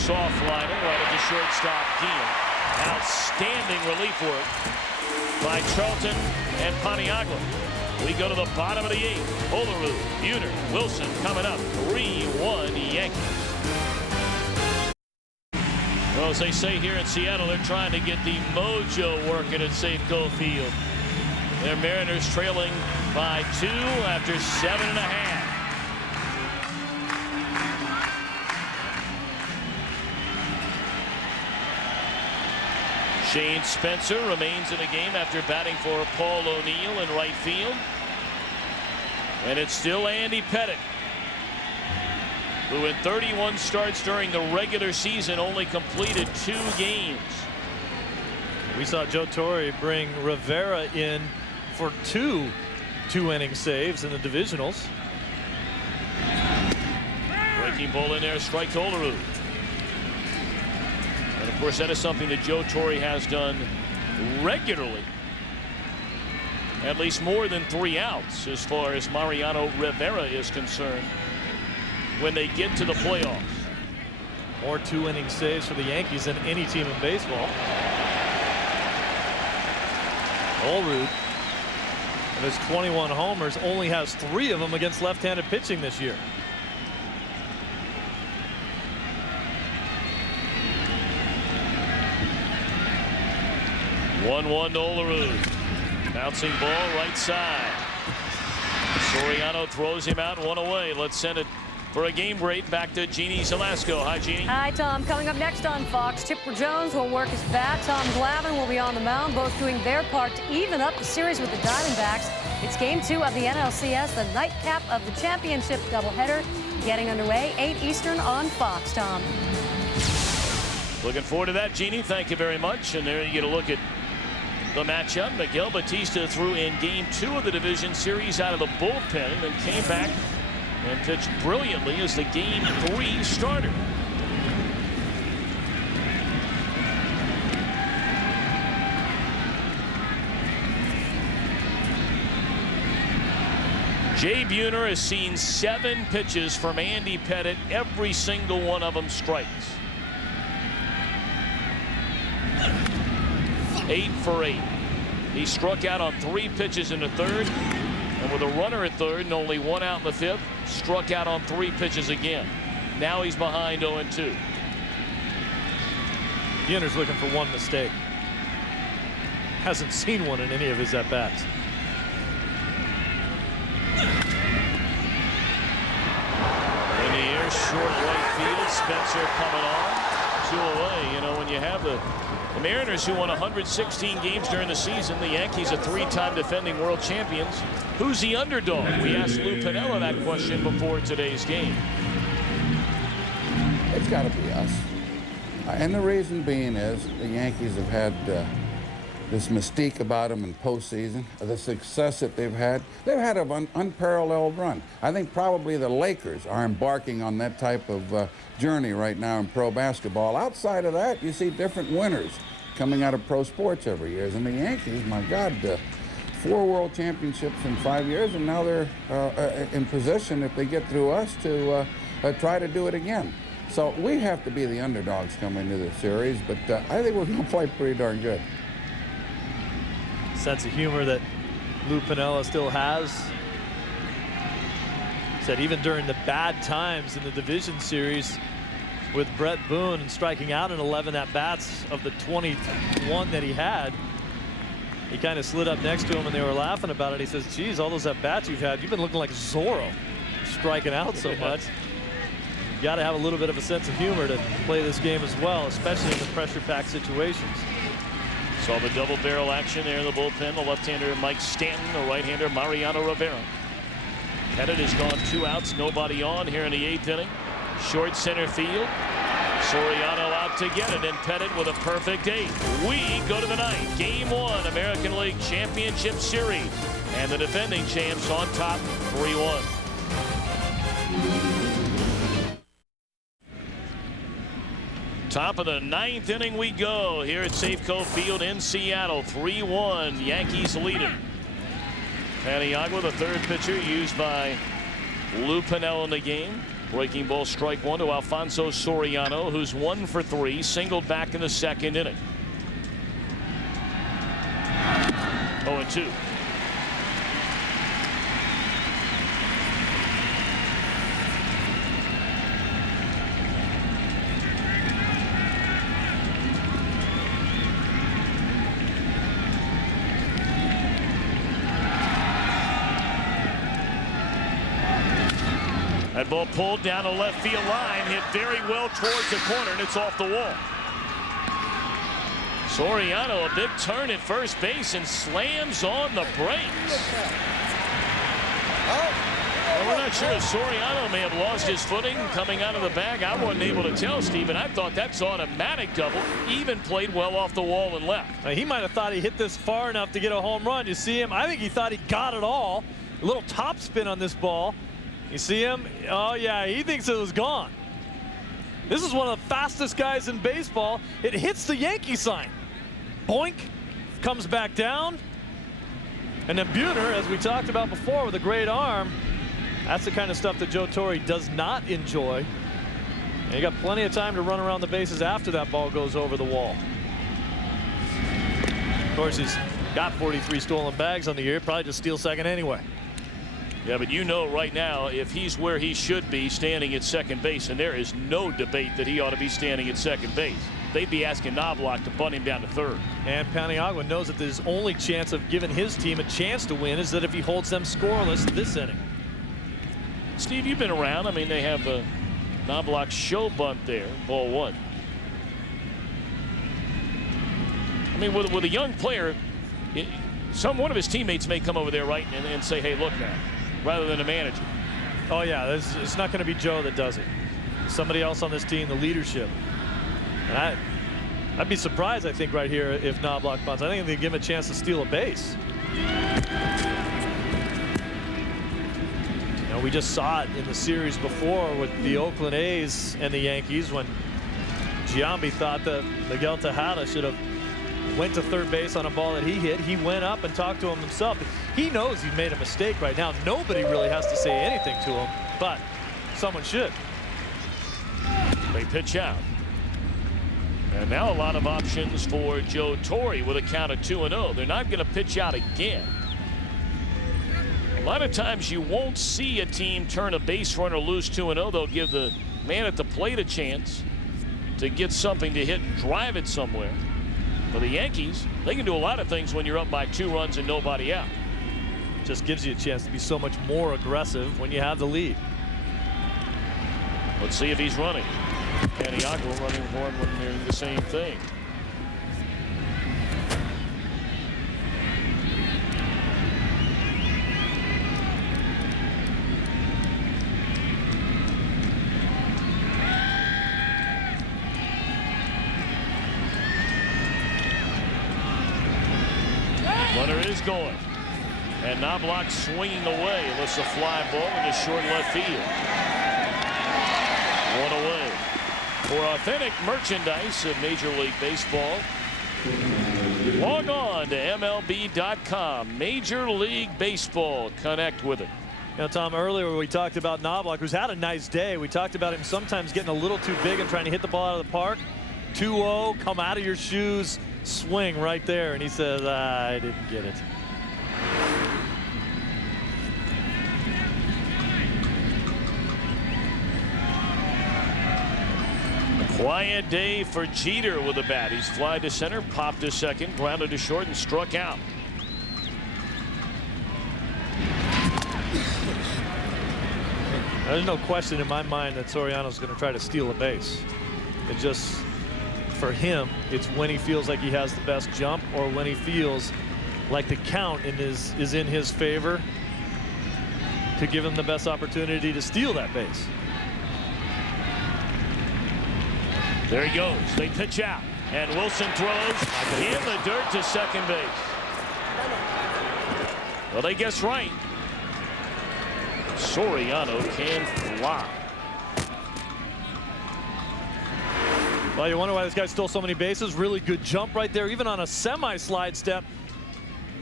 soft liner right at the shortstop Guillen. Outstanding relief work by Charlton and Paniagua. We go to the bottom of the 8th. Olerud, Buhner, Wilson coming up. 3-1 Yankees. Well, as they say here in Seattle, they're trying to get the mojo working at Safeco Field. Their Mariners trailing by 2 after 7½. Shane Spencer remains in the game after batting for Paul O'Neill in right field. And it's still Andy Pettitte, who in 31 starts during the regular season only completed 2 games. We saw Joe Torre bring Rivera in for 2 2-inning saves in the divisionals. Breaking ball in there, strike to Olerud. And of course, that is something that Joe Torre has done regularly. At least more than 3 outs as far as Mariano Rivera is concerned when they get to the playoffs. More 2-inning saves for the Yankees than any team in baseball. Olerud, of his 21 homers, only has 3 of them against left-handed pitching this year. One to Olerud. Bouncing ball right side. Soriano throws him out, 1 away. Let's send it for a game break back to Jeannie Salasco. Hi, Jeannie. Hi, Tom. Coming up next on Fox, Chipper Jones will work his bat. Tom Glavine will be on the mound, both doing their part to even up the series with the Diamondbacks. It's Game 2 of the NLCS, the nightcap of the championship doubleheader, getting underway 8 Eastern on Fox. Tom. Looking forward to that, Jeannie. Thank you very much. And there you get a look at the matchup. Miguel Batista threw in Game 2 of the division series out of the bullpen and then came back and pitched brilliantly as the Game 3 starter. Jay Buhner has seen 7 pitches from Andy Pettitte, every single one of them strikes. 8 for 8. He struck out on 3 pitches in the 3rd, and with a runner at 3rd and only 1 out in the 5th, struck out on 3 pitches again. Now he's behind 0-2. Buhner's looking for 1 mistake. Hasn't seen one in any of his at-bats. In the air, short right field. Spencer coming on. 2 away. You know, when you have the Mariners, who won 116 games during the season, the Yankees are 3-time defending world champions. Who's the underdog? We asked Lou Piniella that question before today's game. It's got to be us. And the reason being is the Yankees have had this mystique about them in postseason, the success that they've had. They've had an unparalleled run. I think probably the Lakers are embarking on that type of journey right now in pro basketball. Outside of that, you see different winners coming out of pro sports every year. And the Yankees, my God, 4 world championships in 5 years, and now they're in position, if they get through us, to try to do it again. So we have to be the underdogs coming into the series, but I think we're going to play pretty darn good. Sense of humor that Lou Piniella still has. Said even during the bad times in the division series with Brett Boone and striking out in 11 at-bats of the 21 that he had, he kind of slid up next to him and they were laughing about it. He says, geez, all those at-bats you've had, you've been looking like Zorro, striking out so much. You got to have a little bit of a sense of humor to play this game as well, especially in the pressure-packed situations. Saw the double barrel action there in the bullpen. The left-hander Mike Stanton, the right-hander Mariano Rivera. Pettitte has gone 2 outs, nobody on here in the 8th inning. Short center field. Soriano out to get it, and Pettitte with a perfect 8. We go to the 9th. Game 1, American League Championship Series. And the defending champs on top, 3-1. Top of the 9th inning we go here at Safeco Field in Seattle. 3-1, Yankees leading. Paniagua, the 3rd pitcher used by Lou Piniella in the game. Breaking ball, strike one to Alfonso Soriano, who's 1 for 3, singled back in the second inning. 0-2. That ball pulled down the left field line, hit very well towards the corner, and it's off the wall. Soriano, a big turn at first base and slams on the brakes. Well, we're not sure if Soriano may have lost his footing coming out of the bag. I wasn't able to tell, Steven. I thought that's automatic double. Even played well off the wall and left. He might have thought he hit this far enough to get a home run. You see him? I think he thought he got it all. A little top spin on this ball. You see him? Oh, yeah, he thinks it was gone. This is one of the fastest guys in baseball. It hits the Yankee sign. Boink, comes back down. And then Buhner, as we talked about before, with a great arm. That's the kind of stuff that Joe Torre does not enjoy. And he got plenty of time to run around the bases after that ball goes over the wall. Of course, he's got 43 stolen bags on the year. Probably just steal second anyway. Yeah, but you know right now, if he's where he should be, standing at second base, and there is no debate that he ought to be standing at second base, they'd be asking Knobloch to bunt him down to third. And Paniagua knows that his only chance of giving his team a chance to win is that if he holds them scoreless this inning. Steve, you've been around. I mean, they have a Knobloch show bunt there, ball one. I mean, with a young player, one of his teammates may come over there, right, and say, hey, look now, rather than a manager. Oh, yeah, it's not going to be Joe that does it. Somebody else on this team, the leadership. And I'd be surprised, I think, right here if Knobloch bunts. I think they give him a chance to steal a base. You know, we just saw it in the series before with the Oakland A's and the Yankees when Giambi thought that Miguel Tejada should have went to third base on a ball that he hit. He went up and talked to him himself. He knows he made a mistake right now. Nobody really has to say anything to him, but someone should. They pitch out. And now a lot of options for Joe Torre with a count of 2-0. They're not going to pitch out again. A lot of times you won't see a team turn a base runner loose 2-0. They'll give the man at the plate a chance to get something to hit and drive it somewhere. For the Yankees, they can do a lot of things when you're up by 2 runs and nobody out. Just gives you a chance to be so much more aggressive when you have the lead. Let's see if he's running. Paniagua running for him when they're the same thing. Runner is going. And Knobloch swinging away. It's a fly ball into short left field. 1 away. For authentic merchandise of Major League Baseball, log on to MLB.com. Major League Baseball. Connect with it. You know, Tom, earlier we talked about Knobloch, who's had a nice day. We talked about him sometimes getting a little too big and trying to hit the ball out of the park. 2-0, come out of your shoes, swing right there. And he says, I didn't get it. Quiet day for Jeter with a bat. He's fly to center, popped to second, grounded to short, and struck out. There's no question in my mind that Soriano's going to try to steal a base. It just, for him, it's when he feels like he has the best jump or when he feels like the count is in his favor to give him the best opportunity to steal that base. There he goes. They pitch out. And Wilson throws in the dirt to second base. Well, they guess right. Soriano can fly. Well, you wonder why this guy stole so many bases. Really good jump right there, even on a semi-slide step.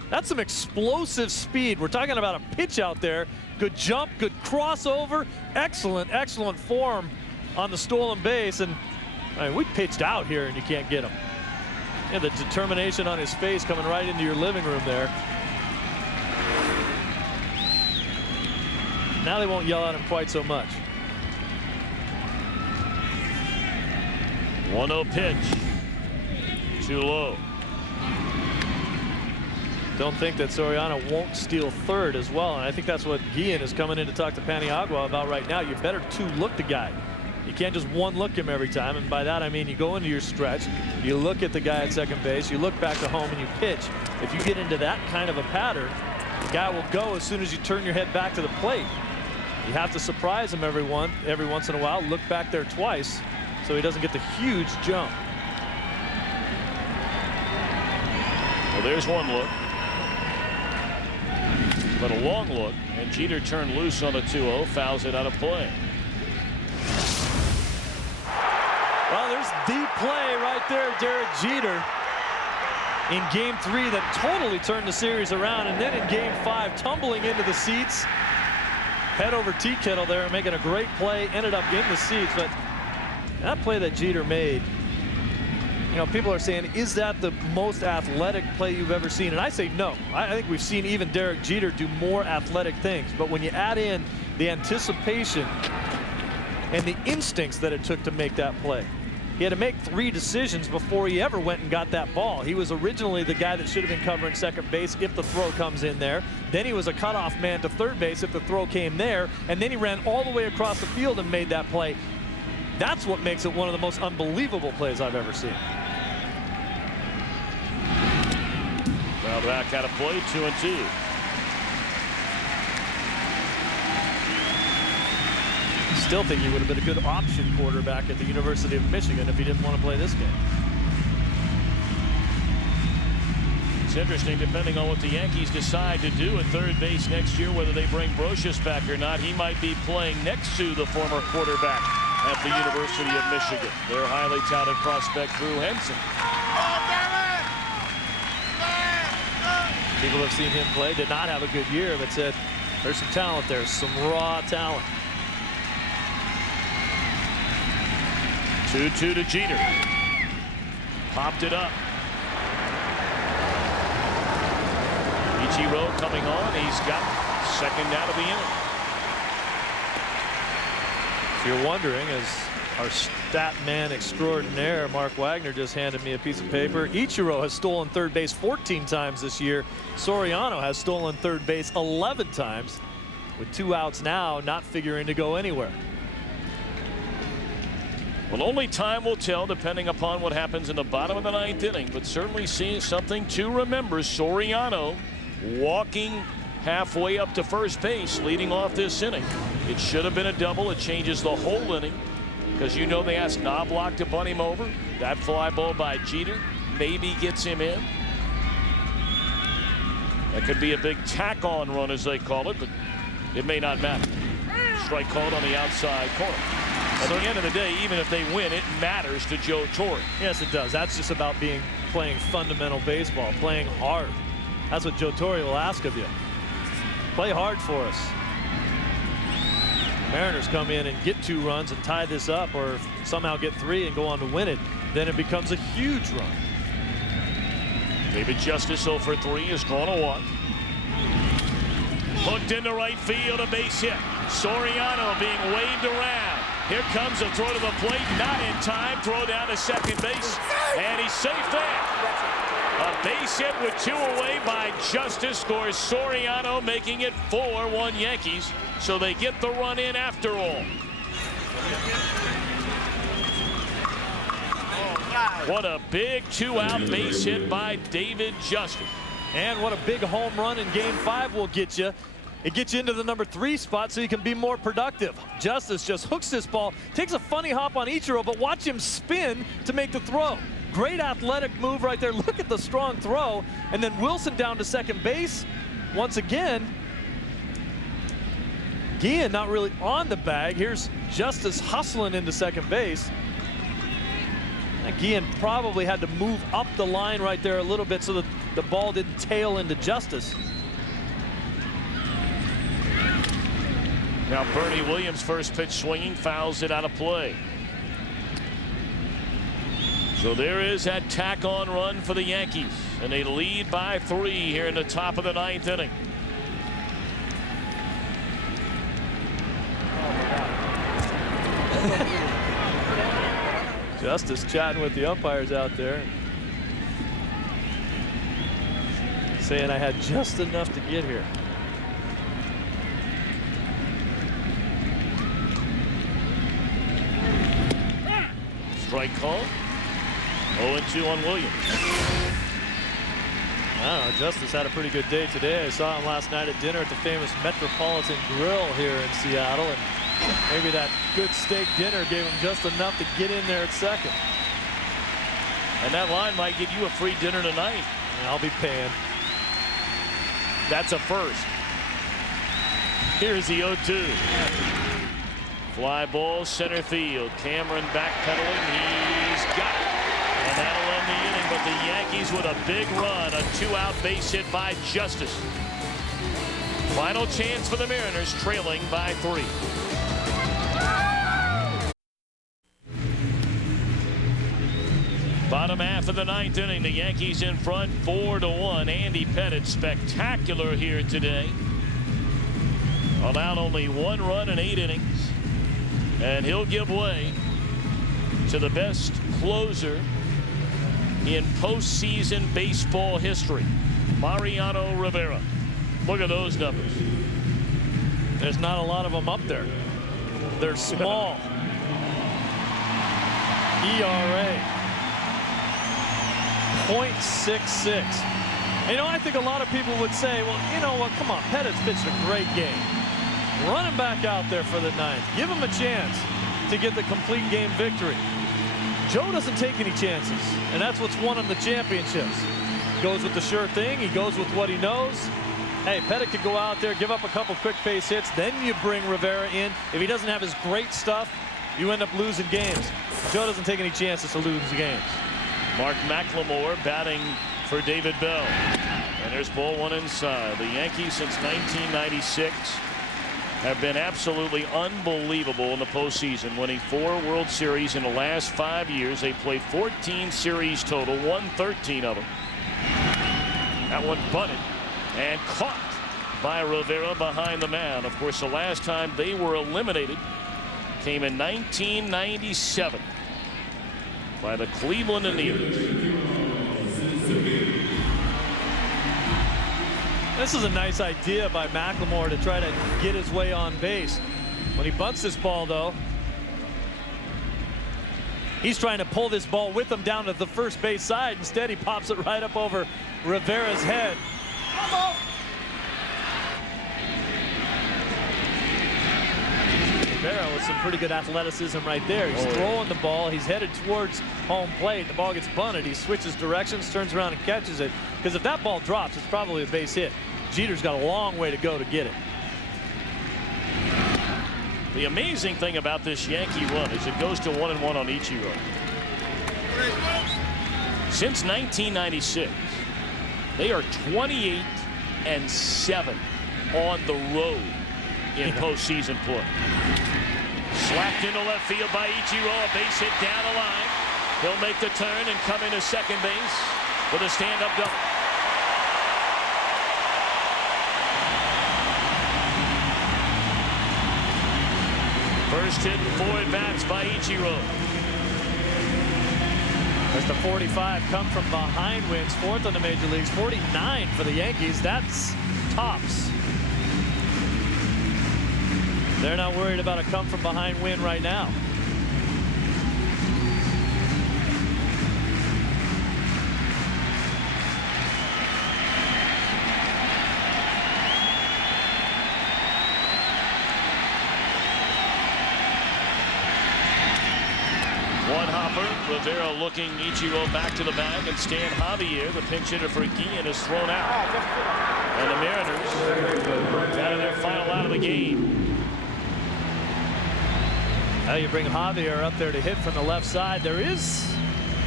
That's some explosive speed. We're talking about a pitch out there. Good jump, good crossover. Excellent, excellent form on the stolen base. And I mean, we pitched out here and you can't get him. Yeah, the determination on his face coming right into your living room there. Now they won't yell at him quite so much. 1-0 pitch. Too low. Don't think that Soriano won't steal third as well. And I think that's what Guillen is coming in to talk to Paniagua about right now. You better two-look the guy. You can't just one-look him every time. And by that, I mean you go into your stretch, you look at the guy at second base, you look back to home, and you pitch. If you get into that kind of a pattern, the guy will go as soon as you turn your head back to the plate. You have to surprise him every once in a while, look back there twice so he doesn't get the huge jump. Well, there's one look. But a long look, and Jeter turned loose on a 2-0, fouls it out of play. Well, there's the play right there, Derek Jeter, in Game 3 that totally turned the series around. And then in Game 5, tumbling into the seats, head over tea kettle there and making a great play, ended up in the seats. But that play that Jeter made, you know, people are saying, is that the most athletic play you've ever seen? And I say no. I think we've seen even Derek Jeter do more athletic things. But when you add in the anticipation and the instincts that it took to make that play, he had to make 3 decisions before he ever went and got that ball. He was originally the guy that should have been covering second base if the throw comes in there. Then he was a cutoff man to third base if the throw came there. And then he ran all the way across the field and made that play. That's what makes it one of the most unbelievable plays I've ever seen. Now back out of play, 2-2. Still think he would have been a good option quarterback at the University of Michigan if he didn't want to play this game. It's interesting, depending on what the Yankees decide to do at third base next year, whether they bring Brosius back or not, he might be playing next to the former quarterback at the University of Michigan. Their highly touted prospect, Drew Henson. People have seen him play, did not have a good year, but said there's some talent there, some raw talent. 2-2 to Jeter. Popped it up. Ichiro coming on. He's got second out of the inning. If you're wondering, as our stat man extraordinaire, Mark Wagner, just handed me a piece of paper, Ichiro has stolen third base 14 times this year. Soriano has stolen third base 11 times, with 2 outs now, not figuring to go anywhere. Well, only time will tell, depending upon what happens in the bottom of the 9th inning, but certainly seeing something to remember. Soriano walking halfway up to first base, leading off this inning. It should have been a double. It changes the whole inning, because you know they asked Knobloch to bunt him over. That fly ball by Jeter maybe gets him in. That could be a big tack-on run, as they call it, but it may not matter. Strike called on the outside corner. At the end of the day, even if they win, it matters to Joe Torre. Yes, it does. That's just about playing fundamental baseball, playing hard. That's what Joe Torre will ask of you. Play hard for us. Mariners come in and get 2 runs and tie this up, or somehow get 3 and go on to win it. Then it becomes a huge run. David Justice 0 for 3 has drawn a 1. Hooked into right field, a base hit. Soriano being waved around. Here comes a throw to the plate, not in time. Throw down to second base, and he's safe there. A base hit with 2 away by Justice scores Soriano, making it 4-1 Yankees. So they get the run in after all. What a big 2-out base hit by David Justice. And what a big home run in Game 5 will get you. It gets you into the number 3 spot so you can be more productive. Justice just hooks this ball, takes a funny hop on Ichiro, but watch him spin to make the throw. Great athletic move right there. Look at the strong throw. And then Wilson down to second base. Once again, Guillen not really on the bag. Here's Justice hustling into second base. Guillen probably had to move up the line right there a little bit so that the ball didn't tail into Justice. Now Bernie Williams, first pitch swinging, fouls it out of play. So there is that tack-on run for the Yankees, and they lead by 3 here in the top of the 9th inning. Justice chatting with the umpires out there, saying I had just enough to get here. Strike call. 0-2 on Williams. I don't know, Justice had a pretty good day today. I saw him last night at dinner at the famous Metropolitan Grill here in Seattle, and maybe that good steak dinner gave him just enough to get in there at second. And that line might get you a free dinner tonight. And I'll be paying. That's a first. Here's the 0-2. Fly ball center field. Cameron backpedaling. He's got it. And that'll end the inning. But the Yankees with a big run. A 2-out base hit by Justice. Final chance for the Mariners, trailing by 3. Bottom half of the 9th inning. The Yankees in front 4-1. Andy Pettitte spectacular here today. Allowed only 1 run in 8 innings. And he'll give way to the best closer in postseason baseball history, Mariano Rivera. Look at those numbers. There's not a lot of them up there. They're small. ERA .66. You know, I think a lot of people would say, well, you know what, come on, Pettitte's pitched a great game. Run him back out there for the 9th. Give him a chance to get the complete game victory. Joe doesn't take any chances, and that's what's won him the championships. Goes with the sure thing. He goes with what he knows. Hey, Pettitte could go out there, give up a couple quick base hits, then you bring Rivera in. If he doesn't have his great stuff, you end up losing games. Joe doesn't take any chances to lose games. Mark McLemore batting for David Bell. And there's ball 1 inside. The Yankees since 1996 have been absolutely unbelievable in the postseason, winning 4 World Series in the last 5 years. They played 14 series total, won 13 of them. That one bunted and caught by Rivera behind the mound. Of course, the last time they were eliminated came in 1997 by the Cleveland Indians. This is a nice idea by McLemore to try to get his way on base. When he bunts this ball, though, he's trying to pull this ball with him down to the first base side. Instead, he pops it right up over Rivera's head. Rivera with some pretty good athleticism right there. He's throwing the ball. He's headed towards home plate. The ball gets bunted. He switches directions, turns around and catches it. Because if that ball drops, it's probably a base hit. Jeter's got a long way to go to get it. The amazing thing about this Yankee run is it goes to 1-1 on Ichiro. Since 1996, they are 28-7 on the road in postseason play. Slapped into left field by Ichiro, a base hit down the line. He'll make the turn and come into second base with a stand-up double. First hit and 4 at-bats by Ichiro. As the 45 come from behind wins, 4th in the major leagues, 49 for the Yankees. That's tops. They're not worried about a come from behind win right now. Rivera looking Ichiro back to the bag, and Stan Javier, the pinch hitter for Guillen, is thrown out. And the Mariners out of their final out of the game. Now you bring Javier up there to hit from the left side. There is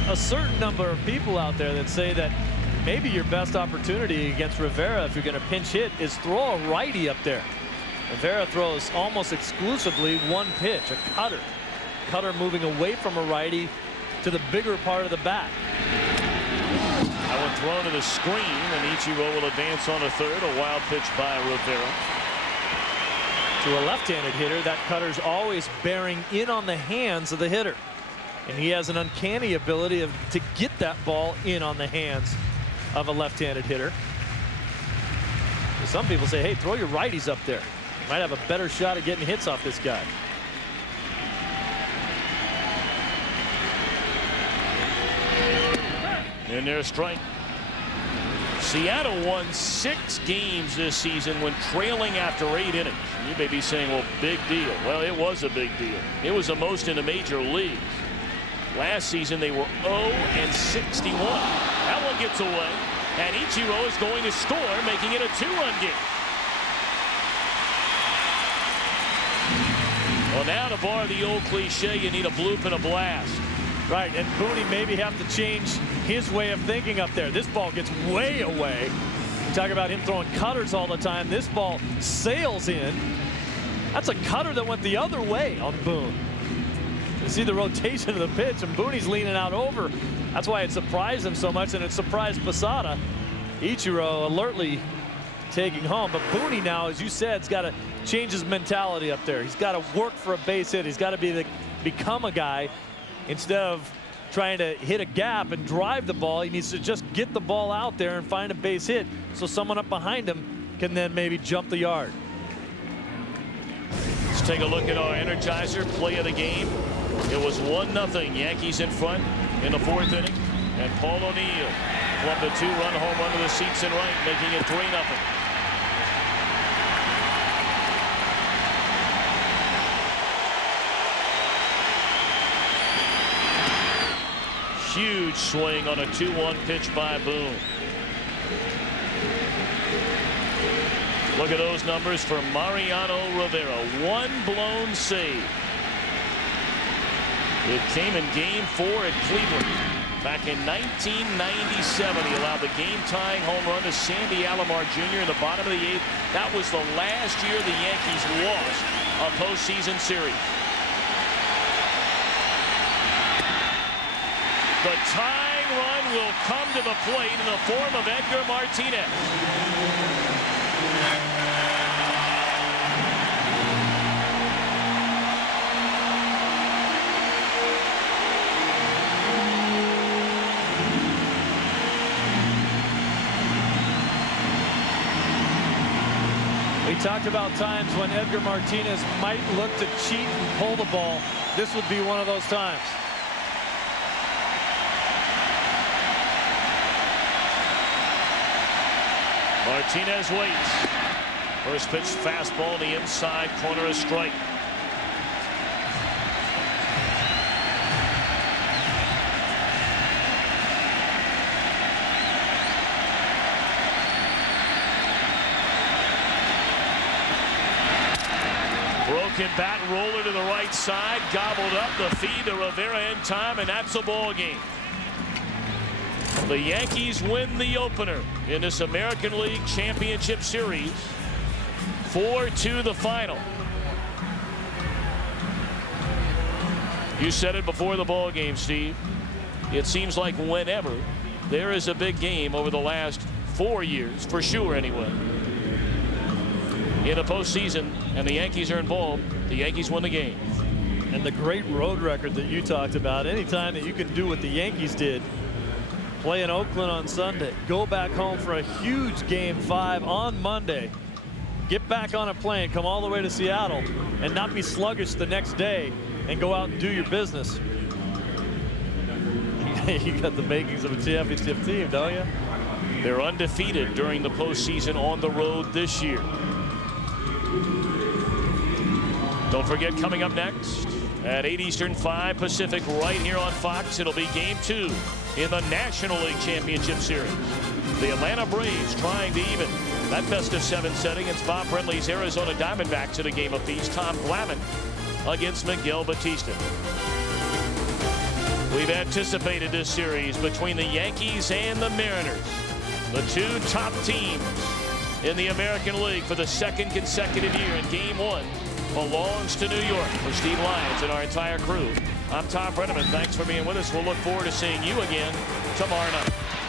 a certain number of people out there that say that maybe your best opportunity against Rivera, if you're going to pinch hit, is throw a righty up there. Rivera throws almost exclusively one pitch, a cutter. Cutter moving away from a righty to the bigger part of the bat. That one thrown to the screen, and Ichiro will advance on a third. A wild pitch by Rivera. To a left-handed hitter, that cutter's always bearing in on the hands of the hitter. And he has an uncanny ability to get that ball in on the hands of a left-handed hitter. Some people say, hey, throw your righties up there. You might have a better shot at getting hits off this guy. And there's a strike. Seattle won 6 games this season when trailing after 8 innings. You may be saying, well, big deal. Well, it was a big deal. It was the most in the major leagues. Last season, they were 0-61. That one gets away, and Ichiro is going to score, making it a 2-run game. Well, now to borrow the old cliche, you need a bloop and a blast. Right, and Booney maybe have to change his way of thinking up there. This ball gets way away. We talk about him throwing cutters all the time. This ball sails in. That's a cutter that went the other way on Boone. You see the rotation of the pitch, and Booney's leaning out over. That's why it surprised him so much, and it surprised Posada. Ichiro alertly taking home, but Booney now, as you said, has got to change his mentality up there. He's got to work for a base hit. He's got to become a guy. Instead of trying to hit a gap and drive the ball, he needs to just get the ball out there and find a base hit so someone up behind him can then maybe jump the yard. Let's take a look at our Energizer play of the game. It was 1-0 Yankees in front in the 4th inning, and Paul O'Neill clubbed a 2-run home run to the seats in right, making it 3-0. Huge swing on a 2-1 pitch by Boone. Look at those numbers for Mariano Rivera. 1 blown save. It came in Game 4 at Cleveland. Back in 1997, he allowed the game-tying home run to Sandy Alomar Jr. in the bottom of the 8th. That was the last year the Yankees lost a postseason series. The tying run will come to the plate in the form of Edgar Martinez. We talked about times when Edgar Martinez might look to cheat and pull the ball. This would be one of those times. Martinez waits. First pitch fastball in the inside corner, a strike. Broken bat roller to the right side, gobbled up, the feed to Rivera in time, and that's a ball game. The Yankees win the opener in this American League Championship Series. 4-2 the final. You said it before the ball game, Steve. It seems like whenever there is a big game over the last 4 years, for sure anyway, in the postseason and the Yankees are involved, the Yankees win the game. And the great road record that you talked about, anytime that you can do what the Yankees did, play in Oakland on Sunday, go back home for a huge Game 5 on Monday, get back on a plane, come all the way to Seattle, and not be sluggish the next day and go out and do your business. You got the makings of a championship team, don't you? They're undefeated during the postseason on the road this year. Don't forget, coming up next at 8 Eastern, 5 Pacific, right here on Fox, it'll be Game 2 in the National League Championship Series. The Atlanta Braves trying to even that best-of-7 setting. It's Bob Brenly's Arizona Diamondbacks at a game apiece. Tom Glavine against Miguel Batista. We've anticipated this series between the Yankees and the Mariners, the two top teams in the American League for the second consecutive year. And Game 1 belongs to New York. For Steve Lyons and our entire crew, I'm Tom Brenneman. Thanks for being with us. We'll look forward to seeing you again tomorrow night.